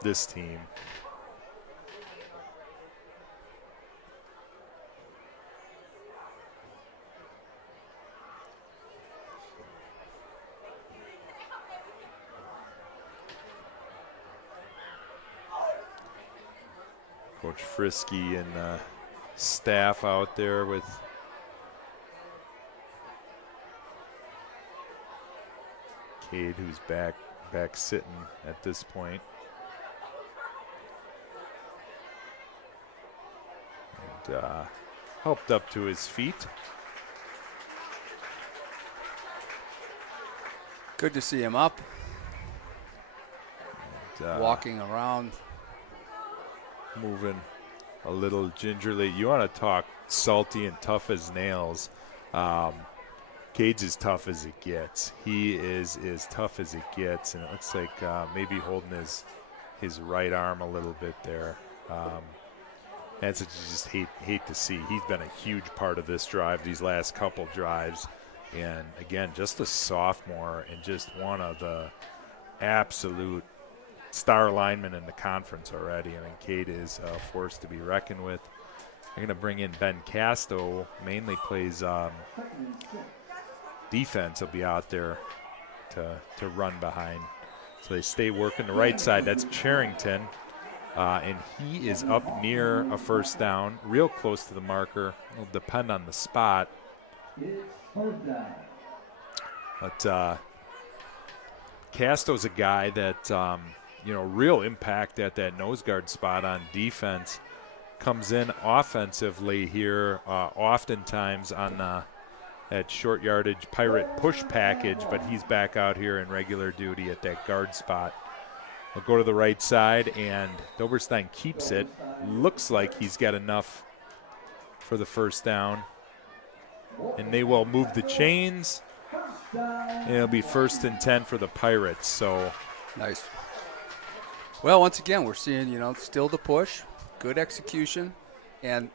this team. Coach Frisky and staff out there with Cade, who's back sitting at this point. And helped up to his feet. Good to see him up, And, walking around. Moving a little gingerly. You want to talk salty and tough as nails. Cade's as tough as it gets. He is as tough as it gets, and it looks like maybe holding his right arm a little bit there. That's what you just hate to see. He's been a huge part of this drive, these last couple drives. And, again, just a sophomore and just one of the absolute star linemen in the conference already. I mean, Cade is a force to be reckoned with. They're going to bring in Ben Casto, mainly plays defense. He'll be out there to run behind. So they stay working the right side. That's Charrington. And he is up near a first down, real close to the marker. It'll depend on the spot. But Casto's a guy that, real impact at that nose guard spot on defense. Comes in offensively here, oftentimes on that short yardage Pirate push package, but he's back out here in regular duty at that guard spot. We'll go to the right side, and Doberstein keeps it. Looks like he's got enough for the first down. And they will move the chains. And it'll be 1st and 10 for the Pirates. So nice. Well, once again, we're seeing, still the push, good execution. And,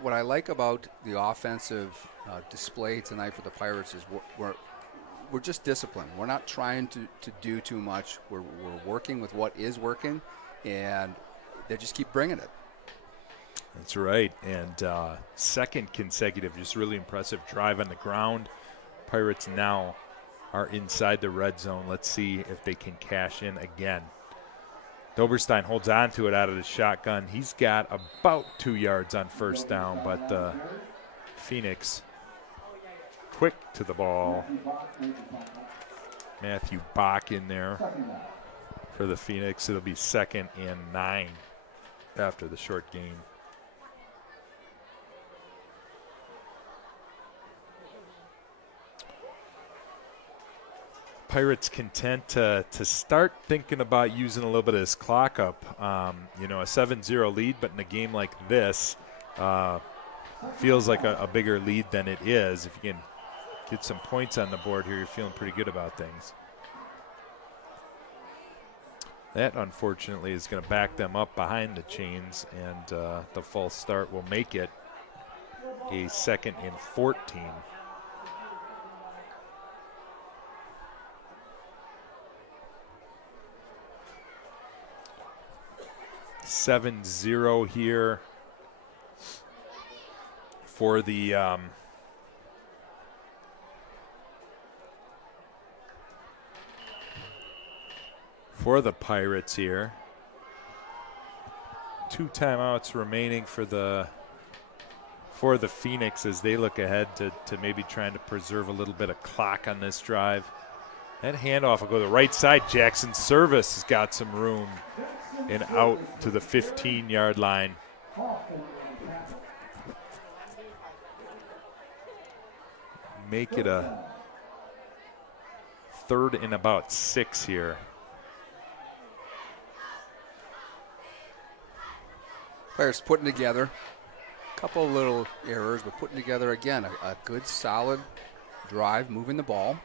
what I like about the offensive display tonight for the Pirates is we're just disciplined. We're not trying to do too much. We're working with what is working, and they just keep bringing it. That's right. And second consecutive, just really impressive drive on the ground. Pirates now are inside the red zone. Let's see if they can cash in again. Doberstein holds on to it out of the shotgun. He's got about 2 yards on first down, but Phoenix quick to the ball. Matthew Bach in there for the Phoenix. It'll be 2nd and 9 after the short gain. Pirates content to start thinking about using a little bit of this clock up. A 7-0 lead, but in a game like this, feels like a bigger lead than it is. If you can get some points on the board here, you're feeling pretty good about things. That, unfortunately, is going to back them up behind the chains, and the false start will make it a 2nd and 14. 7-0 here for the Pirates here. 2 timeouts remaining for the Phoenix as they look ahead to maybe trying to preserve a little bit of clock on this drive. That handoff will go to the right side. Jackson Service has got some room and out to the 15-yard line. Make it a 3rd and about 6 here. Players putting together a couple little errors, but putting together, again, a good, solid drive, moving the ball.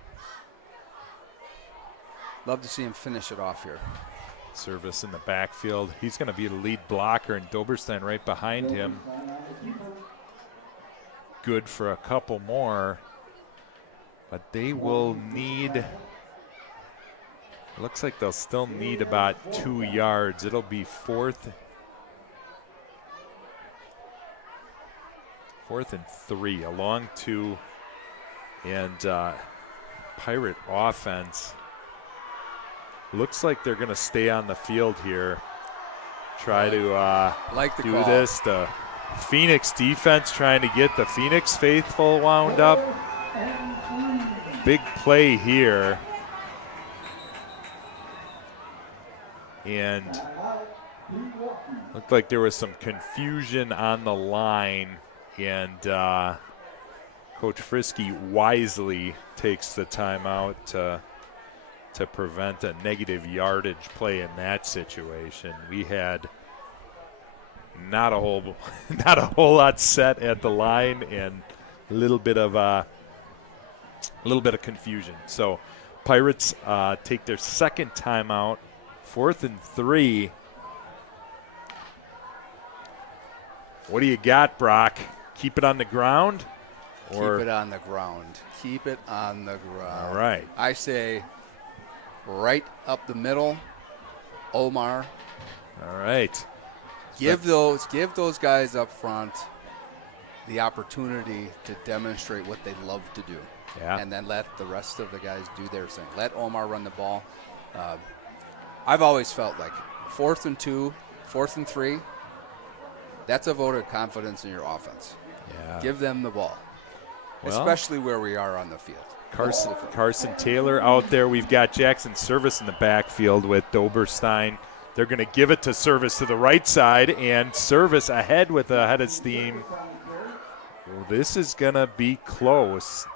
Love to see him finish it off here. Service in the backfield. He's going to be the lead blocker, and Doberstein right behind him. Good for a couple more. But they will need, looks like they'll still need about 2 yards. It'll be 4th and 3, a long 2. And Pirate offense looks like they're going to stay on the field here. Try to do call. this. The Phoenix defense trying to get the Phoenix faithful wound up. Big play here. And looked like there was some confusion on the line. And Coach Frisky wisely takes the timeout to prevent a negative yardage play in that situation. We had not a whole lot set at the line, and a little bit of confusion. So Pirates take their 2nd timeout, 4th and 3. What do you got, Brock? Keep it on the ground? Or keep it on the ground. Keep it on the ground. All right. I say right up the middle, Omar. All right. Give those guys up front the opportunity to demonstrate what they love to do. Yeah. and then let the rest of the guys do their thing. Let Omar run the ball. I've always felt like 4th and 2, 4th and 3, that's a vote of confidence in your offense. Yeah. Give them the ball, Well, especially where we are on the field. Carson Taylor out there. We've got Jackson Service in the backfield with Doberstein. They're going to give it to Service to the right side, and Service ahead with a head of steam. Well, this is going to be close.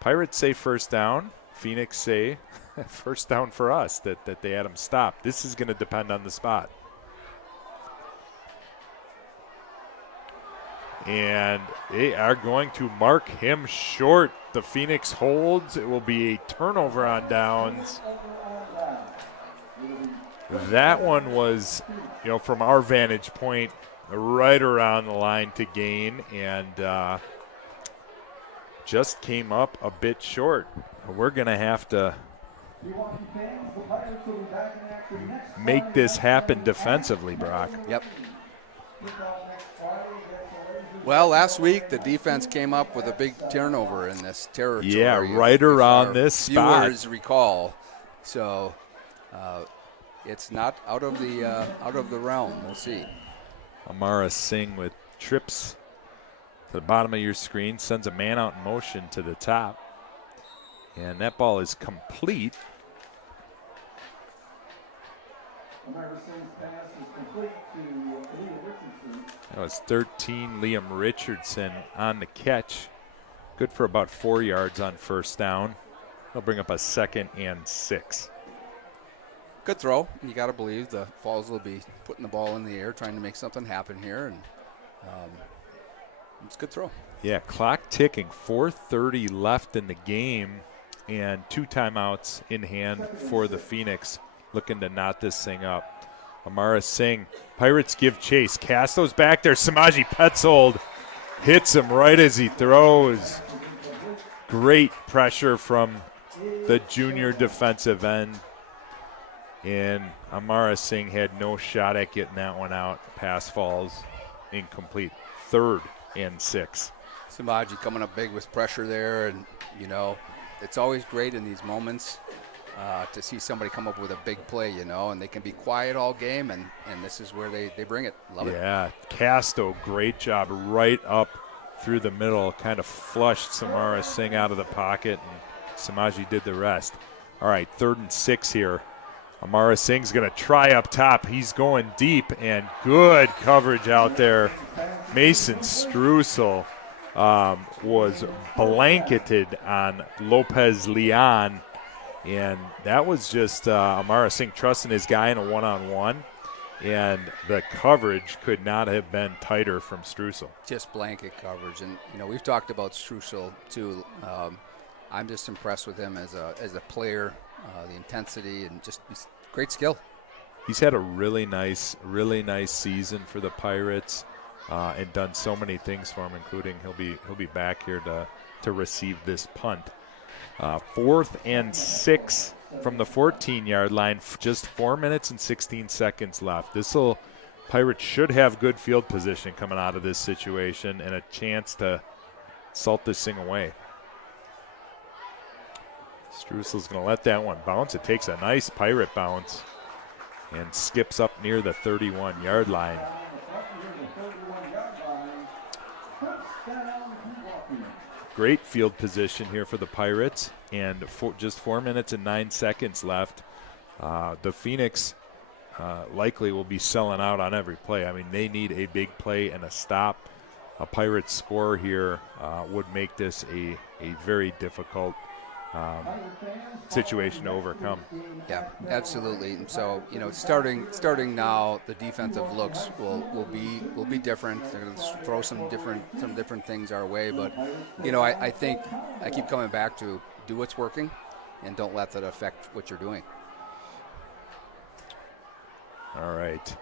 Pirates say first down. Phoenix say first down for us, that they had him stopped. This is going to depend on the spot. And they are going to mark him short. The Phoenix holds. It will be a turnover on downs. That one was, from our vantage point, right around the line to gain, and just came up a bit short. We're going to have to make this happen defensively, Brock. Yep. Well, last week the defense came up with a big turnover in this territory. Yeah, right around this spot. Viewers recall, so it's not out of the realm. We'll see. Amara Singh with trips to the bottom of your screen, sends a man out in motion to the top, and that ball is complete. That was 13, Liam Richardson on the catch. Good for about 4 yards on first down. He'll bring up a 2nd and 6. Good throw. You got to believe the Falls will be putting the ball in the air, trying to make something happen here, and it's a good throw. Yeah, clock ticking, 4:30 left in the game, and 2 timeouts in hand for the Phoenix, looking to knot this thing up. Amara Singh, Pirates give chase. Castro's back there. Samaji Petzold hits him right as he throws. Great pressure from the junior defensive end. And Amara Singh had no shot at getting that one out. Pass falls incomplete. 3rd and 6. Samaji coming up big with pressure there, and it's always great in these moments to see somebody come up with a big play, and they can be quiet all game, and this is where they bring it. Love it. Yeah, Casto, great job right up through the middle, kind of flushed Samara Singh out of the pocket, and Samaji did the rest. All right, 3rd and 6 here. Amara Singh's going to try up top. He's going deep, and good coverage out there. Mason Streusel was blanketed on Lopez Leon, and that was just Amara Singh trusting his guy in a one-on-one, and the coverage could not have been tighter from Streusel. Just blanket coverage, and we've talked about Streusel too. I'm just impressed with him as a player, the intensity, and just great skill. He's had a really nice season for the Pirates, and done so many things for him, including he'll be back here to receive this punt. 4th and 6 from the 14-yard line. Just 4 minutes and 16 seconds left. Pirates should have good field position coming out of this situation and a chance to salt this thing away. Streusel's going to let that one bounce. It takes a nice Pirate bounce and skips up near the 31-yard line. Great field position here for the Pirates, and just 4 minutes and 9 seconds left. The Phoenix likely will be selling out on every play. I mean, they need a big play and a stop. A Pirates score here would make this a very difficult situation to overcome. Yeah, absolutely. And so, starting now, the defensive looks will be different. They're going to throw some different things our way, but I think I keep coming back to do what's working, and don't let that affect what you're doing. All right.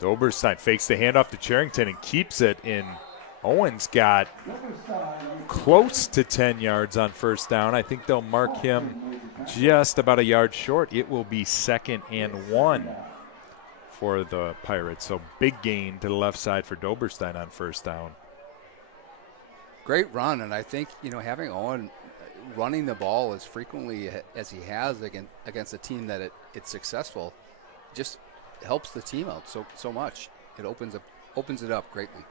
Doberstein fakes the handoff to Charrington and keeps it in. Owens got close to 10 yards on first down. I think they'll mark him just about a yard short. It will be 2nd and 1 for the Pirates. So big gain to the left side for Doberstein on first down. Great run, and I think, having Owen running the ball as frequently as he has against a team that it's successful just helps the team out so much. It opens it up greatly.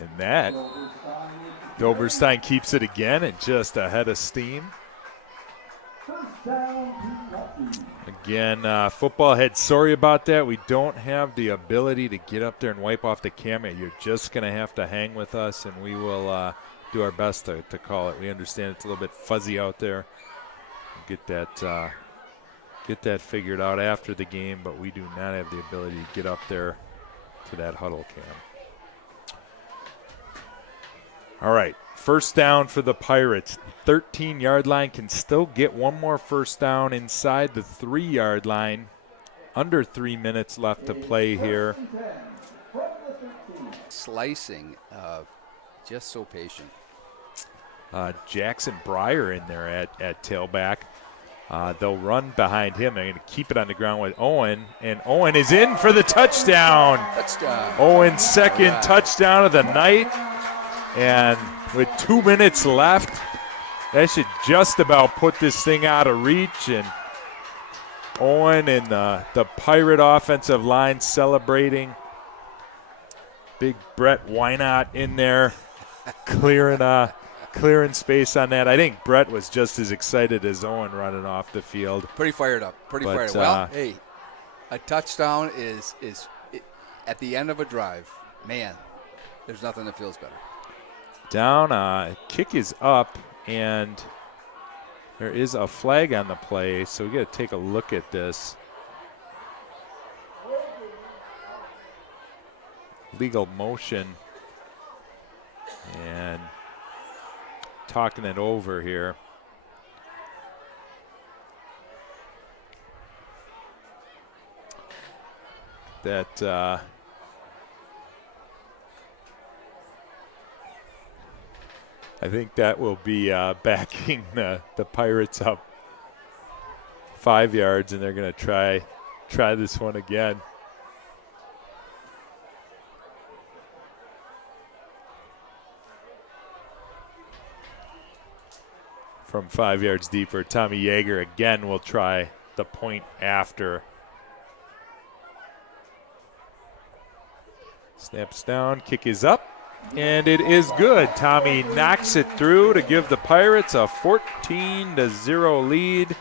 And that, Doberstein keeps it again and just ahead of steam. Again, football head, sorry about that. We don't have the ability to get up there and wipe off the camera. You're just going to have to hang with us, and we will do our best to call it. We understand it's a little bit fuzzy out there. Get that figured out after the game, but we do not have the ability to get up there to that huddle cam. All right, first down for the Pirates. 13-yard line, can still get one more first down inside the 3-yard line. Under 3 minutes left to play here. Slicing, just so patient. Jackson Breyer in there at tailback. They'll run behind him. They're going to keep it on the ground with Owen, and Owen is in for the touchdown. Owen's second touchdown of the night. And with 2 minutes left, that should just about put this thing out of reach. And Owen and the Pirate offensive line celebrating. Big Brett Wynot in there, clearing space on that. I think Brett was just as excited as Owen running off the field. Pretty fired up. Well, hey, a touchdown is at the end of a drive. Man, there's nothing that feels better. Down, kick is up, and there is a flag on the play, so we got to take a look at this. Legal motion, and talking it over here. That I think that will be backing the Pirates up 5 yards, and they're going to try this one again. From 5 yards deeper, Tommy Yeager again will try the point after. Snaps down, kick is up. And it is good. Tommy knocks it through to give the Pirates a 14-0 lead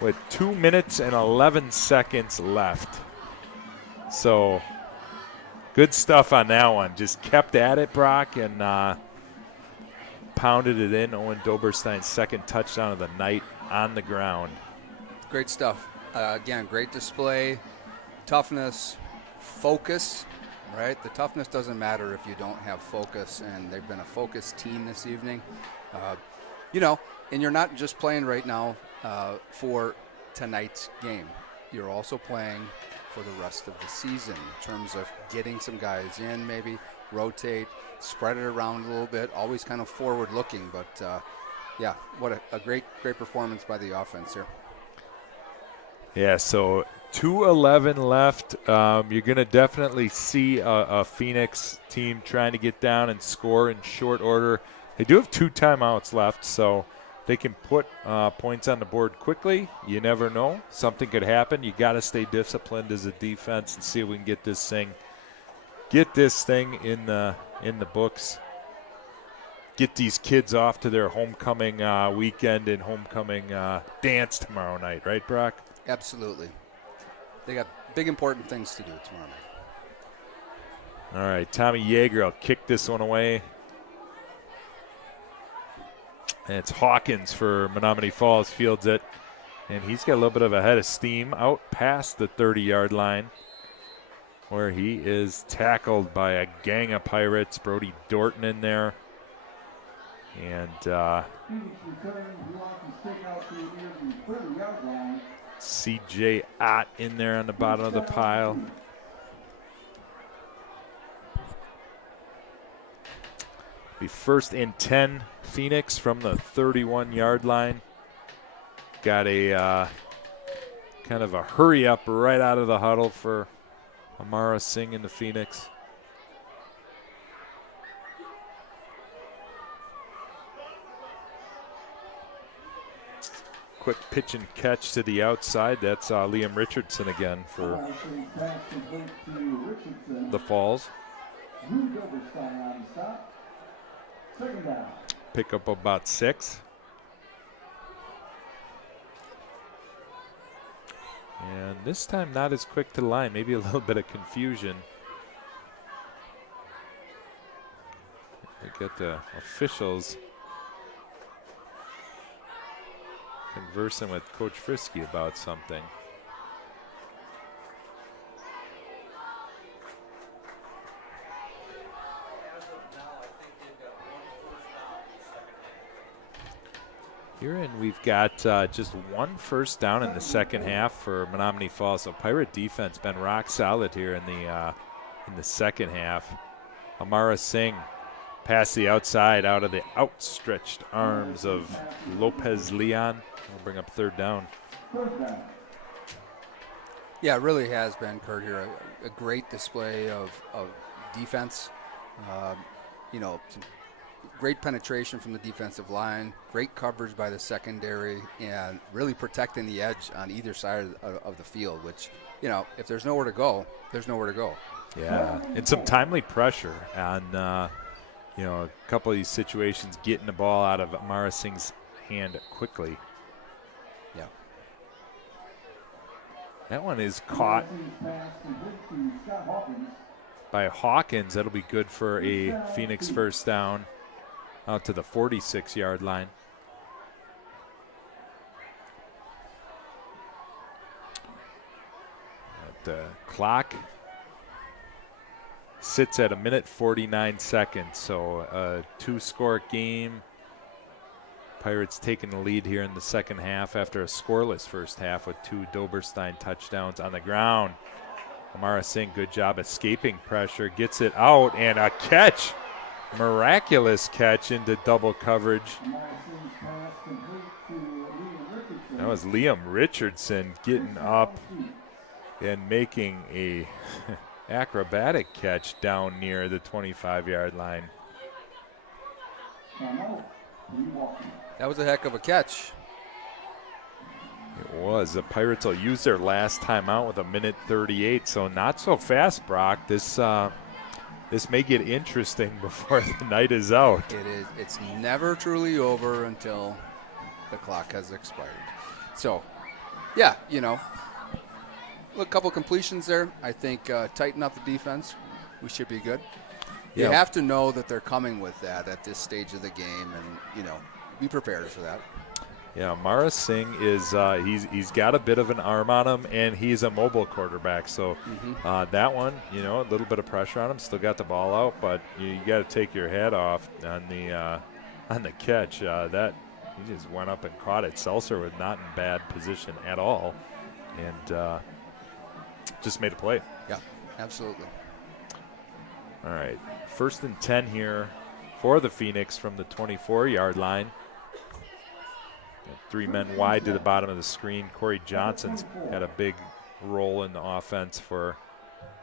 with 2 minutes and 11 seconds left. So good stuff on that one. Just kept at it, Brock, and pounded it in. Owen Doberstein's second touchdown of the night on the ground. Great stuff. Again, great display, toughness, focus. Right, the toughness doesn't matter if you don't have focus, and they've been a focused team this evening. And you're not just playing right now for tonight's game. You're also playing for the rest of the season in terms of getting some guys in, maybe rotate, spread it around a little bit. Always kind of forward-looking, but what a great performance by the offense here. Yeah, so 2:11 left. You're going to definitely see a Phoenix team trying to get down and score in short order. They do have 2 timeouts left, so they can put points on the board quickly. You never know. Something could happen. You got to stay disciplined as a defense and see if we can get this thing in the books. Get these kids off to their homecoming weekend and homecoming dance tomorrow night, right, Brock? Absolutely. They got big, important things to do tomorrow night. All right, Tommy Yeager will kick this one away. And it's Hawkins for Menomonee Falls, fields it. And he's got a little bit of a head of steam out past the 30-yard line, where he is tackled by a gang of Pirates. Brody Dorton in there. And C.J. Ott in there on the bottom of the pile. Be first and 10, Phoenix from the 31-yard line. Got a kind of a hurry up right out of the huddle for Amara Singh in the Phoenix. Quick pitch and catch to the outside. That's Liam Richardson again for the Falls. Pick up about 6. And this time not as quick to the line. Maybe a little bit of confusion. We get the officials conversing with Coach Frisky about something. Here, and we've got just 1 first down in the second half for Menomonee Falls. So Pirate defense been rock solid here in the second half. Amara Singh past the outside out of the outstretched arms of Lopez Leon. We'll bring up 3rd down. Yeah, it really has been, Kurt, here a great display of defense. Some great penetration from the defensive line, great coverage by the secondary, and really protecting the edge on either side of the field, which, if there's nowhere to go, there's nowhere to go. Yeah, and some timely pressure on, a couple of these situations, getting the ball out of Amara Singh's hand quickly. Yeah. That one is caught by Hawkins. That'll be good for a Phoenix first down out to the 46-yard line. The clock sits at 1:49, so a 2-score game. Pirates taking the lead here in the second half after a scoreless first half with 2 Doberstein touchdowns on the ground. Amara Singh, good job escaping pressure, gets it out, and a catch. Miraculous catch into double coverage. That was Liam Richardson getting up and making a acrobatic catch down near the 25-yard line. That was a heck of a catch. It was. The Pirates will use their last timeout with 1:38, so not so fast, Brock. This may get interesting before the night is out. It is. It's never truly over until the clock has expired. So, yeah, a couple completions there. I think tighten up the defense. We should be good. Yeah. You have to know that they're coming with that at this stage of the game, and be prepared for that. Yeah, Amara Singh is he's got a bit of an arm on him, and he's a mobile quarterback. So that one, a little bit of pressure on him. Still got the ball out, but you got to take your head off on the catch. That he just went up and caught it. Seltzer was not in bad position at all, and just made a play. Yeah, absolutely. All right, 1st and 10 here for the Phoenix from the 24-yard line. 3 men wide to the bottom of the screen. Corey Johnson's had a big role in the offense for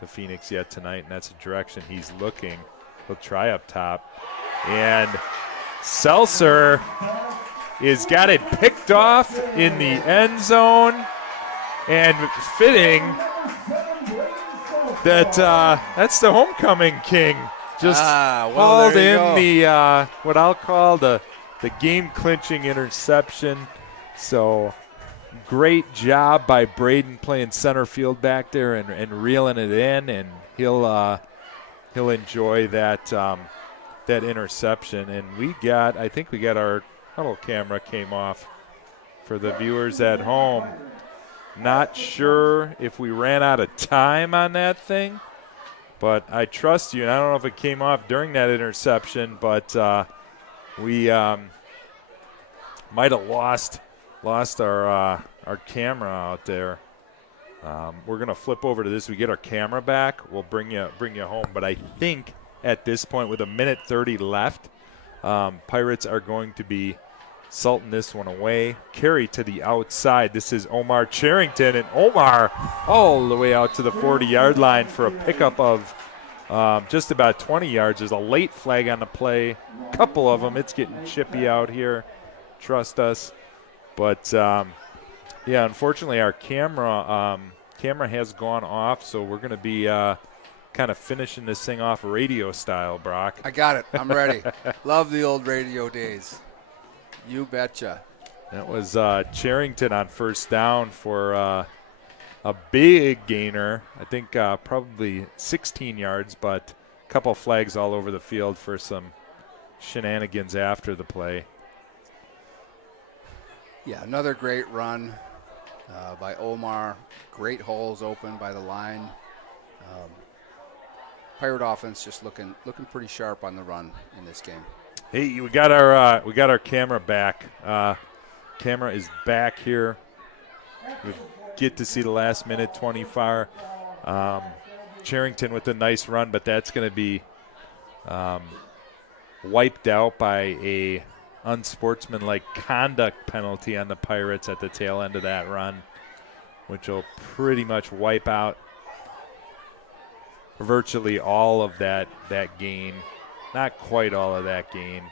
the Phoenix yet tonight, and that's the direction he's looking. He'll try up top. And Seltzer is got it picked off in the end zone. And fitting that that's the homecoming king. Just hauled in the what I'll call the game-clinching interception. So great job by Braden playing center field back there and reeling it in, and he'll enjoy that that interception. And I think we got our huddle camera came off for the viewers at home. Not sure if we ran out of time on that thing, but I trust you. And I don't know if it came off during that interception, but we might have lost our camera out there. We're gonna flip over to this. We get our camera back, we'll bring you home. But I think at this point, with 1:30 left, Pirates are going to be salting this one away. Carry to the outside. This is Omar Charrington, and Omar all the way out to the 40-yard line for a pickup of just about 20 yards. There's a late flag on the play. Couple of them. It's getting chippy out here. Trust us. But, yeah, unfortunately our camera has gone off, so we're going to be kind of finishing this thing off radio style, Brock. I got it. I'm ready. Love the old radio days. You betcha. That was Charrington on first down for a big gainer. I think probably 16 yards, but a couple flags all over the field for some shenanigans after the play. Yeah, another great run by Omar. Great holes open by the line. Pirate offense just looking pretty sharp on the run in this game. Hey, we got our camera back. Camera is back here. We get to see the last minute 24. Charrington with a nice run, but that's going to be wiped out by a unsportsmanlike conduct penalty on the Pirates at the tail end of that run, which will pretty much wipe out virtually all of that gain. Not quite all of that gain.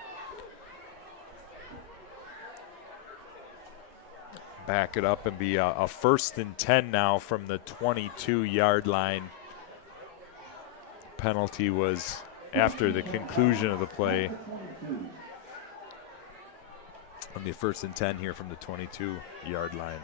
Back it up and be a 1st and 10 now from the 22-yard line. Penalty was after the conclusion of the play. On the 1st and 10 here from the 22-yard line.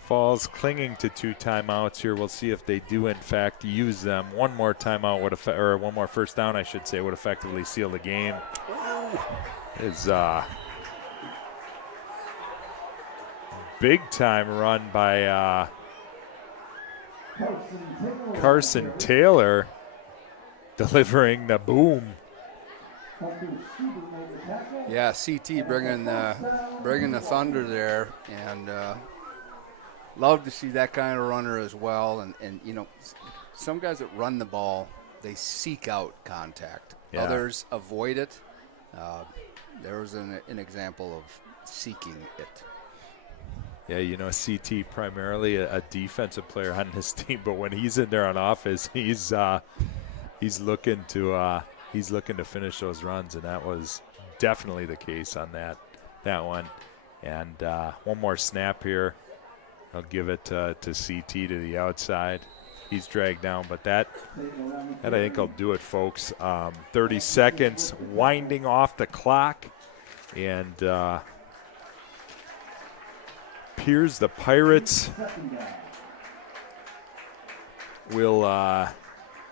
Falls clinging to 2 timeouts here. We'll see if they do in fact use them. One more timeout or one more first down, I should say, would effectively seal the game. Is big time run by Carson Taylor, delivering the boom. Yeah, CT bringing the thunder there, and love to see that kind of runner as well. And you know, some guys that run the ball, they seek out contact. Yeah. Others avoid it. There was an example of seeking it. Yeah, you know, CT primarily a defensive player on his team, but when he's in there on offense, he's looking to finish those runs, and that was definitely the case on that one. And one more snap here. I'll give it to CT to the outside. He's dragged down, but that I think will do it, folks. 30 seconds winding off the clock, and appears the Pirates will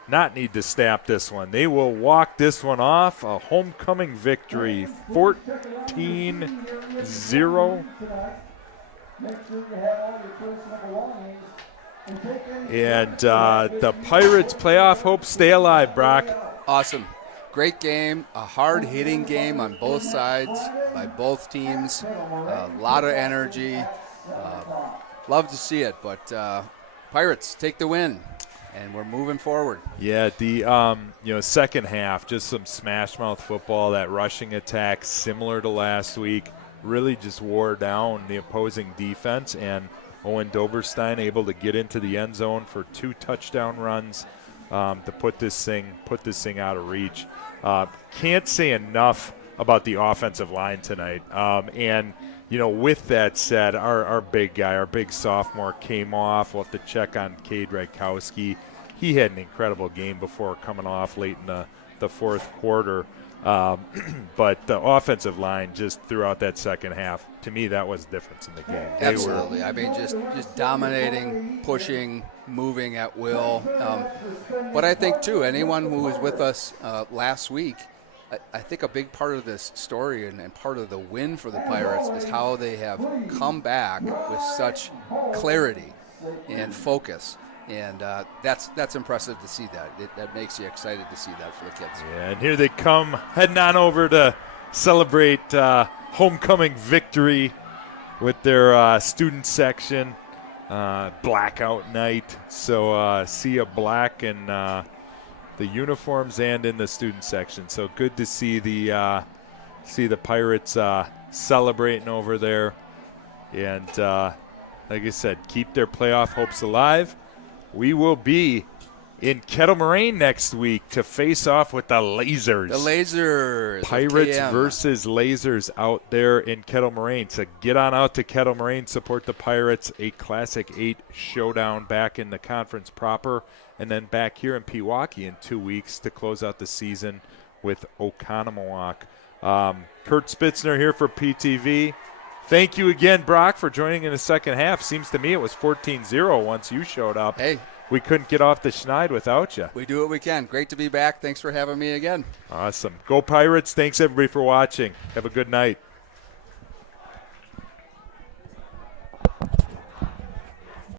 not need to snap this one. They will walk this one off. A homecoming victory, 14-0. And the Pirates' playoff hopes stay alive, Brock. Awesome. Great game, a hard-hitting game on both sides by both teams. A lot of energy. Love to see it, but Pirates take the win, and we're moving forward. Yeah, the second half, just some smash-mouth football. That rushing attack, similar to last week, really just wore down the opposing defense, and Owen Doberstein able to get into the end zone for 2 touchdown runs to put this thing out of reach. Can't say enough about the offensive line tonight. And you know, with that said, our big guy, our big sophomore, came off. We'll have to check on Cade Rykowski. He had an incredible game before coming off late in the fourth quarter. But the offensive line just throughout that second half, to me, that was the difference in the game. Absolutely. I mean, just dominating, pushing, moving at will. But I think, too, anyone who was with us last week, I think a big part of this story and part of the win for the Pirates is how they have come back with such clarity and focus. And that's impressive to see that. That makes you excited to see that for the kids. Yeah, and here they come, heading on over to celebrate homecoming victory with their student section. Blackout night. So see ya, Black and the uniforms and in the student section. So good to see the Pirates celebrating over there. And like I said, keep their playoff hopes alive. We will be in Kettle Moraine next week to face off with the Lasers. The Lasers. Pirates KM. versus Lasers out there in Kettle Moraine. So get on out to Kettle Moraine, support the Pirates. A Classic 8 showdown back in the conference proper, and then back here in Pewaukee in 2 weeks to close out the season with Oconomowoc. Kurt Spitzner here for PTV. Thank you again, Brock, for joining in the second half. Seems to me it was 14-0 once you showed up. Hey. We couldn't get off the schneid without you. We do what we can. Great to be back. Thanks for having me again. Awesome. Go Pirates. Thanks, everybody, for watching. Have a good night.